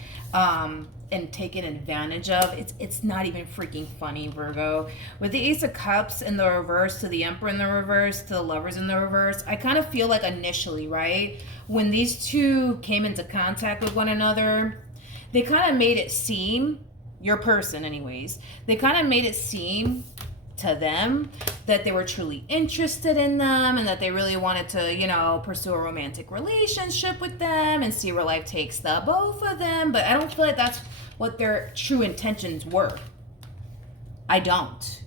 And taken advantage of. It's not even freaking funny, Virgo. With the Ace of Cups in the reverse, to the Emperor in the reverse, to the Lovers in the reverse, I kind of feel like initially, right, when these two came into contact with one another, they kind of made it seem, your person anyways, they kind of made it seem to them, that they were truly interested in them and that they really wanted to, you know, pursue a romantic relationship with them and see where life takes the both of them. But I don't feel like that's what their true intentions were. I don't.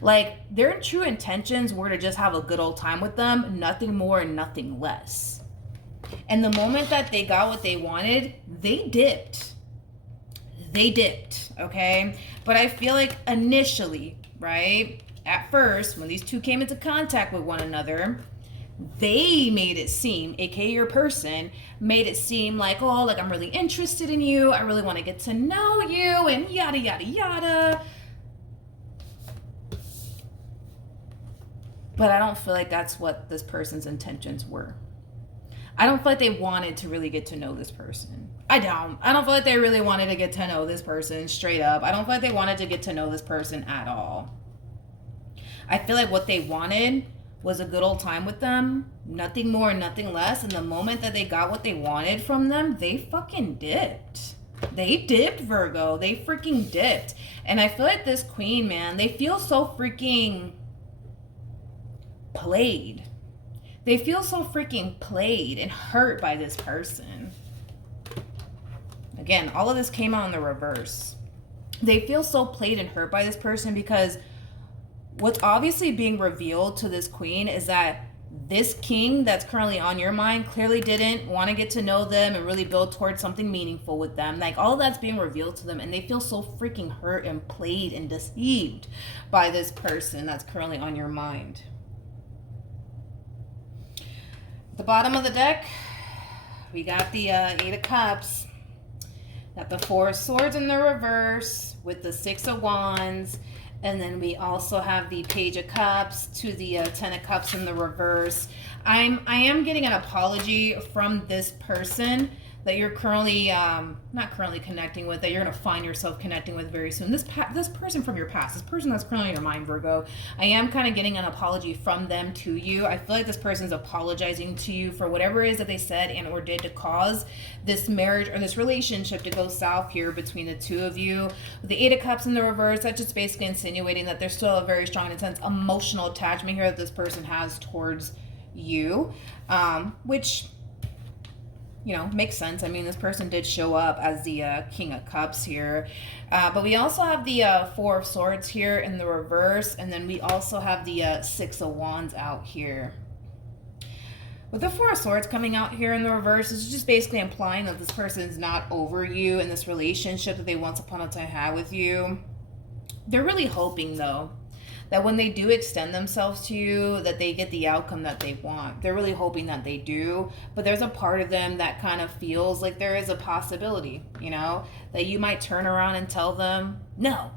Like, their true intentions were to just have a good old time with them, nothing more and nothing less. And the moment that they got what they wanted, they dipped. Okay? But I feel like initially, right, at first, when these two came into contact with one another, they made it seem, aka your person, made it seem like, oh, like, I'm really interested in you, I really want to get to know you, and yada, yada, yada. But I don't feel like that's what this person's intentions were. I don't feel like they wanted to really get to know this person. I don't feel like they really wanted to get to know this person straight up. I don't feel like they wanted to get to know this person at all. I feel like what they wanted was a good old time with them, nothing more, nothing less. And the moment that they got what they wanted from them, they fucking dipped. They dipped, Virgo. They freaking dipped. And I feel like this queen, man, they feel so freaking played. They feel so freaking played and hurt by this person. Again, all of this came out in the reverse. They feel so played and hurt by this person because what's obviously being revealed to this queen is that this king that's currently on your mind clearly didn't want to get to know them and really build towards something meaningful with them. Like, all of that's being revealed to them, and they feel so freaking hurt and played and deceived by this person that's currently on your mind. At the bottom of the deck, we got the Eight of Cups. Got the Four of Swords in the reverse with the Six of Wands. And then we also have the Page of Cups to the Ten of Cups in the reverse. I am getting an apology from this person that you're currently, not currently connecting with, that you're going to find yourself connecting with very soon. This person from your past, this person that's currently in your mind, Virgo, I am kind of getting an apology from them to you. I feel like this person's apologizing to you for whatever it is that they said and or did to cause this marriage or this relationship to go south here between the two of you. With the Eight of Cups in the reverse, that's just basically insinuating that there's still a very strong and intense emotional attachment here that this person has towards you, which, you know, makes sense. I mean, this person did show up as the King of Cups here. But we also have the Four of Swords here in the reverse. And then we also have the Six of Wands out here. With the Four of Swords coming out here in the reverse, it's just basically implying that this person is not over you in this relationship that they once upon a time had with you. They're really hoping, though, that when they do extend themselves to you, that they get the outcome that they want. They're really hoping that they do, but there's a part of them that kind of feels like there is a possibility, you know, that you might turn around and tell them, no,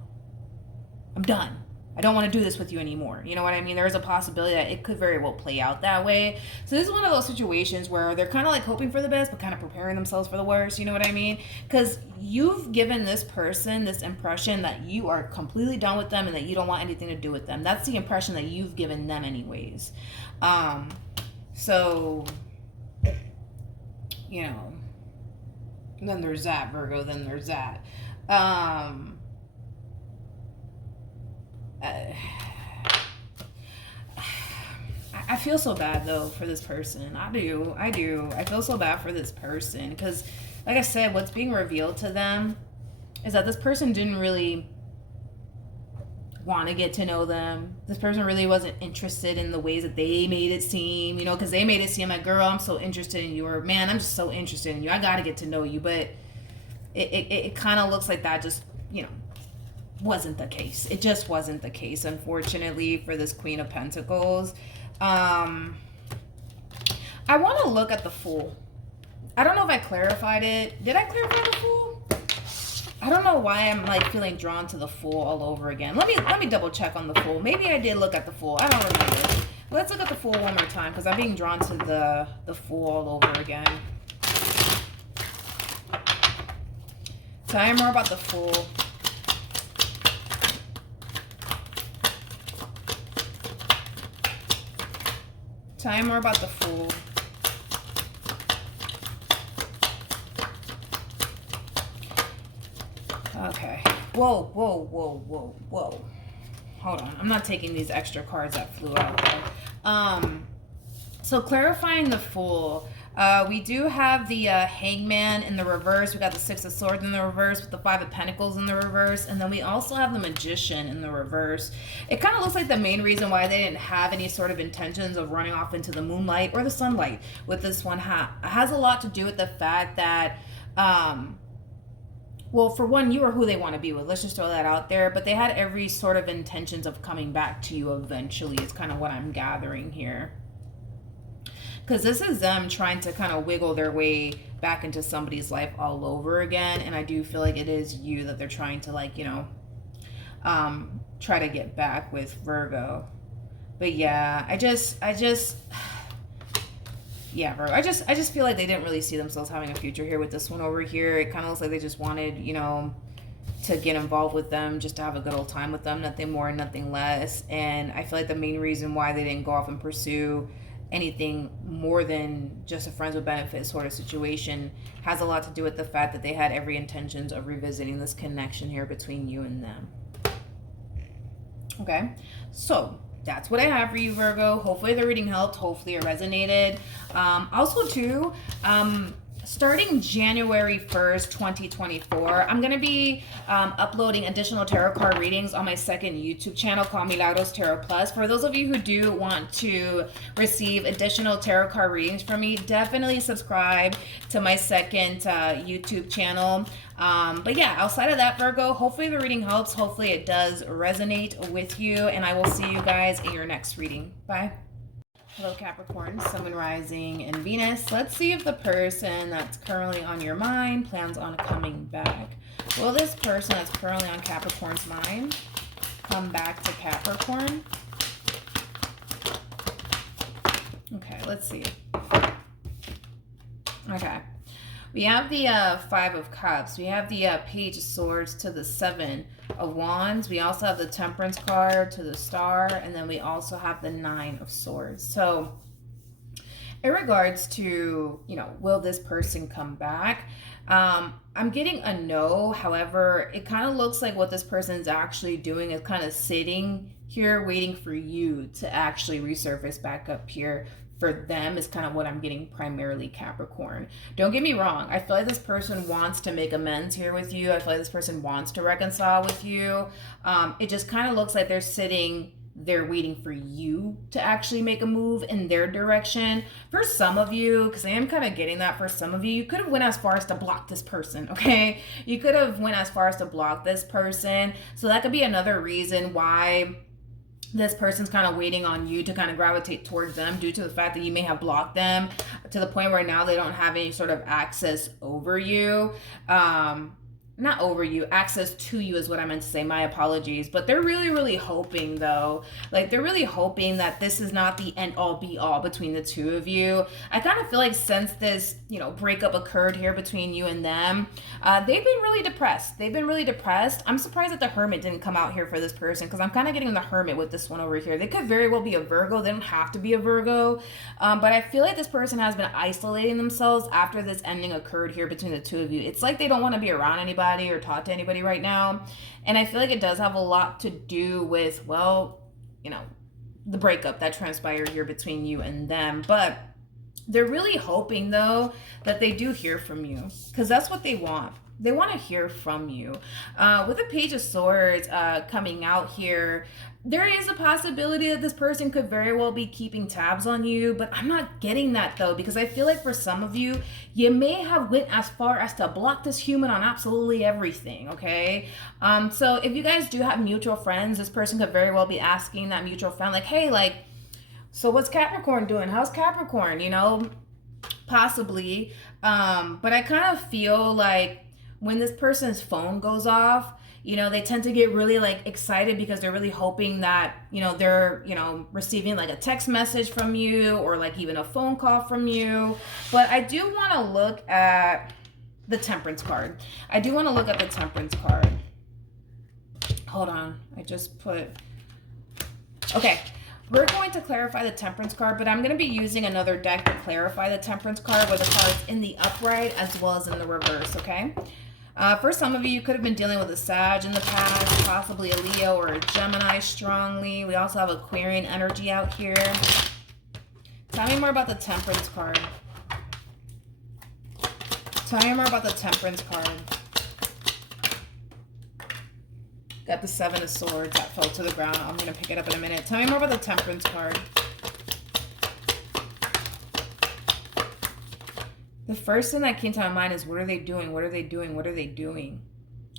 I'm done. I don't want to do this with you anymore. You know what I mean? There is a possibility that it could very well play out that way. So this is one of those situations where they're kind of like hoping for the best, but kind of preparing themselves for the worst. You know what I mean? Because you've given this person this impression that you are completely done with them and that you don't want anything to do with them. That's the impression that you've given them anyways. So, you know, then there's that, Virgo, then there's that. I feel so bad though for this person. I do. I feel so bad for this person because, like I said, what's being revealed to them is that this person didn't really want to get to know them. This person really wasn't interested in the ways that they made it seem, you know, because they made it seem like, girl, I'm so interested in you, or man, I'm just so interested in you, I gotta get to know you. But it kind of looks like that just, you know, wasn't the case. It just wasn't the case, unfortunately, for this Queen of Pentacles. I want to look at the Fool. I don't know if I clarified it. Did I clarify the Fool? I don't know why I'm like feeling drawn to the Fool all over again. Let me double check on the Fool. Maybe I did look at the Fool. I don't remember. Let's look at the Fool one more time because I'm being drawn to the Fool all over again. Tell me more about the Fool. Tell me more about the Fool. Okay. Whoa. hold on. I'm not taking these extra cards that flew out there. So clarifying the Fool. We do have the Hangman in the reverse. We got the Six of Swords in the reverse with the Five of Pentacles in the reverse. And then we also have the Magician in the reverse. It kind of looks like the main reason why they didn't have any sort of intentions of running off into the moonlight or the sunlight with this one has a lot to do with the fact that, well, for one, you are who they want to be with. Let's just throw that out there. But they had every sort of intentions of coming back to you eventually. It's kind of what I'm gathering here. Because this is them trying to kind of wiggle their way back into somebody's life all over again. And I do feel like it is you that they're trying to, like, you know, try to get back with, Virgo. But yeah, yeah, Virgo, I just feel like they didn't really see themselves having a future here with this one over here. It kind of looks like they just wanted, you know, to get involved with them, just to have a good old time with them, nothing more, nothing less. And I feel like the main reason why they didn't go off and pursue anything more than just a friends with benefits sort of situation has a lot to do with the fact that they had every intentions of revisiting this connection here between you and them. Okay, so that's what I have for you, Virgo. Hopefully the reading helped. Hopefully it resonated. Also too, starting January 1st, 2024, I'm going to be uploading additional tarot card readings on my second YouTube channel called Milagros Tarot Plus. For those of you who do want to receive additional tarot card readings from me, definitely subscribe to my second YouTube channel. But yeah, outside of that, Virgo, hopefully the reading helps. Hopefully it does resonate with you. And I will see you guys in your next reading. Bye. Hello, Capricorn, Sun, Moon, Rising, and Venus. Let's see if the person that's currently on your mind plans on coming back. Will this person that's currently on Capricorn's mind come back to Capricorn? Okay, let's see. Okay. We have the Five of Cups. We have the Page of Swords to the Seven of Wands. We also have the Temperance card to the Star. And then we also have the Nine of Swords. So in regards to, you know, will this person come back? I'm getting a no. However, it kind of looks like what this person's actually doing is kind of sitting here waiting for you to actually resurface back up here. For them is kind of what I'm getting primarily, Capricorn. Don't get me wrong. I feel like this person wants to make amends here with you. I feel like this person wants to reconcile with you. It just kind of looks like they're sitting there waiting for you to actually make a move in their direction. For some of you, because I am kind of getting that for some of you, you could have went as far as to block this person, okay? You could have went as far as to block this person. So that could be another reason why this person's kind of waiting on you to kind of gravitate towards them due to the fact that you may have blocked them to the point where now they don't have any sort of access over you. Not over you, access to you is what I meant to say. My apologies. But they're really, really hoping, though. Like, they're really hoping that this is not the end-all, be-all between the two of you. I kind of feel like since this, you know, breakup occurred here between you and them, they've been really depressed. They've been really depressed. I'm surprised that the Hermit didn't come out here for this person because I'm kind of getting the Hermit with this one over here. They could very well be a Virgo. They don't have to be a Virgo. But I feel like this person has been isolating themselves after this ending occurred here between the two of you. It's like they don't want to be around anybody or talk to anybody right now. And I feel like it does have a lot to do with, well, you know, the breakup that transpired here between you and them. But they're really hoping, though, that they do hear from you because that's what they want. They want to hear from you. With the Page of Swords coming out here, there is a possibility that this person could very well be keeping tabs on you, but I'm not getting that, though, because I feel like for some of you, you may have went as far as to block this human on absolutely everything, okay? So if you guys do have mutual friends, this person could very well be asking that mutual friend, like, hey, like, so what's Capricorn doing? How's Capricorn, you know? Possibly. But I kind of feel like when this person's phone goes off, you know, they tend to get really like excited because they're really hoping that, you know, they're, you know, receiving like a text message from you or like even a phone call from you. But I do want to look at the Temperance card. I do want to look at the Temperance card. Hold on. I just put... Okay. We're going to clarify the Temperance card, but I'm going to be using another deck to clarify the Temperance card with the cards in the upright as well as in the reverse, okay? For some of you, you could have been dealing with a Sag in the past, possibly a Leo or a Gemini strongly. We also have Aquarian energy out here. Tell me more about the Temperance card. Tell me more about the Temperance card. Got the Seven of Swords that fell to the ground. I'm going to pick it up in a minute. Tell me more about the Temperance card. The first thing that came to my mind is, what are they doing? What are they doing? What are they doing?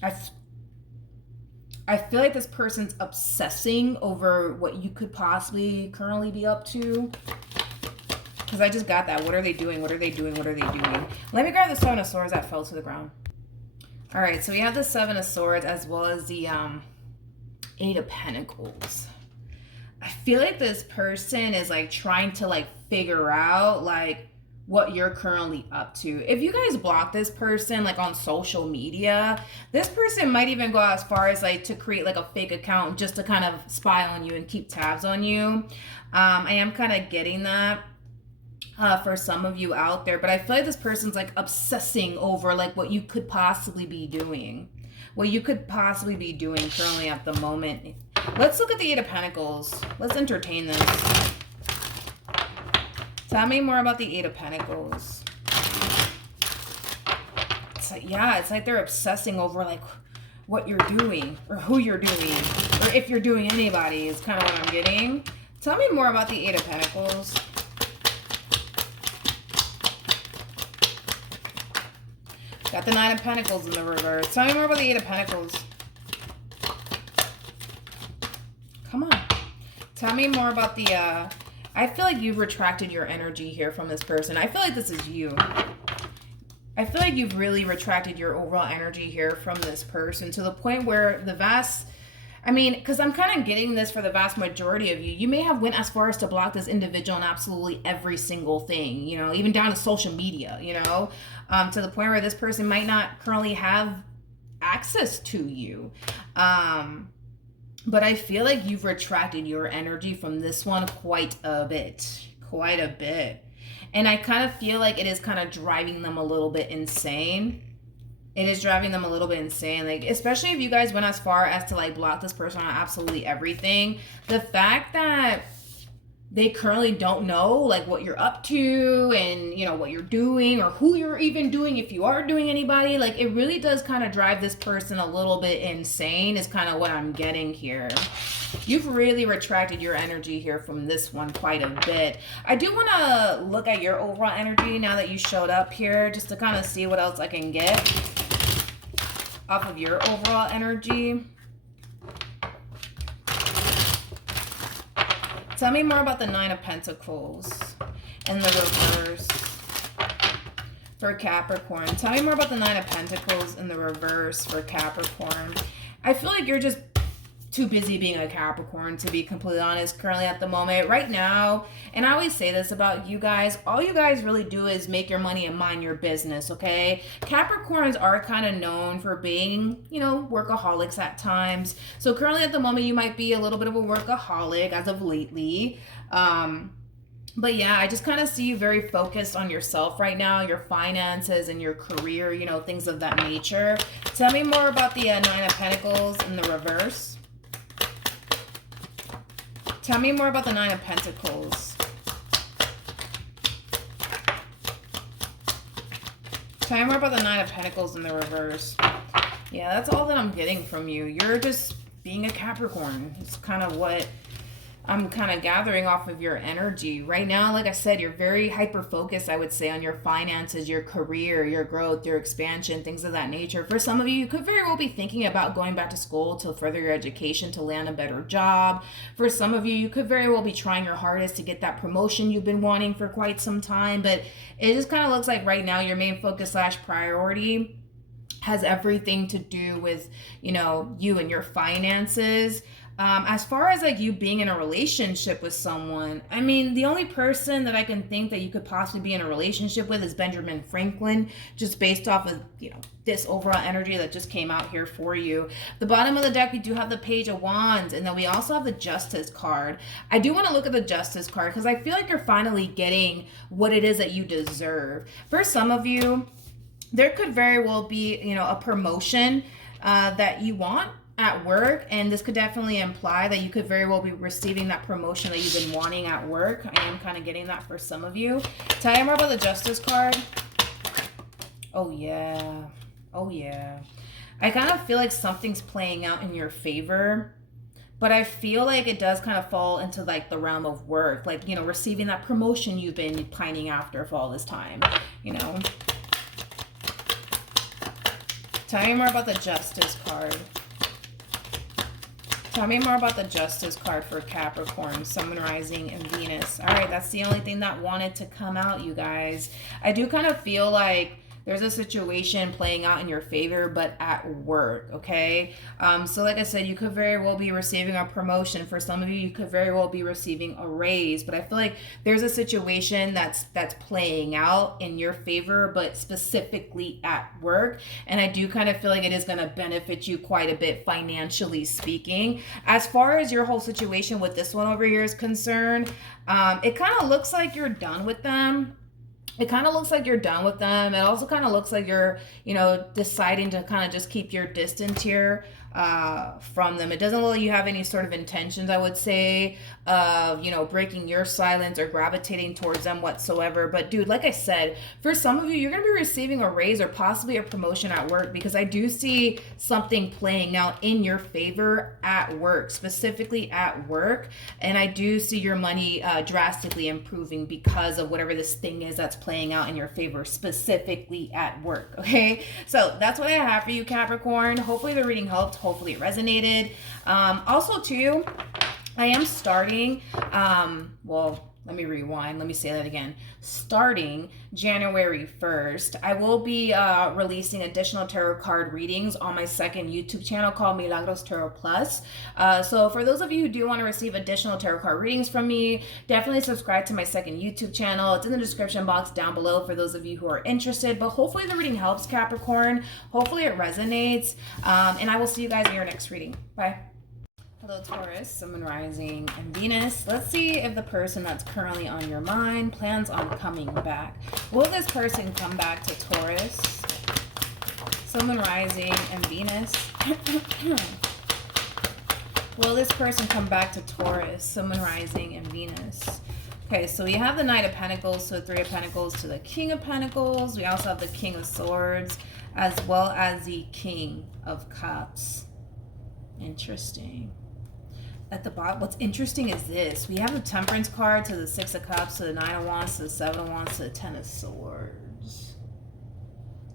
I feel like this person's obsessing over what you could possibly currently be up to. Because I just got that. What are they doing? What are they doing? What are they doing? Let me grab the Seven of Swords that fell to the ground. All right, so we have the Seven of Swords as well as the Eight of Pentacles. I feel like this person is like trying to like figure out like what you're currently up to. If you guys block this person like on social media, this person might even go as far as like to create like a fake account just to kind of spy on you and keep tabs on you. I am kind of getting that for some of you out there, but I feel like this person's like obsessing over like what you could possibly be doing. What you could possibly be doing currently at the moment. Let's look at the Eight of Pentacles. Let's entertain this. Tell me more about the Eight of Pentacles. It's like, yeah, it's like they're obsessing over like what you're doing or who you're doing or if you're doing anybody is kind of what I'm getting. Tell me more about the Eight of Pentacles. Got the Nine of Pentacles in the reverse. Tell me more about the Eight of Pentacles. Come on. Tell me more about the, I feel like you've retracted your energy here from this person. I feel like this is you. I feel like you've really retracted your overall energy here from this person to the point where the vast, I mean, because I'm kind of getting this for the vast majority of you. You may have went as far as to block this individual on absolutely every single thing, you know, even down to social media, you know, to the point where this person might not currently have access to you. But I feel like you've retracted your energy from this one quite a bit. And I kind of feel like it is kind of driving them a little bit insane. It is driving them a little bit insane. Like, especially if you guys went as far as to like block this person on absolutely everything. The fact that they currently don't know like what you're up to and you know what you're doing or who you're even doing, if you are doing anybody, like it really does kind of drive this person a little bit insane is kind of what I'm getting here. You've really retracted your energy here from this one quite a bit. I do want to look at your overall energy now that you showed up here just to kind of see what else I can get off of your overall energy. Tell me more about the Nine of Pentacles and the reverse for Capricorn. Tell me more about the Nine of Pentacles in the reverse for Capricorn. I feel like you're just too busy being a Capricorn, to be completely honest, currently at the moment. Right now, and I always say this about you guys, all you guys really do is make your money and mind your business, okay? Capricorns are kind of known for being, you know, workaholics at times. So currently at the moment, you might be a little bit of a workaholic as of lately. But yeah, I just kind of see you very focused on yourself right now, your finances and your career, you know, things of that nature. Tell me more about the Nine of Pentacles in the reverse. Tell me more about the Nine of Pentacles. Tell me more about the Nine of Pentacles in the reverse. Yeah, that's all that I'm getting from you. You're just being a Capricorn. It's kind of what I'm kind of gathering off of your energy. Right now, like I said, you're very hyper-focused, I would say, on your finances, your career, your growth, your expansion, things of that nature. For some of you, you could very well be thinking about going back to school to further your education, to land a better job. For some of you, you could very well be trying your hardest to get that promotion you've been wanting for quite some time. But it just kind of looks like right now your main focus / priority has everything to do with, you know, you and your finances. As far as like you being in a relationship with someone, I mean, the only person that I can think that you could possibly be in a relationship with is Benjamin Franklin, just based off of, you know, this overall energy that just came out here for you. The bottom of the deck, we do have the Page of Wands, and then we also have the Justice card. I do want to look at the Justice card because I feel like you're finally getting what it is that you deserve. For some of you, there could very well be, a promotion that you want at work, and this could definitely imply that you could very well be receiving that promotion that you've been wanting at work. I am kind of getting that for some of you. Tell you more about the Justice card. Oh yeah. Oh yeah. I kind of feel like something's playing out in your favor, but I feel like it does kind of fall into like the realm of work, like, receiving that promotion you've been pining after for all this time, Tell me more about the Justice card. Tell me more about the Justice card for Capricorn, Sun, Rising, and Venus. All right, that's the only thing that wanted to come out, you guys. I do kind of feel like there's a situation playing out in your favor, but at work, okay? So like I said, you could very well be receiving a promotion. For some of you, you could very well be receiving a raise, but I feel like there's a situation that's playing out in your favor, but specifically at work. And I do kind of feel like it is going to benefit you quite a bit financially speaking. As far as your whole situation with this one over here is concerned, it kind of looks like you're done with them. It kind of looks like you're done with them. It also kind of looks like you're, deciding to kind of just keep your distance here from them. It doesn't look like you have any sort of intentions, I would say, of, breaking your silence or gravitating towards them whatsoever. But dude, like I said, for some of you, you're going to be receiving a raise or possibly a promotion at work, because I do see something playing out in your favor at work, specifically at work. And I do see your money drastically improving because of whatever this thing is that's playing out in your favor, specifically at work. Okay, so that's what I have for you, Capricorn. Hopefully the reading helped. Hopefully it resonated. Also too, I am starting, let me rewind. Let me say that again. Starting January 1st, I will be releasing additional tarot card readings on my second YouTube channel called Milagros Tarot Plus. So for those of you who do want to receive additional tarot card readings from me, definitely subscribe to my second YouTube channel. It's in the description box down below for those of you who are interested. But hopefully the reading helps, Capricorn. Hopefully it resonates. And I will see you guys in your next reading. Bye. Hello, Taurus, Sun, Rising, and Venus. Let's see if the person that's currently on your mind plans on coming back. Will this person come back to Taurus, Sun, Rising, and Venus? Will this person come back to Taurus, Sun, Rising, and Venus? Okay, so we have the Knight of Pentacles to the Three of Pentacles to the King of Pentacles. We also have the King of Swords as well as the King of Cups. Interesting. At the bottom, what's interesting is this. We have the Temperance card to the Six of Cups, to the Nine of Wands, to the Seven of Wands, to the Ten of Swords.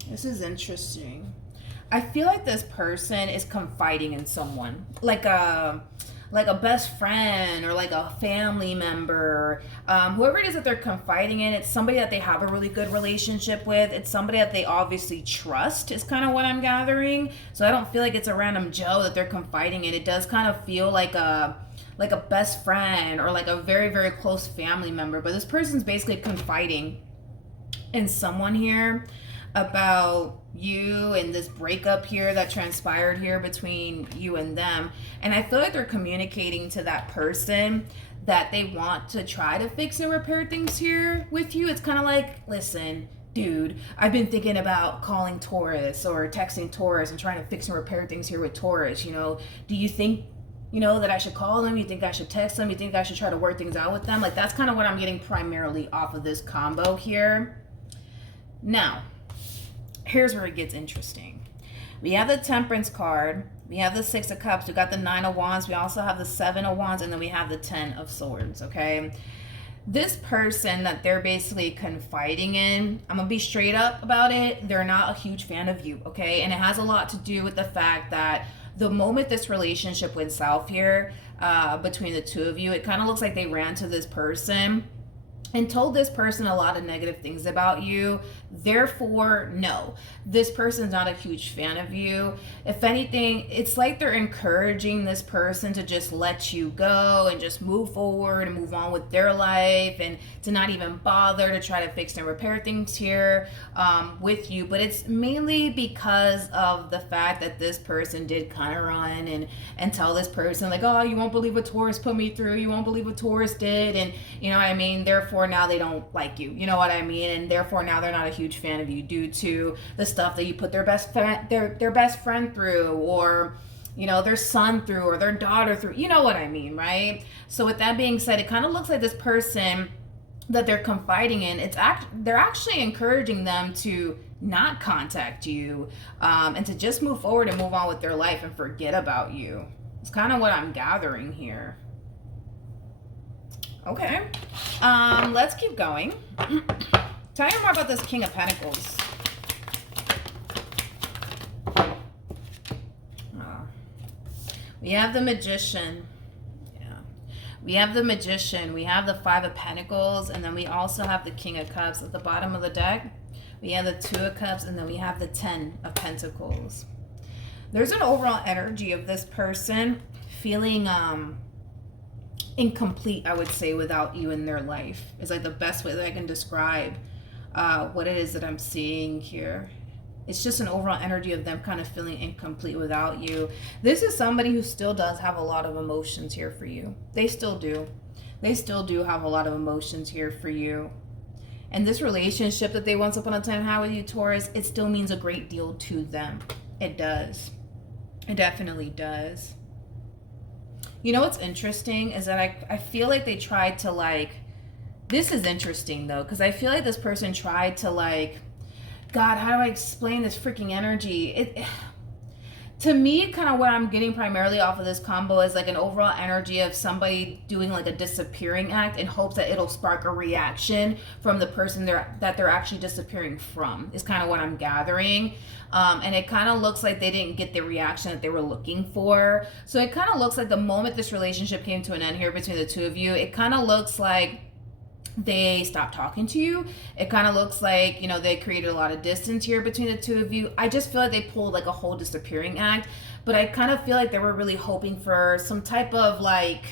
This is interesting. I feel like this person is confiding in someone. Like a best friend or like a family member. Whoever it is that they're confiding in, it's somebody that they have a really good relationship with. It's somebody that they obviously trust is kind of what I'm gathering. So I don't feel like it's a random Joe that they're confiding in. It does kind of feel like a best friend or like a very, very close family member. But this person's basically confiding in someone here about you and this breakup here that transpired here between you and them. And I feel like they're communicating to that person that they want to try to fix and repair things here with you. It's kind of like, listen, dude, I've been thinking about calling Taurus or texting Taurus and trying to fix and repair things here with Taurus. Do you think that I should call them? You think I should text them? You think I should try to work things out with them? Like, that's kind of what I'm getting primarily off of this combo here. Now, here's where it gets interesting. We have the Temperance card. We have the Six of Cups. We got the Nine of Wands. We also have the Seven of Wands. And then we have the Ten of Swords, okay? This person that they're basically confiding in, I'm going to be straight up about it. They're not a huge fan of you, okay? And it has a lot to do with the fact that the moment this relationship went south here between the two of you, it kind of looks like they ran to this person and told this person a lot of negative things about you. Therefore, no, this person's not a huge fan of you. If anything, it's like they're encouraging this person to just let you go and just move forward and move on with their life and to not even bother to try to fix and repair things here with you. But it's mainly because of the fact that this person did kind of run and tell this person like, oh, you won't believe what Taurus put me through. You won't believe what Taurus did. And you know what I mean? Therefore, therefore now they don't like you. You know what I mean? And therefore now they're not a huge fan of you due to the stuff that you put their best friend through, or you know, their son through, or their daughter through. You know what I mean, right? So with that being said, it kind of looks like this person that they're confiding in, they're actually encouraging them to not contact you, and to just move forward and move on with their life and forget about you. It's kind of what I'm gathering here. Okay, let's keep going. Tell me more about this King of Pentacles. We have the Magician. We have the Magician, we have the Five of Pentacles, and then we also have the King of Cups. At the bottom of the deck, we have the Two of Cups, and then we have the Ten of Pentacles. There's an overall energy of this person feeling incomplete, I would say, without you in their life. Is like the best way that I can describe what it is that I'm seeing here. It's just an overall energy of them kind of feeling incomplete without you. This is somebody who still does have a lot of emotions here for you. They still do. They still do have a lot of emotions here for you. And this relationship that they once upon a time had with you, Taurus, it still means a great deal to them. It does. It definitely does. You know what's interesting is that I feel like they tried to like, this is interesting though, because I feel like this person tried to like, God, how do I explain this freaking energy? To me, kind of what I'm getting primarily off of this combo is like an overall energy of somebody doing like a disappearing act in hopes that it'll spark a reaction from the person that they're actually disappearing from, is kind of what I'm gathering. And it kind of looks like they didn't get the reaction that they were looking for. So it kind of looks like the moment this relationship came to an end here between the two of you, it kind of looks like they stopped talking to you. It kind of looks like, you know, they created a lot of distance here between the two of you. I just feel like they pulled like a whole disappearing act, but I kind of feel like they were really hoping for some type of like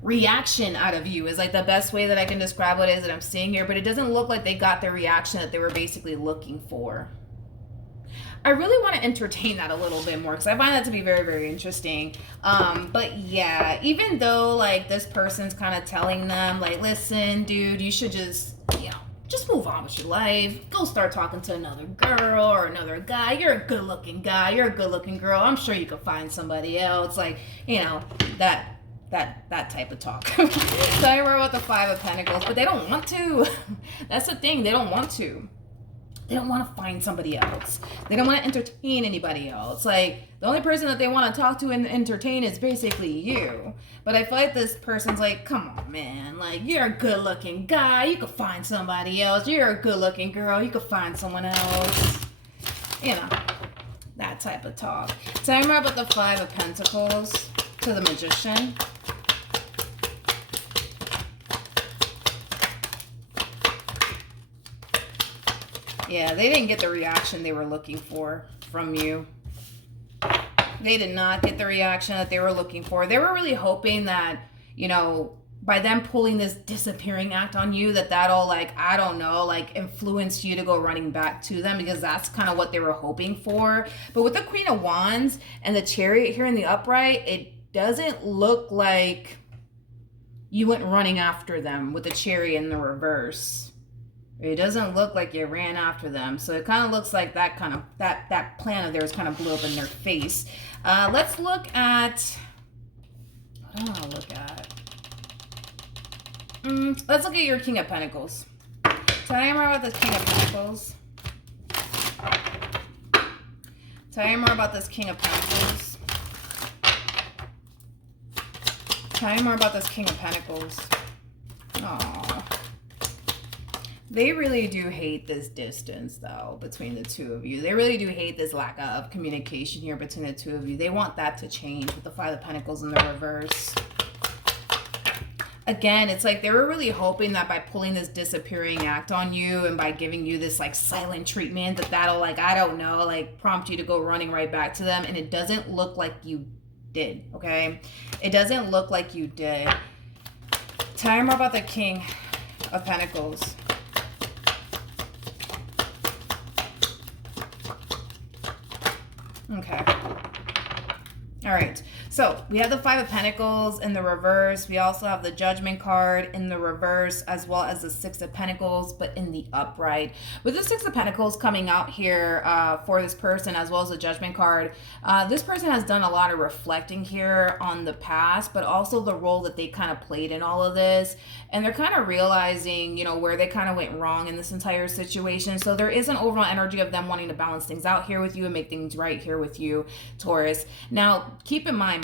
reaction out of you, is like the best way that I can describe what it is that I'm seeing here. But it doesn't look like they got the reaction that they were basically looking for. I really want to entertain that a little bit more because I find that to be very, very interesting. But yeah, even though like this person's kind of telling them like, listen, dude, you should just, you know, just move on with your life. Go start talking to another girl or another guy. You're a good looking guy. You're a good looking girl. I'm sure you could find somebody else. Like, you know, that type of talk. So I remember about the Five of Pentacles, but they don't want to. That's the thing. They don't want to. They don't want to find somebody else. They don't want to entertain anybody else. Like, the only person that they want to talk to and entertain is basically you. But I feel like this person's like, come on, man. Like, you're a good-looking guy. You could find somebody else. You're a good-looking girl. You could find someone else. You know, that type of talk. So I remember about the Five of Pentacles to the Magician. Yeah, they didn't get the reaction they were looking for from you. They did not get the reaction that they were looking for. They were really hoping that, you know, by them pulling this disappearing act on you, that'll like, I don't know, like influence you to go running back to them, because that's kind of what they were hoping for. But with the Queen of Wands and the Chariot here in the upright, it doesn't look like you went running after them with the Chariot in the reverse. It doesn't look like you ran after them. So it kind of looks like that plan of theirs kind of blew up in their face. Let's look at, what do I want to look at? Let's look at your King of Pentacles. Tell me more about this King of Pentacles. Tell me more about this King of Pentacles. Tell me more about this King of Pentacles. Aww. They really do hate this distance, though, between the two of you. They really do hate this lack of communication here between the two of you. They want that to change with the Five of Pentacles in the reverse. Again, it's like they were really hoping that by pulling this disappearing act on you and by giving you this like silent treatment, that'll like, I don't know, like prompt you to go running right back to them. And it doesn't look like you did, okay? It doesn't look like you did. Tell me more about the King of Pentacles. Okay. All right. So we have the Five of Pentacles in the reverse. We also have the Judgment card in the reverse, as well as the Six of Pentacles, but in the upright. With the Six of Pentacles coming out here for this person, as well as the Judgment card, this person has done a lot of reflecting here on the past, but also the role that they kind of played in all of this. And they're kind of realizing, you know, where they kind of went wrong in this entire situation. So there is an overall energy of them wanting to balance things out here with you and make things right here with you, Taurus. Now, keep in mind,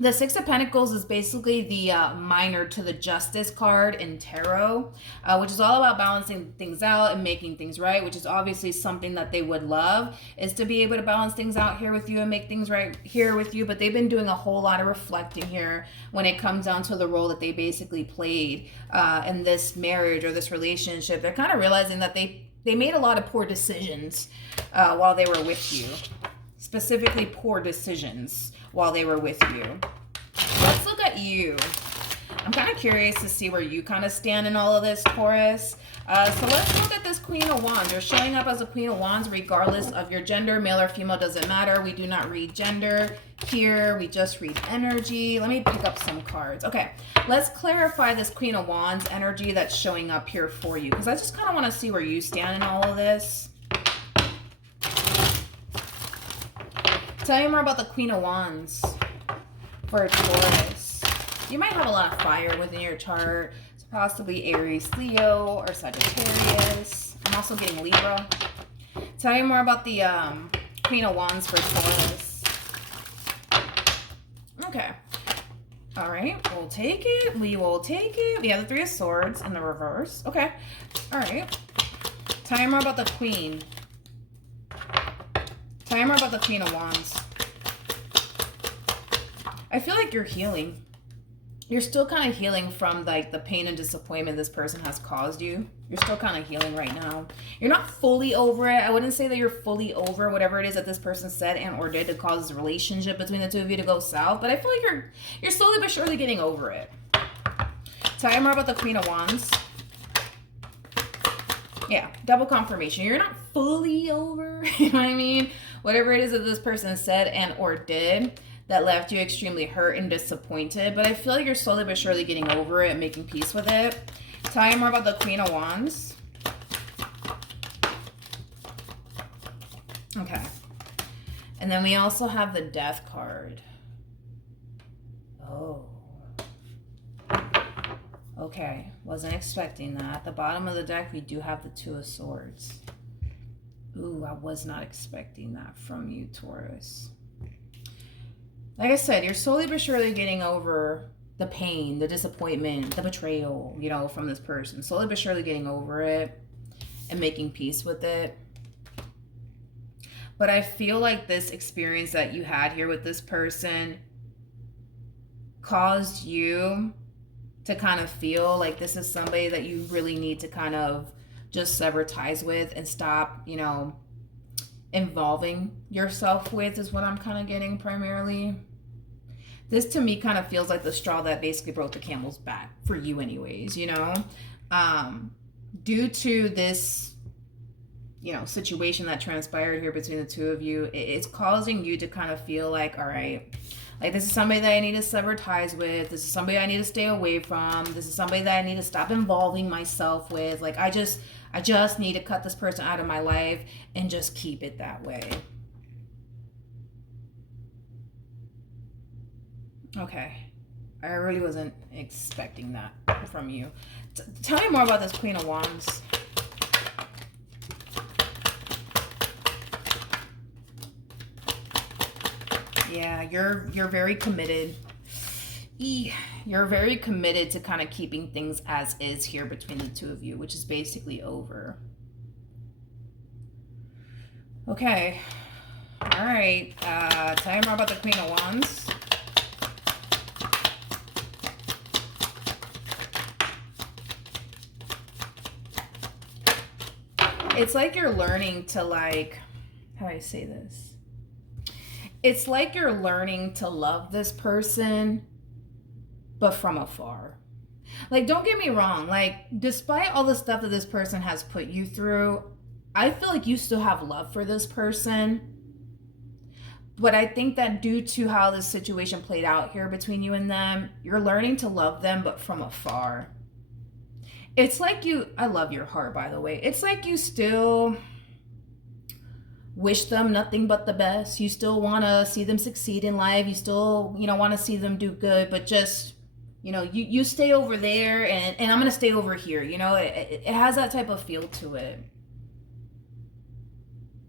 the Six of Pentacles is basically the minor to the Justice card in Tarot, which is all about balancing things out and making things right, which is obviously something that they would love, is to be able to balance things out here with you and make things right here with you. But they've been doing a whole lot of reflecting here when it comes down to the role that they basically played in this marriage or this relationship. They're kind of realizing that they made a lot of poor decisions while they were with you. Specifically poor decisions while they were with you. Let's look at you. I'm kind of curious to see where you kind of stand in all of this, Taurus. So let's look at this Queen of Wands. You're showing up as a Queen of Wands regardless of your gender. Male or female doesn't matter. We do not read gender here. We just read energy. Let me pick up some cards. Okay, let's clarify this Queen of Wands energy that's showing up here for you, because I just kind of want to see where you stand in all of this. Tell me more about the Queen of Wands for a Taurus. You might have a lot of fire within your chart. It's possibly Aries, Leo, or Sagittarius. I'm also getting Libra. Tell me more about the Queen of Wands for Taurus. Okay. All right. We'll take it. We will take it. We have the Three of Swords in the reverse. Okay. All right. Tell me more about the Queen. Tell me more about the Queen of Wands. I feel like you're healing. You're still kind of healing from like the pain and disappointment this person has caused you. You're still kind of healing right now. You're not fully over it. I wouldn't say that you're fully over whatever it is that this person said and or did to cause this relationship between the two of you to go south. But I feel like you're slowly but surely getting over it. Tell me more about the Queen of Wands. Yeah, double confirmation. You're not fully over, you know what I mean? Whatever it is that this person said and or did that left you extremely hurt and disappointed. But I feel like you're slowly but surely getting over it and making peace with it. Tell me more about the Queen of Wands. Okay. And then we also have the Death card. Oh. Okay, wasn't expecting that. At the bottom of the deck, we do have the Two of Swords. Ooh, I was not expecting that from you, Taurus. Like I said, you're slowly but surely getting over the pain, the disappointment, the betrayal, you know, from this person. Slowly but surely getting over it and making peace with it. But I feel like this experience that you had here with this person caused you to kind of feel like this is somebody that you really need to kind of just sever ties with and stop, you know, involving yourself with, is what I'm kind of getting primarily. This to me kind of feels like the straw that basically broke the camel's back for you anyways, you know, due to this, you know, situation that transpired here between the two of you. It's causing you to kind of feel like, all right, like this is somebody that I need to sever ties with. This is somebody I need to stay away from. This is somebody that I need to stop involving myself with. Like I just need to cut this person out of my life and just keep it that way. Okay. I really wasn't expecting that from you. Tell me more about this Queen of Wands. Yeah, you're very committed. You're very committed to kind of keeping things as is here between the two of you, which is basically over. Okay. All right. Tell me more about the Queen of Wands. It's like you're learning to like, how do I say this? It's like you're learning to love this person, but from afar. Like, don't get me wrong. Like, despite all the stuff that this person has put you through, I feel like you still have love for this person, But I think that due to how this situation played out here between you and them, you're learning to love them, but from afar. It's like I love your heart, by the way. It's like you still wish them nothing but the best. You still want to see them succeed in life. You still, want to see them do good, but just, you stay over there and I'm going to stay over here. It has that type of feel to it.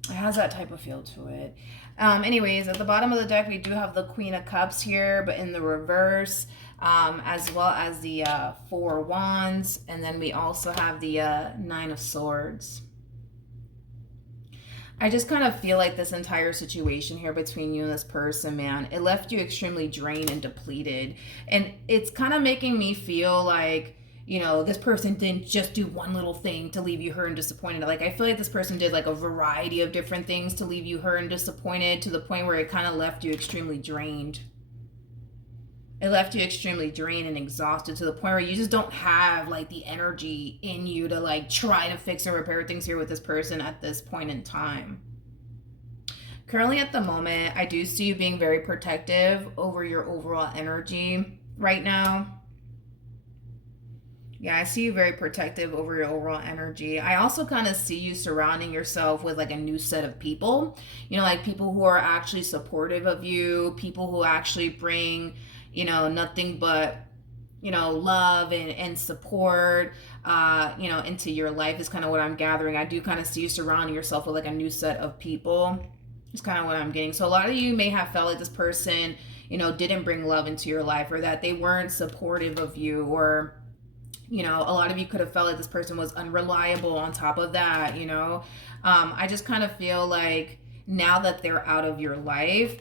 It has that type of feel to it. Anyways, at the bottom of the deck, we do have the Queen of Cups here, but in the reverse, as well as the Four of Wands. And then we also have the Nine of Swords. I just kind of feel like this entire situation here between you and this person, man, it left you extremely drained and depleted. And it's kind of making me feel like, this person didn't just do one little thing to leave you hurt and disappointed. Like, I feel like this person did like a variety of different things to leave you hurt and disappointed, to the point where it kind of left you extremely drained. It left you extremely drained and exhausted, to the point where you just don't have like the energy in you to like try to fix or repair things here with this person at this point in time. Currently at the moment, I do see you being very protective over your overall energy right now. Yeah, I see you very protective over your overall energy. I also kind of see you surrounding yourself with like a new set of people, like people who are actually supportive of you, people who actually bring, nothing but, love and support, into your life is kind of what I'm gathering. I do kind of see you surrounding yourself with like a new set of people. It's kind of what I'm getting. So a lot of you may have felt like this person, didn't bring love into your life, or that they weren't supportive of you, or a lot of you could have felt like this person was unreliable on top of that, I just kind of feel like now that they're out of your life,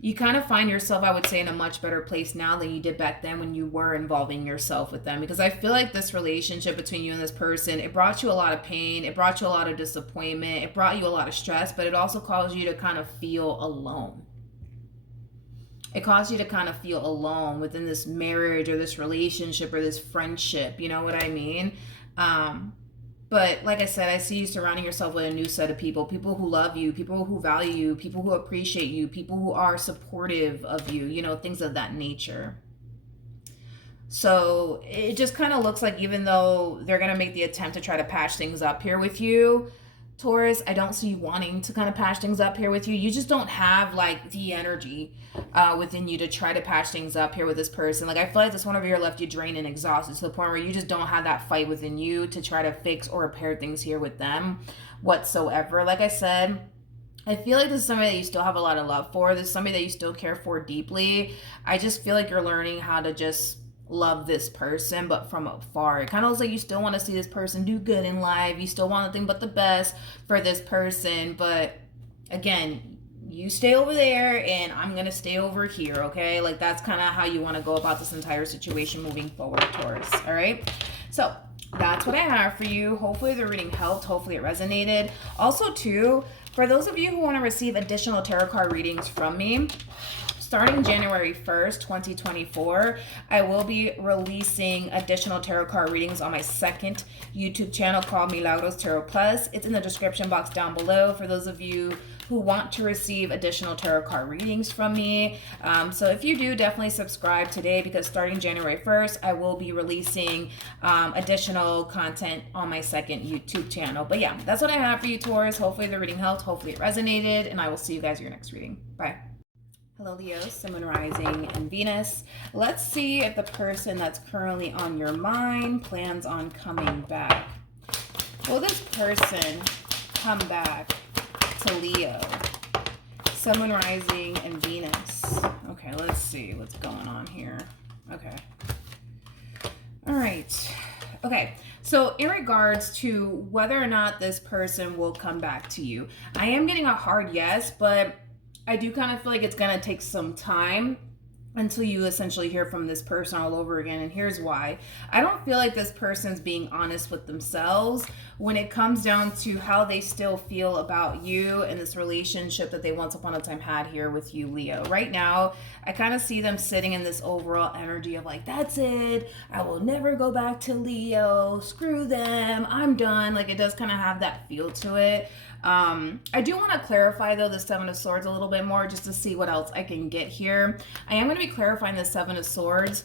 you kind of find yourself, I would say, in a much better place now than you did back then when you were involving yourself with them. Because I feel like this relationship between you and this person, it brought you a lot of pain, it brought you a lot of disappointment, it brought you a lot of stress, but it also caused you to kind of feel alone. It caused you to kind of feel alone within this marriage or this relationship or this friendship. You know what I mean? But like I said, I see you surrounding yourself with a new set of people who love you, people who value you, people who appreciate you, people who are supportive of you, things of that nature. So it just kind of looks like, even though they're going to make the attempt to try to patch things up here with you, Taurus, I don't see you wanting to kind of patch things up here with you. You just don't have like the energy within you to try to patch things up here with this person. Like, I feel like this one over here left you drained and exhausted, to the point where you just don't have that fight within you to try to fix or repair things here with them whatsoever. Like I said, I feel like this is somebody that you still have a lot of love for. This is somebody that you still care for deeply. I just feel like you're learning how to just love this person, but from afar. It kind of looks like you still want to see this person do good in life. You still want nothing but the best for this person. But again, you stay over there and I'm going to stay over here, okay? Like, that's kind of how you want to go about this entire situation moving forward, Taurus, all right? So that's what I have for you. Hopefully the reading helped. Hopefully it resonated. Also, too, for those of you who want to receive additional tarot card readings from me, starting January 1st, 2024, I will be releasing additional tarot card readings on my second YouTube channel called Milagros Tarot Plus. It's in the description box down below for those of you who want to receive additional tarot card readings from me. So if you do, definitely subscribe today, because starting January 1st, I will be releasing additional content on my second YouTube channel. But yeah, that's what I have for you, Taurus. Hopefully the reading helped. Hopefully it resonated, and I will see you guys in your next reading. Bye. Hello, Leo, Sun, Moon, Rising, and Venus. Let's see if the person that's currently on your mind plans on coming back. Will this person come back to Leo, Sun, Moon, Rising, and Venus? Okay, let's see what's going on here. Okay. All right. Okay, so in regards to whether or not this person will come back to you, I am getting a hard yes, but I do kind of feel like it's going to take some time until you essentially hear from this person all over again. And here's why. I don't feel like this person's being honest with themselves when it comes down to how they still feel about you and this relationship that they once upon a time had here with you, Leo. Right now, I kind of see them sitting in this overall energy of like, that's it, I will never go back to Leo, screw them, I'm done. Like, it does kind of have that feel to it. I do want to clarify, though, the Seven of Swords a little bit more just to see what else I can get here. I am going to be clarifying the Seven of Swords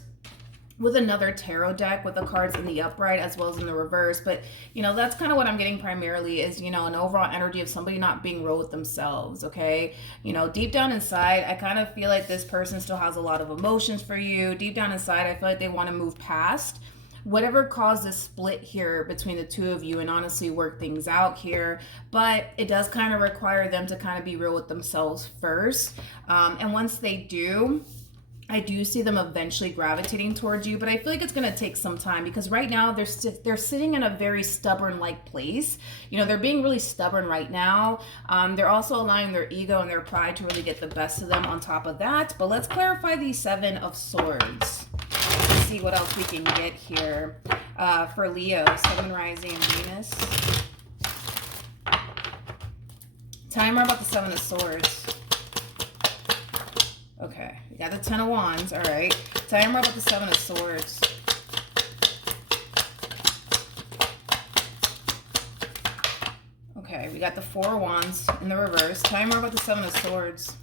with another tarot deck with the cards in the upright as well as in the reverse. But, you know, that's kind of what I'm getting primarily is, you know, an overall energy of somebody not being real with themselves, okay? You know, deep down inside, I kind of feel like this person still has a lot of emotions for you. Deep down inside, I feel like they want to move past whatever caused this split here between the two of you and honestly work things out here. But it does kind of require them to kind of be real with themselves first. And once they do, I do see them eventually gravitating towards you, but I feel like it's going to take some time because right now they're sitting in a very stubborn-like place. You know, they're being really stubborn right now. They're also allowing their ego and their pride to really get the best of them on top of that. But let's clarify the Seven of Swords. Let's see what else we can get here for Leo, Sun, Rising, and Venus. Tell me more about the Seven of Swords. Okay, we got the Ten of Wands. All right. Tell me more about the Seven of Swords. Okay, we got the Four of Wands in the reverse. Tell me more about the Seven of Swords.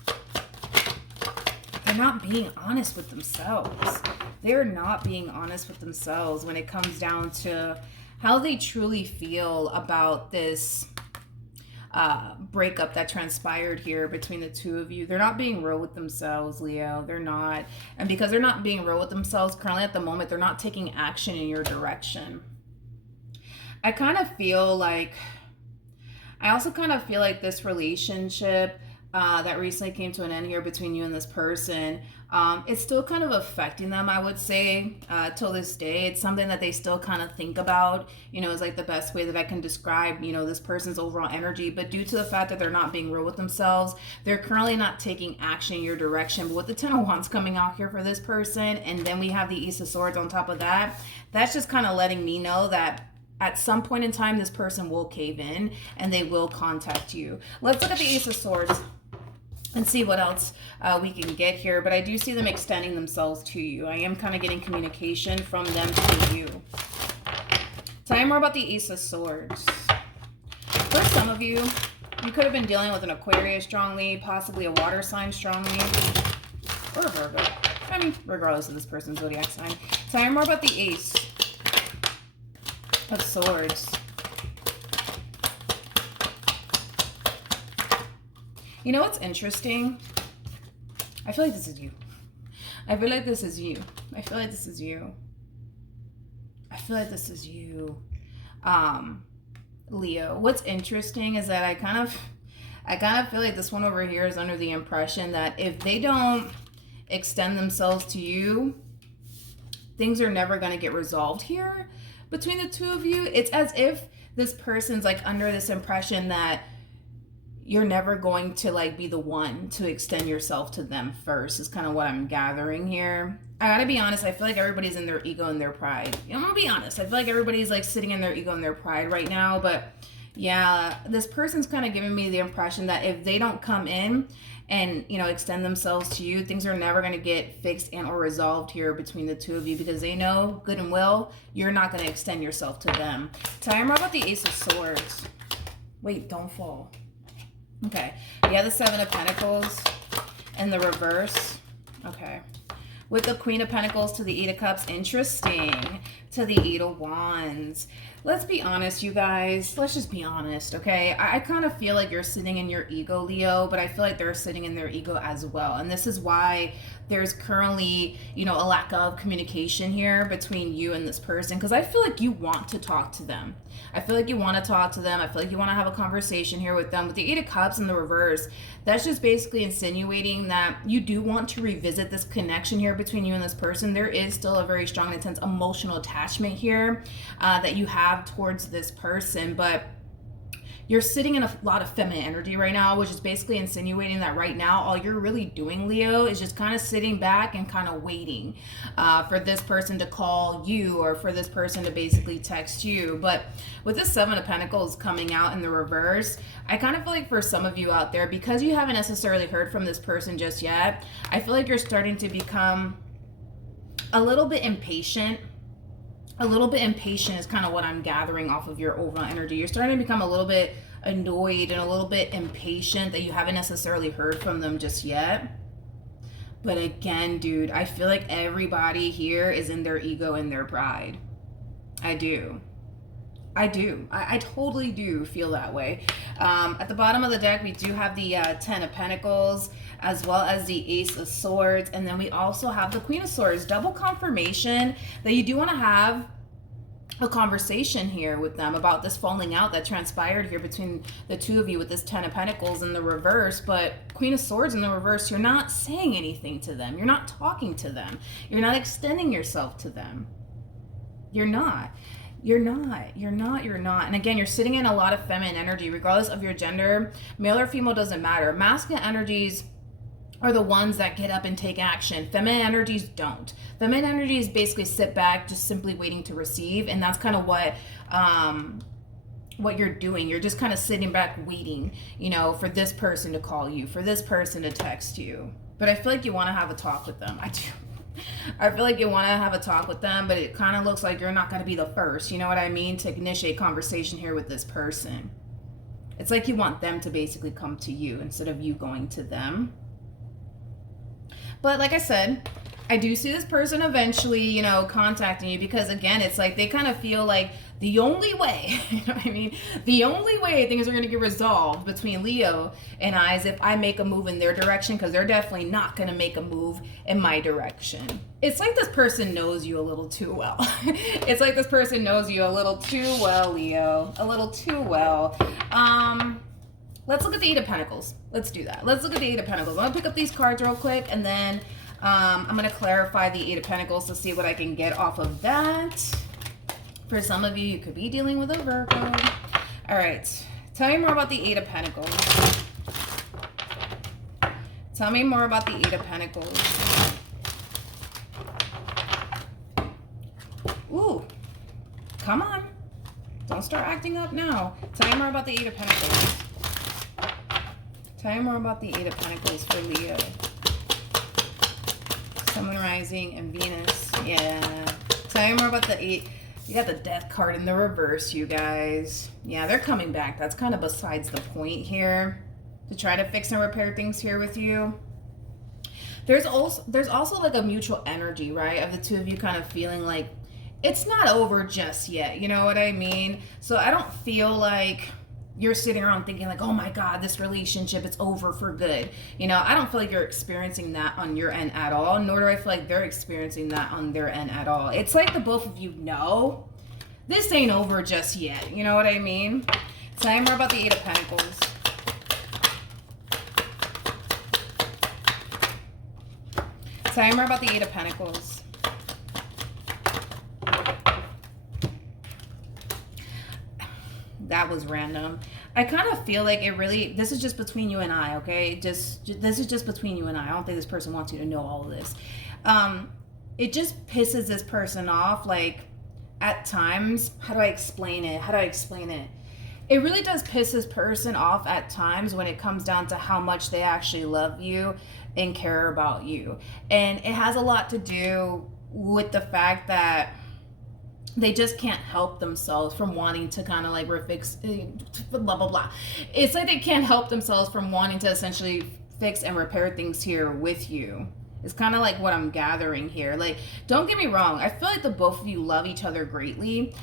They're not being honest with themselves. They're not being honest with themselves when it comes down to how they truly feel about this breakup that transpired here between the two of you. They're not being real with themselves, Leo. They're not. And because they're not being real with themselves currently at the moment, they're not taking action in your direction. I also kind of feel like this relationship that recently came to an end here between you and this person, it's still kind of affecting them, I would say, till this day. It's something that they still kind of think about, you know, is like the best way that I can describe, you know, this person's overall energy. But due to the fact that they're not being real with themselves, they're currently not taking action in your direction. But with the Ten of Wands coming out here for this person, and then we have the Ace of Swords on top of that, that's just kind of letting me know that at some point in time, this person will cave in and they will contact you. Let's look at the Ace of Swords and see what else we can get here. But I do see them extending themselves to you. I am kind of getting communication from them to you. Tell me more about the Ace of Swords. For some of you, you could have been dealing with an Aquarius strongly, possibly a water sign strongly, or a Virgo. I mean, regardless of this person's zodiac sign. Tell me more about the Ace of Swords. You know what's interesting? I feel like this is you. I feel like this is you. I feel like this is you. I feel like this is you. Leo. What's interesting is that I kind of feel like this one over here is under the impression that if they don't extend themselves to you, things are never going to get resolved here between the two of you. It's as if this person's like under this impression that you're never going to like be the one to extend yourself to them first is kind of what I'm gathering here. I gotta be honest, I feel like everybody's in their ego and their pride. I'm gonna be honest, I feel like everybody's like sitting in their ego and their pride right now. But yeah, this person's kind of giving me the impression that if they don't come in and, you know, extend themselves to you, things are never going to get fixed and or resolved here between the two of you, because they know good and well you're not going to extend yourself to them. Tell me more about the Ace of Swords. Wait, don't fall. Okay, you have the Seven of Pentacles and the reverse. Okay, with the Queen of Pentacles to the Eight of Cups, interesting, to the Eight of Wands. Let's be honest, you guys. Let's just be honest, okay? I kind of feel like you're sitting in your ego, Leo, but I feel like they're sitting in their ego as well. And this is why there's currently, you know, a lack of communication here between you and this person, because I feel like you want to talk to them. I feel like you want to talk to them. I feel like you want to have a conversation here with them. With the Eight of Cups in the reverse, that's just basically insinuating that you do want to revisit this connection here between you and this person. There is still a very strong, intense emotional attachment here that you have towards this person, but you're sitting in a lot of feminine energy right now, which is basically insinuating that right now all you're really doing, Leo, is just kind of sitting back and kind of waiting for this person to call you or for this person to basically text you. But with the Seven of Pentacles coming out in the reverse, I kind of feel like for some of you out there, because you haven't necessarily heard from this person just yet, I feel like you're starting to become a little bit impatient. A little bit impatient is kind of what I'm gathering off of your overall energy. You're starting to become a little bit annoyed and a little bit impatient that you haven't necessarily heard from them just yet. But again, dude, I feel like everybody here is in their ego and their pride. I do. I totally do feel that way. At the bottom of the deck, we do have the Ten of Pentacles, as well as the Ace of Swords. And then we also have the Queen of Swords. Double confirmation that you do want to have a conversation here with them about this falling out that transpired here between the two of you with this Ten of Pentacles in the reverse. But Queen of Swords in the reverse, you're not saying anything to them. You're not talking to them. You're not extending yourself to them. You're not. And again, you're sitting in a lot of feminine energy, regardless of your gender. Male or female doesn't matter. Masculine energies are the ones that get up and take action. Feminine energies don't. Feminine energies basically sit back, just simply waiting to receive. And that's kind of what you're doing. You're just kind of sitting back waiting, you know, for this person to call you, for this person to text you. But I feel like you want to have a talk with them. I do. I feel like you want to have a talk with them, but it kind of looks like you're not going to be the first, you know what I mean, to initiate conversation here with this person. It's like you want them to basically come to you instead of you going to them. But like I said, I do see this person eventually, you know, contacting you, because again, it's like they kind of feel like the only way, you know what I mean? The only way things are going to get resolved between Leo and I is if I make a move in their direction, because they're definitely not going to make a move in my direction. It's like this person knows you a little too well. It's like this person knows you a little too well, Leo. A little too well. Let's look at the Eight of Pentacles. Let's do that. Let's look at the Eight of Pentacles. I'm going to pick up these cards real quick, and then I'm going to clarify the Eight of Pentacles to see what I can get off of that. For some of you, you could be dealing with a Virgo. All right. Tell me more about the Eight of Pentacles. Tell me more about the Eight of Pentacles. Ooh. Come on. Don't start acting up now. Tell me more about the Eight of Pentacles. Tell me more about the Eight of Pentacles for Leo. Sun, Moon, Rising, and Venus. Yeah. Tell me more about the Eight. You got the Death card in the reverse, you guys. Yeah, they're coming back. That's kind of besides the point here. To try to fix and repair things here with you. There's also like a mutual energy, right? Of the two of you kind of feeling like it's not over just yet. You know what I mean? So I don't feel like you're sitting around thinking like, oh my God, this relationship, it's over for good. You know, I don't feel like you're experiencing that on your end at all, nor do I feel like they're experiencing that on their end at all. It's like the both of you know, this ain't over just yet. You know what I mean? Tell me more about the Eight of Pentacles. Tell me more about the Eight of Pentacles. That was random. I kind of feel like it really, this is just between you and I, okay? This is just between you and I. I don't think this person wants you to know all of this. It just pisses this person off, like, at times. How do I explain it? It really does piss this person off at times when it comes down to how much they actually love you and care about you. And it has a lot to do with the fact that they just can't help themselves from wanting to kind of like fix blah blah blah. It's like they can't help themselves from wanting to essentially fix and repair things here with you. It's kind of like what I'm gathering here. Like, don't get me wrong, I feel like the both of you love each other greatly.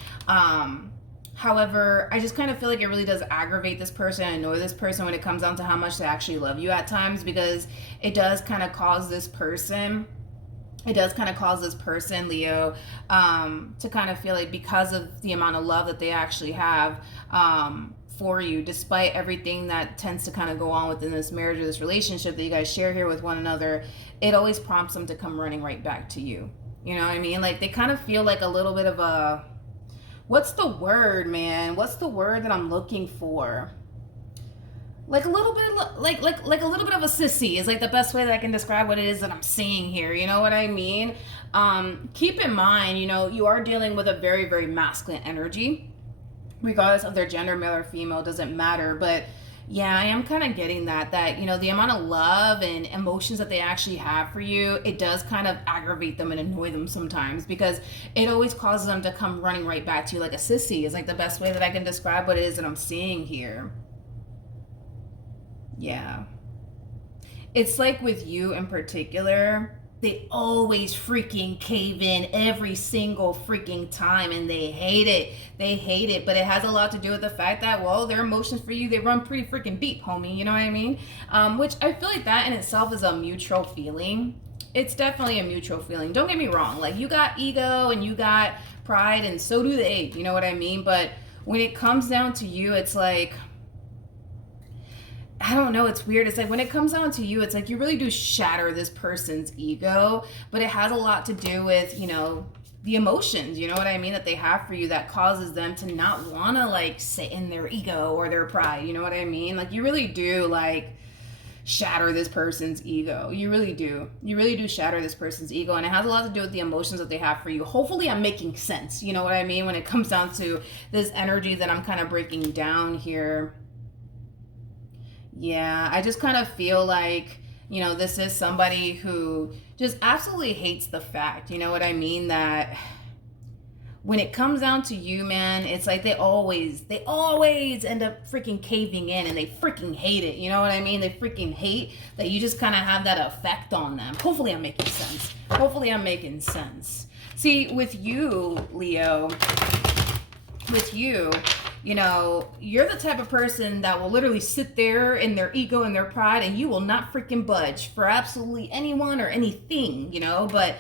However, I just kind of feel like it really does aggravate this person and annoy this person when it comes down to how much they actually love you at times, because it does kind of cause this person, Leo, to kind of feel like because of the amount of love that they actually have for you, despite everything that tends to kind of go on within this marriage or this relationship that you guys share here with one another, it always prompts them to come running right back to you. You know what I mean? Like, they kind of feel like a little bit of a, what's the word, man? What's the word that I'm looking for? Like a little bit, like a little bit of a sissy is like the best way that I can describe what it is that I'm seeing here. You know what I mean? Keep in mind, you know, you are dealing with a very, very masculine energy, regardless of their gender, male or female, doesn't matter. But yeah, I am kind of getting that, you know, the amount of love and emotions that they actually have for you, it does kind of aggravate them and annoy them sometimes, because it always causes them to come running right back to you like a sissy is like the best way that I can describe what it is that I'm seeing here. Yeah. It's like with you in particular, they always freaking cave in every single freaking time, and they hate it. They hate it, but it has a lot to do with the fact that, well, their emotions for you, they run pretty freaking deep, homie. You know what I mean? Which I feel like that in itself is a mutual feeling. It's definitely a mutual feeling. Don't get me wrong. Like, you got ego and you got pride, and so do they. You know what I mean? But when it comes down to you, it's like, I don't know, it's weird. It's like when it comes down to you, it's like you really do shatter this person's ego, but it has a lot to do with, you know, the emotions, you know what I mean, that they have for you that causes them to not want to like sit in their ego or their pride, you know what I mean? Like you really do like shatter this person's ego. You really do. You really do shatter this person's ego, and it has a lot to do with the emotions that they have for you. Hopefully I'm making sense, you know what I mean, when it comes down to this energy that I'm kind of breaking down here. Yeah, I just kind of feel like, you know, this is somebody who just absolutely hates the fact, you know what I mean, that when it comes down to you, man, it's like they always end up freaking caving in, and they freaking hate it, you know what I mean? They freaking hate that you just kind of have that effect on them. Hopefully I'm making sense. Hopefully I'm making sense. See, with you, Leo, with you know, you're the type of person that will literally sit there in their ego and their pride, and you will not freaking budge for absolutely anyone or anything, you know. But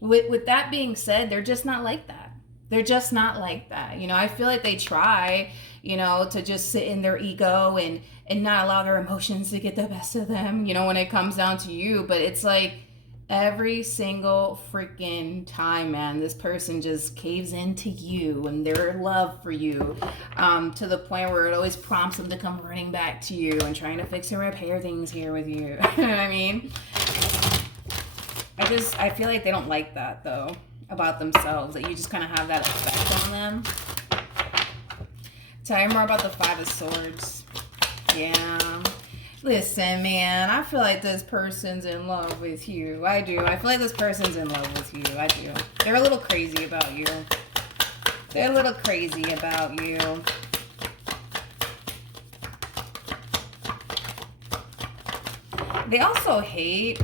with that being said, they're just not like that. They're just not like that. You know, I feel like they try, you know, to just sit in their ego and not allow their emotions to get the best of them, you know, when it comes down to you. But it's like, every single freaking time, man, this person just caves into you and their love for you, to the point where it always prompts them to come running back to you and trying to fix and repair things here with you. You know what I mean? I feel like they don't like that, though, about themselves, that you just kind of have that effect on them. Tell you more about the Five of Swords. Yeah. Listen, man, I feel like this person's in love with you. I do. I feel like this person's in love with you. I do. They're a little crazy about you. They're a little crazy about you. They also hate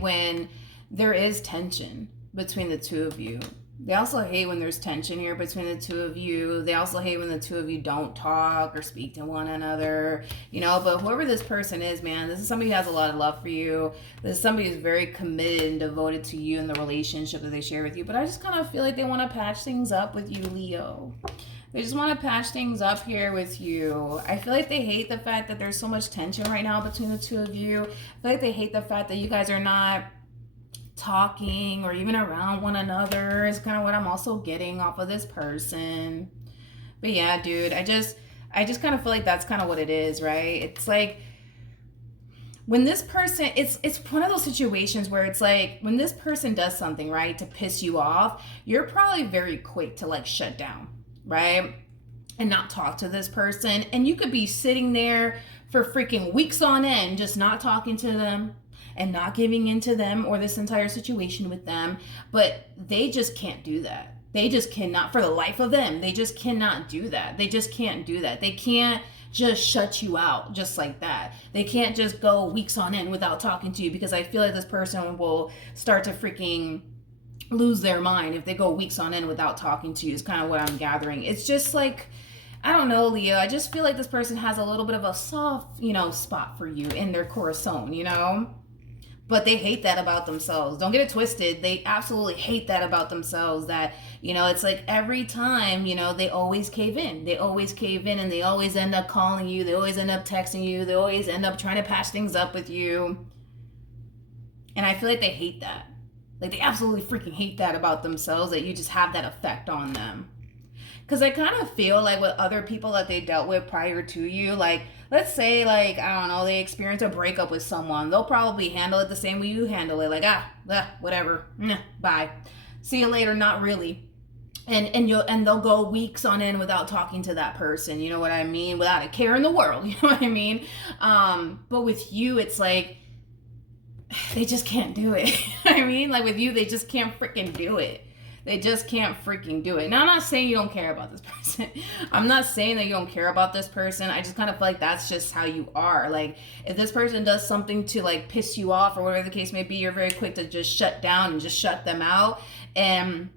when there is tension between the two of you. They also hate when there's tension here between the two of you. They also hate when the two of you don't talk or speak to one another, you know. But whoever this person is, man, this is somebody who has a lot of love for you. This is somebody who's very committed and devoted to you and the relationship that they share with you. But I just kind of feel like they want to patch things up with you, Leo. They just want to patch things up here with you. I feel like they hate the fact that there's so much tension right now between the two of you. I feel like they hate the fact that you guys are not talking or even around one another, is kind of what I'm also getting off of this person. But yeah, dude, I just kind of feel like that's kind of what it is, right? It's like when this person, it's one of those situations where it's like when this person does something, right, to piss you off, you're probably very quick to like shut down, right, and not talk to this person. And you could be sitting there for freaking weeks on end just not talking to them and not giving in to them or this entire situation with them. But they just can't do that. They just cannot, for the life of them, they just cannot do that. They just can't do that. They can't just shut you out just like that. They can't just go weeks on end without talking to you, because I feel like this person will start to freaking lose their mind if they go weeks on end without talking to you, is kind of what I'm gathering. It's just like, I don't know, Leo. I just feel like this person has a little bit of a soft, you know, spot for you in their corazon, you know? But they hate that about themselves. Don't get it twisted. They absolutely hate that about themselves, that, you know, it's like every time, you know, they always cave in. They always cave in, and they always end up calling you. They always end up texting you. They always end up trying to patch things up with you. And I feel like they hate that. Like, they absolutely freaking hate that about themselves, that you just have that effect on them. Because I kind of feel like with other people that they dealt with prior to you, like, let's say, like, I don't know, they experience a breakup with someone. They'll probably handle it the same way you handle it. Like, whatever. Bye. See you later. Not really. And they'll go weeks on end without talking to that person. You know what I mean? Without a care in the world. You know what I mean? But with you, it's like, they just can't do it. I mean, like with you, they just can't freaking do it. They just can't freaking do it. Now, I'm not saying you don't care about this person. I'm not saying that you don't care about this person. I just kind of feel like that's just how you are. Like, if this person does something to like piss you off or whatever the case may be, you're very quick to just shut down and just shut them out. And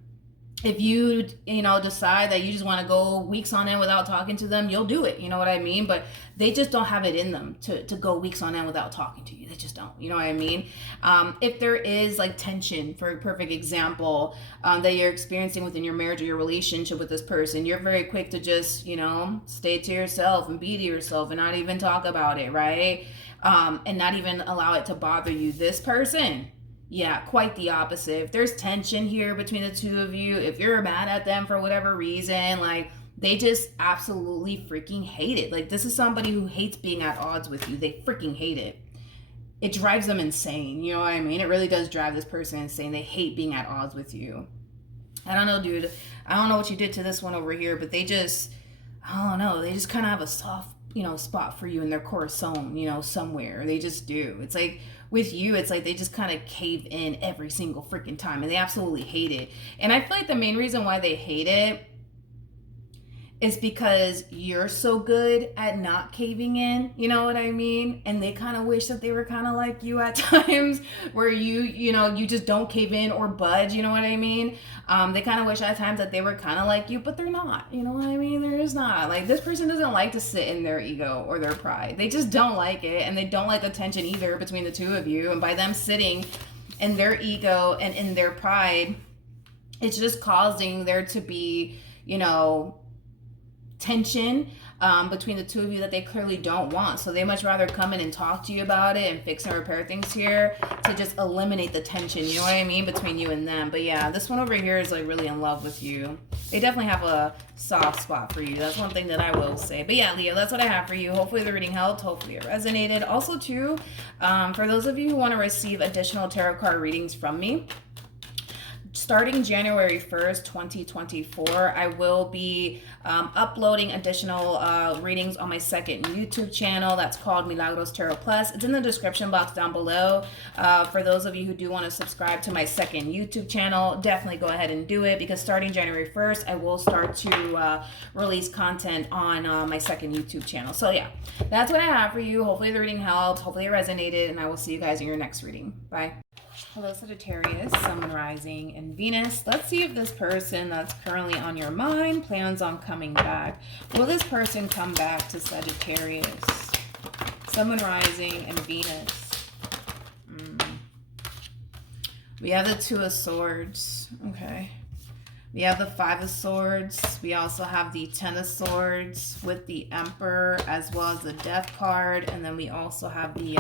if you decide that you just want to go weeks on end without talking to them, you'll do it. You know what I mean? But they just don't have it in them to go weeks on end without talking to you. They just don't. You know what I mean? If there is like tension, for a perfect example, that you're experiencing within your marriage or your relationship with this person, you're very quick to just, stay to yourself and be to yourself and not even talk about it, right? And not even allow it to bother you. This person, yeah, quite the opposite. If there's tension here between the two of you, if you're mad at them for whatever reason, like, they just absolutely freaking hate it. Like, this is somebody who hates being at odds with you. They freaking hate it. It drives them insane. You know what I mean? It really does drive this person insane. They hate being at odds with you. I don't know, dude. I don't know what you did to this one over here, but they just, I don't know. They just kind of have a soft, spot for you in their corazón, somewhere. They just do. It's like, with you, it's like they just kind of cave in every single freaking time, and they absolutely hate it. And I feel like the main reason why they hate it is because you're so good at not caving in, you know what I mean? And they kind of wish that they were kind of like you at times, where you just don't cave in or budge, you know what I mean? They kind of wish at times that they were kind of like you, but they're not, you know what I mean? They're just not. Like, this person doesn't like to sit in their ego or their pride. They just don't like it, and they don't like the tension either between the two of you. And by them sitting in their ego and in their pride, it's just causing there to be, tension between the two of you that they clearly don't want. So they much rather come in and talk to you about it and fix and repair things here to just eliminate the tension, you know what I mean, between you and them. But yeah, this one over here is like really in love with you. They definitely have a soft spot for you. That's one thing that I will say. But yeah, Leo, that's what I have for you. Hopefully the reading helped. Hopefully it resonated. Also too, for those of you who want to receive additional tarot card readings from me, starting January 1st, 2024, I will be uploading additional readings on my second YouTube channel that's called Milagros Tarot Plus. It's in the description box down below. For those of you who do want to subscribe to my second YouTube channel, definitely go ahead and do it, because starting January 1st, I will start to release content on my second YouTube channel. So yeah, that's what I have for you. Hopefully the reading helped. Hopefully it resonated, and I will see you guys in your next reading. Bye. Hello, Sagittarius, Sun, Rising, and Venus. Let's see if this person that's currently on your mind plans on coming back. Will this person come back to Sagittarius? Sun, Rising, and Venus. We have the Two of Swords. Okay. We have the Five of Swords. We also have the Ten of Swords with the Emperor, as well as the Death card. And then we also have the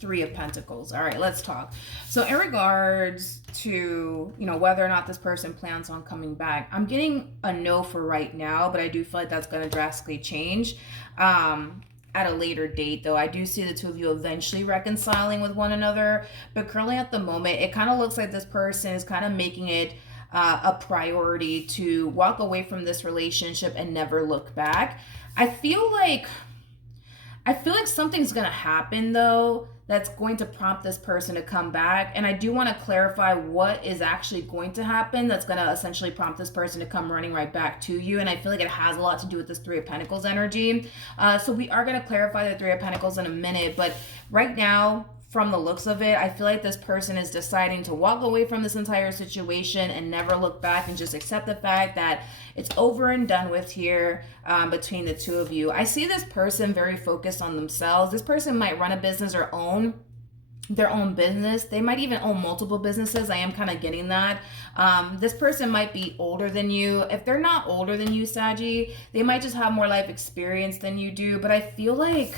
Three of Pentacles. All right, let's talk. So in regards to, whether or not this person plans on coming back, I'm getting a no for right now, but I do feel like that's going to drastically change at a later date, though. I do see the two of you eventually reconciling with one another, but currently at the moment, it kind of looks like this person is kind of making it a priority to walk away from this relationship and never look back. I feel like something's going to happen, though, that's going to prompt this person to come back. And I do want to clarify what is actually going to happen that's going to essentially prompt this person to come running right back to you. And I feel like it has a lot to do with this Three of Pentacles energy. So we are going to clarify the Three of Pentacles in a minute. But right now, from the looks of it, I feel like this person is deciding to walk away from this entire situation and never look back, and just accept the fact that it's over and done with here between the two of you. I see this person very focused on themselves. This person might run a business or own their own business. They might even own multiple businesses. I am kind of getting that. This person might be older than you. If they're not older than you, Saggy, they might just have more life experience than you do. But I feel like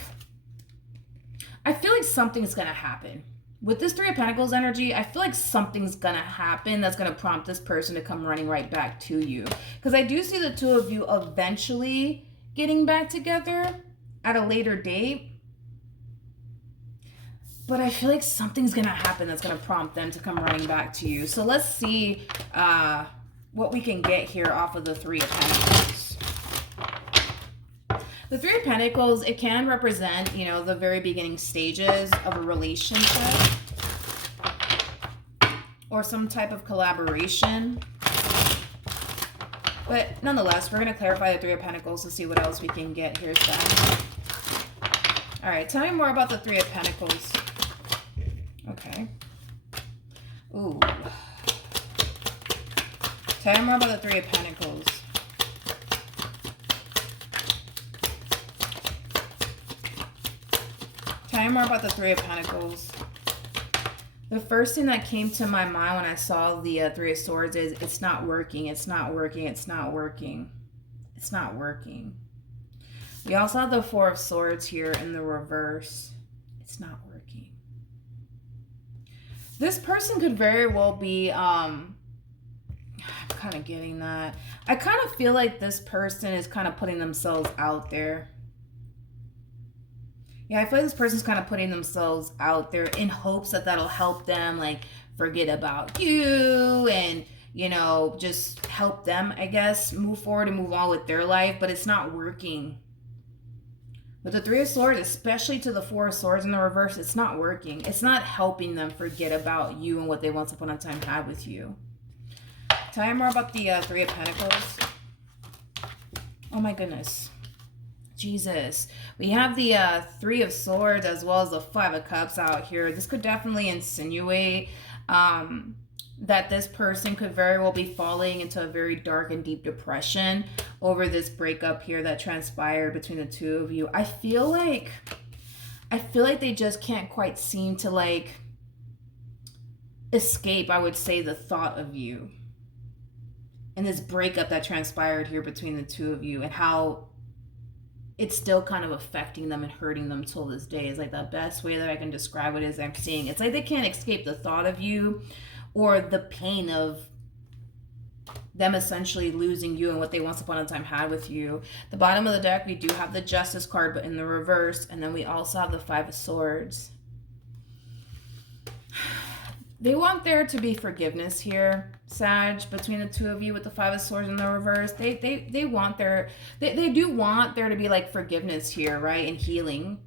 something's going to happen. With this Three of Pentacles energy, I feel like something's going to happen that's going to prompt this person to come running right back to you. Because I do see the two of you eventually getting back together at a later date. But I feel like something's going to happen that's going to prompt them to come running back to you. So let's see what we can get here off of the Three of Pentacles. The Three of Pentacles, it can represent, the very beginning stages of a relationship or some type of collaboration. But nonetheless, we're going to clarify the Three of Pentacles to see what else we can get here, Sag. All right, tell me more about the Three of Pentacles. Okay. Ooh. Tell me more about the Three of Pentacles. Tell me more about the Three of Pentacles. The first thing that came to my mind when I saw the Three of Swords is it's not working, it's not working, it's not working. It's not working. We also have the Four of Swords here in the reverse. It's not working. This person could very well be, I'm kind of getting that. I kind of feel like this person is kind of putting themselves out there. Yeah, I feel like this person's kind of putting themselves out there in hopes that that'll help them, like, forget about you and, you know, just help them, I guess, move forward and move on with their life. But it's not working. With the Three of Swords, especially to the Four of Swords in the reverse, it's not working. It's not helping them forget about you and what they once upon a time had with you. Tell me more about the Three of Pentacles. Oh my goodness. Jesus. We have the Three of Swords as well as the Five of Cups out here. This could definitely insinuate that this person could very well be falling into a very dark and deep depression over this breakup here that transpired between the two of you. I feel like they just can't quite seem to, like, escape, I would say, the thought of you and this breakup that transpired here between the two of you, and how it's still kind of affecting them and hurting them till this day. Is like the best way that I can describe it is I'm seeing. It's like they can't escape the thought of you or the pain of them essentially losing you and what they once upon a time had with you. The bottom of the deck, we do have the Justice card, but in the reverse. And then we also have the Five of Swords. They want there to be forgiveness here, Sag, between the two of you with the Five of Swords in the reverse. They want there, they do want there to be, like, forgiveness here, right? And healing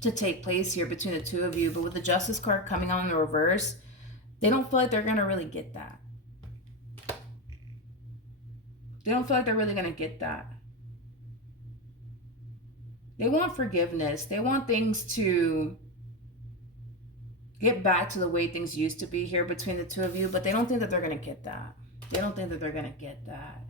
to take place here between the two of you. But with the Justice card coming on in the reverse, they don't feel like they're going to really get that. They don't feel like they're really going to get that. They want forgiveness. They want things to get back to the way things used to be here between the two of you, but they don't think that they're going to get that. They don't think that they're going to get that.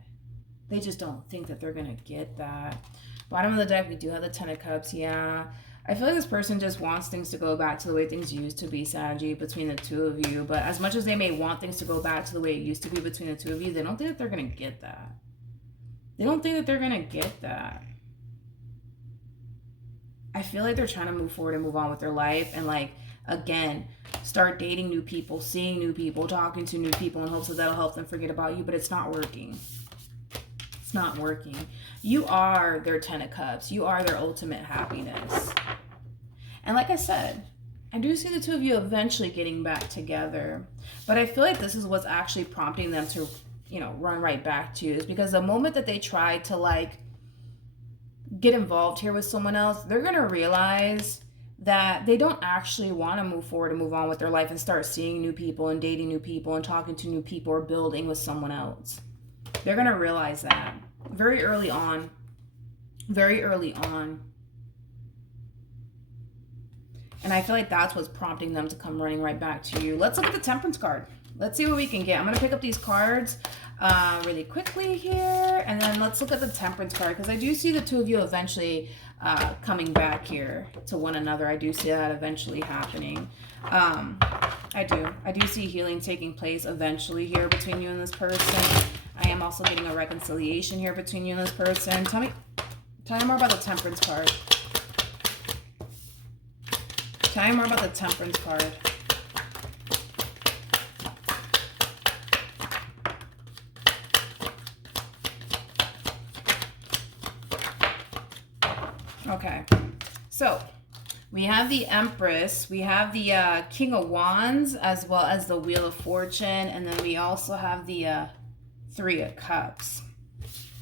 They just don't think that they're going to get that. Bottom of the deck, we do have the Ten of Cups. Yeah. I feel like this person just wants things to go back to the way things used to be, Saggy, between the two of you. But as much as they may want things to go back to the way it used to be between the two of you, they don't think that they're going to get that. They don't think that they're going to get that. I feel like they're trying to move forward and move on with their life and, like, again, start dating new people, seeing new people, talking to new people in hopes that that'll help them forget about you, but it's not working. It's not working. You are their Ten of Cups. You are their ultimate happiness. And like I said, I do see the two of you eventually getting back together, but I feel like this is what's actually prompting them to, you know, run right back to you, is because the moment that they try to, like, get involved here with someone else, they're going to realize that they don't actually want to move forward and move on with their life and start seeing new people and dating new people and talking to new people or building with someone else. They're going to realize that very early on. Very early on. And I feel like that's what's prompting them to come running right back to you. Let's look at the Temperance card. Let's see what we can get. I'm going to pick up these cards really quickly here. And then let's look at the Temperance card, because I do see the two of you eventually coming back here to one another. I do see that eventually happening. I do see healing taking place eventually here between you and this person. I am also getting a reconciliation here between you and this person. Tell me more about the Temperance card. Tell me more about the Temperance card. Okay, so we have the Empress, we have the King of Wands, as well as the Wheel of Fortune, and then we also have the Three of Cups.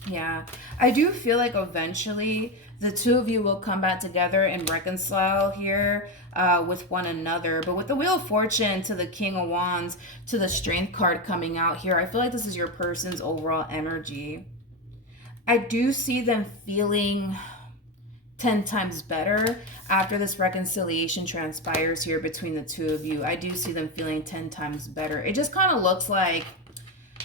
Yeah, I do feel like eventually The two of you will come back together and reconcile here with one another. But with the Wheel of Fortune to the King of Wands to the Strength card coming out here, I feel like this is your person's overall energy. I do see them feeling 10 times better after this reconciliation transpires here between the two of you. I do see them feeling 10 times better. It just kind of looks like,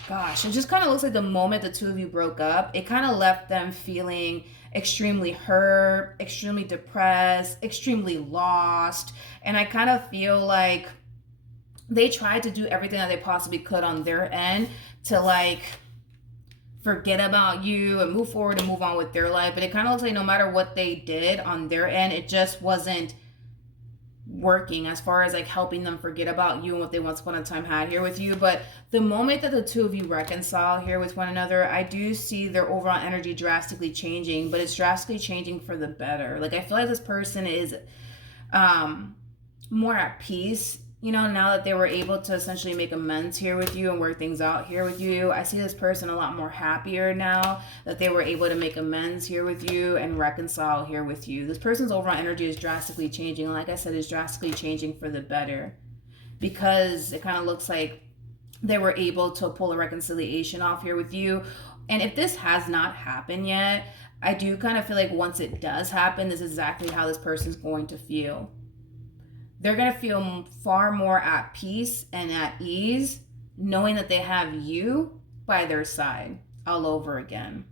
gosh, it just kind of looks like the moment the two of you broke up, it kind of left them feeling extremely hurt, extremely depressed, extremely lost. And I kind of feel like they tried to do everything that they possibly could on their end to like forget about you and move forward and move on with their life. But it kind of looks like no matter what they did on their end, it just wasn't working as far as like helping them forget about you and what they once upon a time had here with you. But the moment that the two of you reconcile here with one another, I do see their overall energy drastically changing, but it's drastically changing for the better. Like I feel like this person is more at peace, you know, now that they were able to essentially make amends here with you and work things out here with you. I see this person a lot more happier now that they were able to make amends here with you and reconcile here with you. This person's overall energy is drastically changing. Like I said, it's drastically changing for the better, because it kind of looks like they were able to pull a reconciliation off here with you. And if this has not happened yet, I do kind of feel like once it does happen, this is exactly how this person's going to feel. They're going to feel far more at peace and at ease knowing that they have you by their side all over again.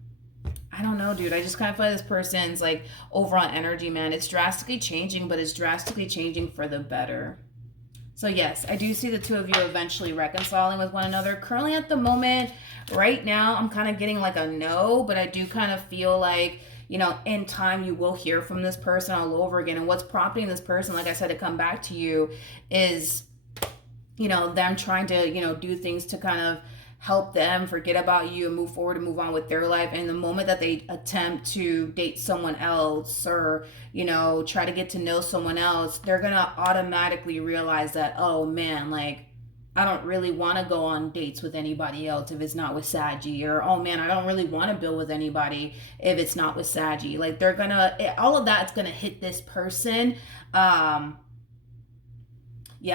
I don't know, dude. I just kind of feel like this person's like overall energy, man. It's drastically changing, but it's drastically changing for the better. So yes, I do see the two of you eventually reconciling with one another. Currently at the moment, right now, I'm kind of getting like a no, but I do kind of feel like, you know, in time you will hear from this person all over again. And what's prompting this person, like I said, to come back to you is, you know, them trying to, you know, do things to kind of help them forget about you and move forward and move on with their life. And the moment that they attempt to date someone else or, you know, try to get to know someone else, they're going to automatically realize that, oh man, like, I don't really want to go on dates with anybody else if it's not with Saggy, or oh man, I don't really want to build with anybody if it's not with Saggy. Like they're gonna, all of that's gonna hit this person.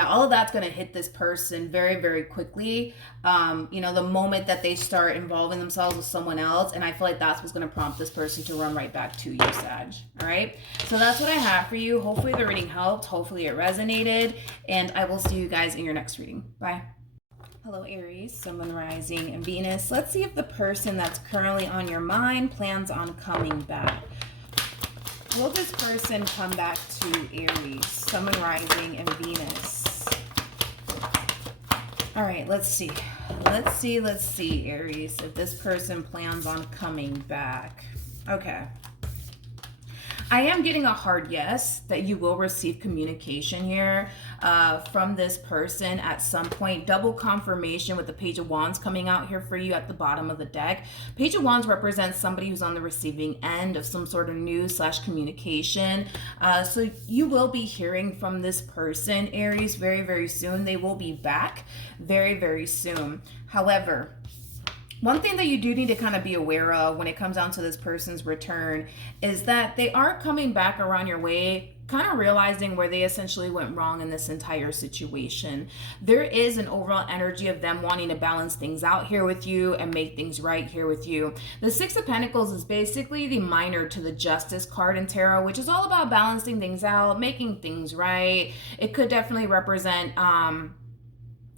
All of that's gonna hit this person very, very quickly. You know, the moment that they start involving themselves with someone else, and I feel like that's what's gonna prompt this person to run right back to you, Sag. All right. So that's what I have for you. Hopefully the reading helped. Hopefully it resonated, and I will see you guys in your next reading. Bye. Hello, Aries, Sun, Moon, Rising, and Venus. Let's see if the person that's currently on your mind plans on coming back. Will this person come back to Aries, Sun, Moon, Rising, and Venus? All right, let's see. Let's see, Aries, if this person plans on coming back. Okay. I am getting a hard yes that you will receive communication here from this person at some point. Double confirmation with the Page of Wands coming out here for you at the bottom of the deck. Page of Wands represents somebody who's on the receiving end of some sort of news / communication. So you will be hearing from this person, Aries, very, very soon. They will be back very, very soon. However, one thing that you do need to kind of be aware of when it comes down to this person's return is that they are coming back around your way, kind of realizing where they essentially went wrong in this entire situation. There is an overall energy of them wanting to balance things out here with you and make things right here with you. The Six of Pentacles is basically the minor to the Justice card in tarot, which is all about balancing things out, making things right. It could definitely represent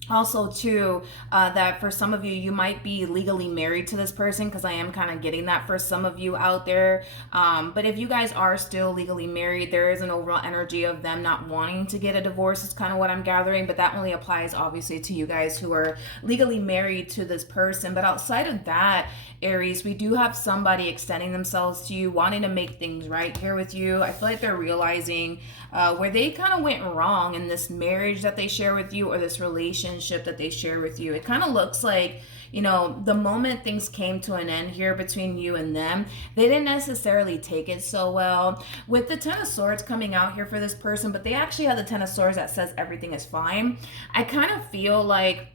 also too, that for some of you, you might be legally married to this person, because I am kind of getting that for some of you out there. But if you guys are still legally married, there is an overall energy of them not wanting to get a divorce is kind of what I'm gathering. But that only applies obviously to you guys who are legally married to this person. But outside of that, Aries, we do have somebody extending themselves to you, wanting to make things right here with you. I feel like they're realizing where they kind of went wrong in this marriage that they share with you, or this relationship that they share with you. It kind of looks like, you know, the moment things came to an end here between you and them, they didn't necessarily take it so well. With the Ten of Swords coming out here for this person, but they actually have the Ten of Swords that says everything is fine. I kind of feel like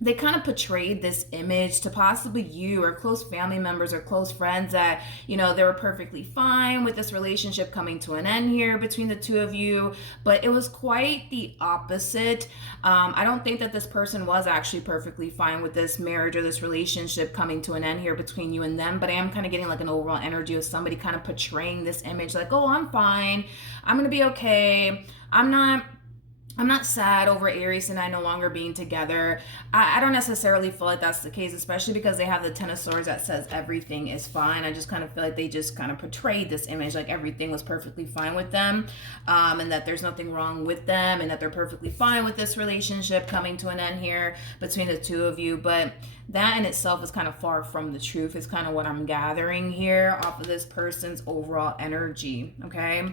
they kind of portrayed this image to possibly you or close family members or close friends that, you know, they were perfectly fine with this relationship coming to an end here between the two of you, but it was quite the opposite. I don't think that this person was actually perfectly fine with this marriage or this relationship coming to an end here between you and them, but I am kind of getting like an overall energy of somebody kind of portraying this image like, oh, I'm fine, I'm gonna be okay, I'm not sad over Aries and I no longer being together. I don't necessarily feel like that's the case, especially because they have the Ten of Swords that says everything is fine. I just kind of feel like they just kind of portrayed this image like everything was perfectly fine with them, and that there's nothing wrong with them, and that they're perfectly fine with this relationship coming to an end here between the two of you. But that in itself is kind of far from the truth. It's kind of what I'm gathering here off of this person's overall energy, okay?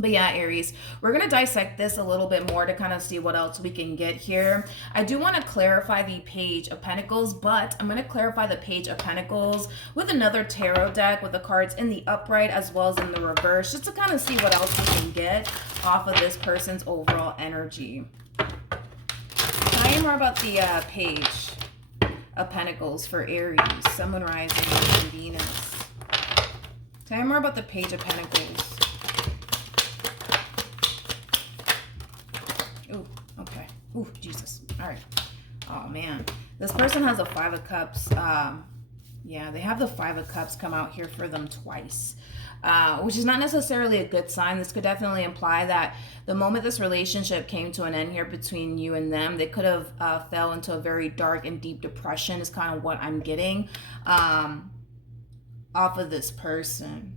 But yeah, Aries, we're going to dissect this a little bit more to kind of see what else we can get here. I do want to clarify the Page of Pentacles, but I'm going to clarify the Page of Pentacles with another tarot deck with the cards in the upright as well as in the reverse, just to kind of see what else we can get off of this person's overall energy. Tell me more about the Page of Pentacles for Aries, Sun, Moon, Rising, and Venus. Tell me more about the Page of Pentacles. Ooh, okay. Ooh, Jesus. All right. Oh, man. This person has a Five of Cups. Yeah, they have the Five of Cups come out here for them twice, which is not necessarily a good sign. This could definitely imply that the moment this relationship came to an end here between you and them, they could have fell into a very dark and deep depression is kind of what I'm getting off of this person.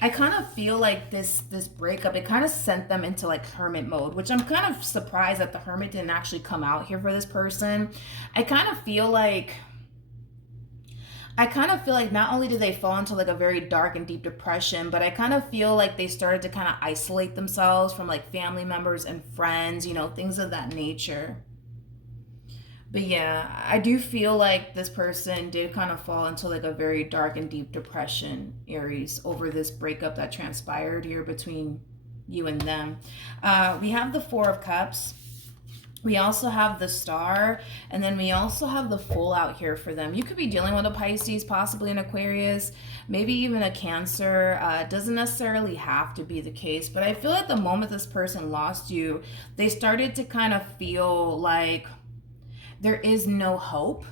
I kind of feel like this breakup, it kind of sent them into like hermit mode, which I'm kind of surprised that the hermit didn't actually come out here for this person. I kind of feel like not only did they fall into like a very dark and deep depression, but I kind of feel like they started to kind of isolate themselves from like family members and friends, you know, things of that nature. But yeah, I do feel like this person did kind of fall into like a very dark and deep depression, Aries, over this breakup that transpired here between you and them. We have the Four of Cups. We also have the Star, and then we also have the Fool out here for them. You could be dealing with a Pisces, possibly an Aquarius, maybe even a Cancer. It doesn't necessarily have to be the case, but I feel like the moment this person lost you, they started to kind of feel like there is no hope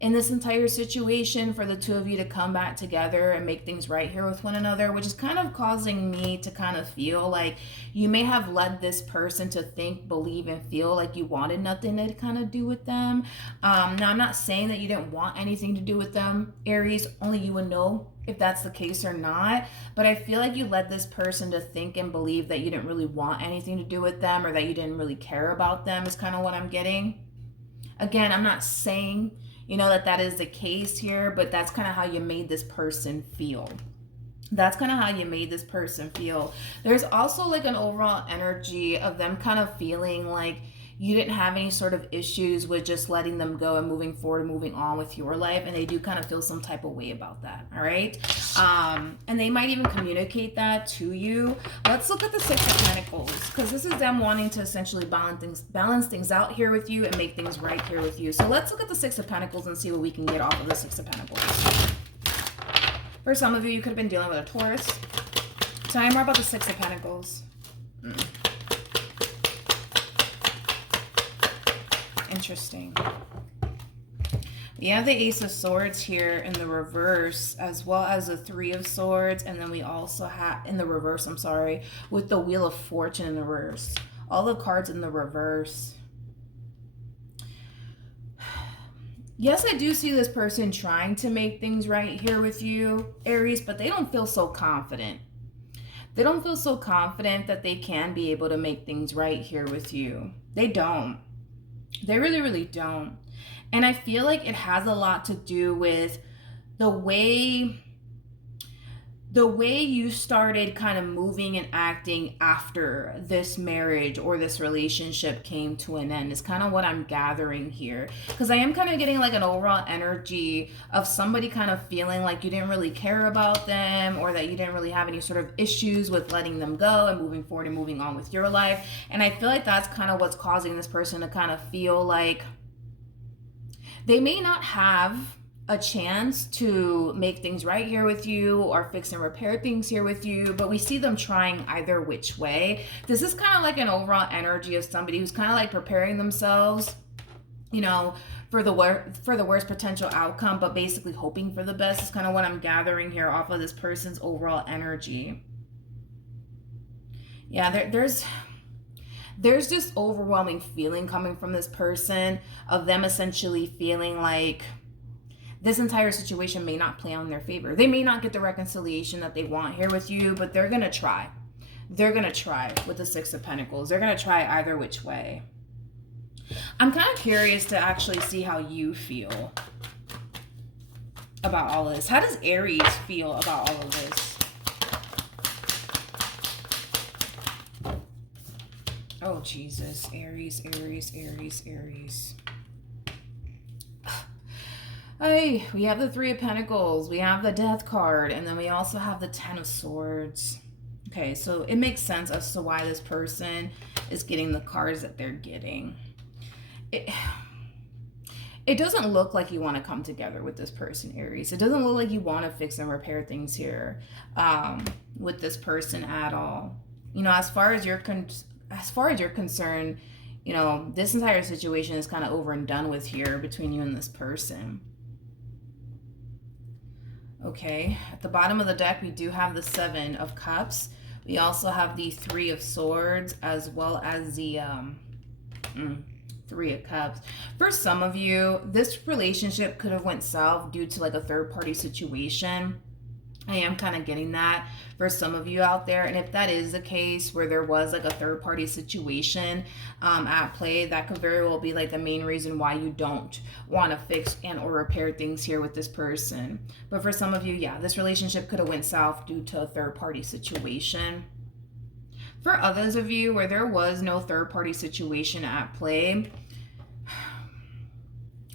in this entire situation for the two of you to come back together and make things right here with one another, which is kind of causing me to kind of feel like you may have led this person to think, believe, and feel like you wanted nothing to kind of do with them. Now, I'm not saying that you didn't want anything to do with them, Aries. Only you would know if that's the case or not. But I feel like you led this person to think and believe that you didn't really want anything to do with them, or that you didn't really care about them, is kind of what I'm getting. Again, I'm not saying, you know, that is the case here, but that's kind of how you made this person feel. That's kind of how you made this person feel. There's also like an overall energy of them kind of feeling like you didn't have any sort of issues with just letting them go and moving forward and moving on with your life. And they do kind of feel some type of way about that. All right. And they might even communicate that to you. Let's look at the Six of Pentacles, because this is them wanting to essentially balance things out here with you and make things right here with you. So let's look at the Six of Pentacles and see what we can get off of the Six of Pentacles. For some of you, you could have been dealing with a Taurus. Tell me more about the Six of Pentacles. Interesting. We have the Ace of Swords here in the reverse, as well as the Three of Swords, and then we also have, in the reverse, I'm sorry, with the Wheel of Fortune in the reverse. All the cards in the reverse. Yes, I do see this person trying to make things right here with you, Aries, but they don't feel so confident. They don't feel so confident that they can be able to make things right here with you. They don't. They really, really don't. And I feel like it has a lot to do with the way you started kind of moving and acting after this marriage or this relationship came to an end is kind of what I'm gathering here. Because I am kind of getting like an overall energy of somebody kind of feeling like you didn't really care about them, or that you didn't really have any sort of issues with letting them go and moving forward and moving on with your life. And I feel like that's kind of what's causing this person to kind of feel like They may not have a chance to make things right here with you or fix and repair things here with you, but we see them trying either which way. This is kind of like an overall energy of somebody who's kind of like preparing themselves, you know, for the worst potential outcome, but basically hoping for the best is kind of what I'm gathering here off of this person's overall energy. Yeah, there's this overwhelming feeling coming from this person of them essentially feeling like this entire situation may not play on their favor. They may not get the reconciliation that they want here with you, but they're going to try. They're going to try with the Six of Pentacles. They're going to try either which way. I'm kind of curious to actually see how you feel about all of this. How does Aries feel about all of this? Oh, Jesus. Aries, Aries, Aries, Aries. Hey, we have the Three of Pentacles, we have the Death card, and then we also have the Ten of Swords. Okay, so it makes sense as to why this person is getting the cards that they're getting. It doesn't look like you want to come together with this person, Aries. It doesn't look like you want to fix and repair things here with this person at all. You know, as far as you're concerned, you know, this entire situation is kind of over and done with here between you and this person. Okay, at the bottom of the deck, we do have the Seven of Cups. We also have the Three of Swords, as well as the Three of Cups. For some of you, this relationship could have went south due to like a third-party situation. I am kind of getting that for some of you out there. And if that is the case, where there was like a third-party situation at play, that could very well be like the main reason why you don't want to fix and or repair things here with this person. But for some of you, yeah, this relationship could have went south due to a third-party situation. For others of you where there was no third-party situation at play,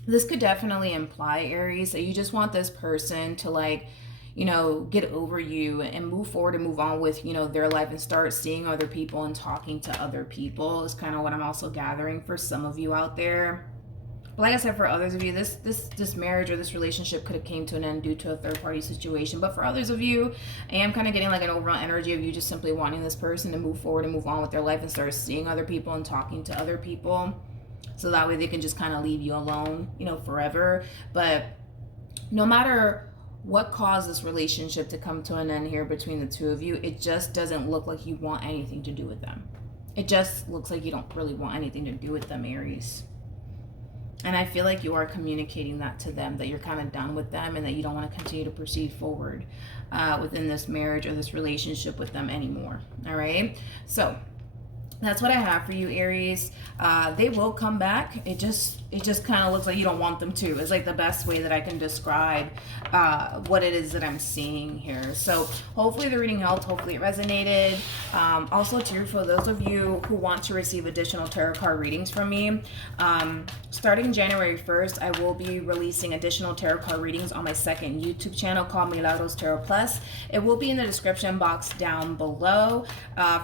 this could definitely imply, Aries, that you just want this person to like, you know, get over you and move forward and move on with, you know, their life and start seeing other people and talking to other people is kind of what I'm also gathering for some of you out there. But like I said, for others of you, this marriage or this relationship could have came to an end due to a third-party situation. But for others of you, I am kind of getting like an overall energy of you just simply wanting this person to move forward and move on with their life and start seeing other people and talking to other people. So that way they can just kind of leave you alone, you know, forever. But no matter what caused this relationship to come to an end here between the two of you, it just doesn't look like you want anything to do with them. It just looks like you don't really want anything to do with them, Aries. And I feel like you are communicating that to them, that you're kind of done with them and that you don't want to continue to proceed forward within this marriage or this relationship with them anymore. All right. So that's what I have for you, Aries. They will come back. It just kind of looks like you don't want them to. It's like the best way that I can describe what it is that I'm seeing here. So hopefully the reading helped. Hopefully it resonated. Also, too, for those of you who want to receive additional tarot card readings from me, starting January 1st, I will be releasing additional tarot card readings on my second YouTube channel called Milagros Tarot Plus. It will be in the description box down below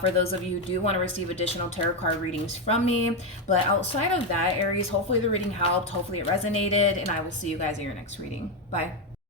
for those of you who do want to receive additional tarot card readings from me. But outside of that, Aries, hopefully the reading helped, hopefully it resonated, and I will see you guys in your next reading. Bye.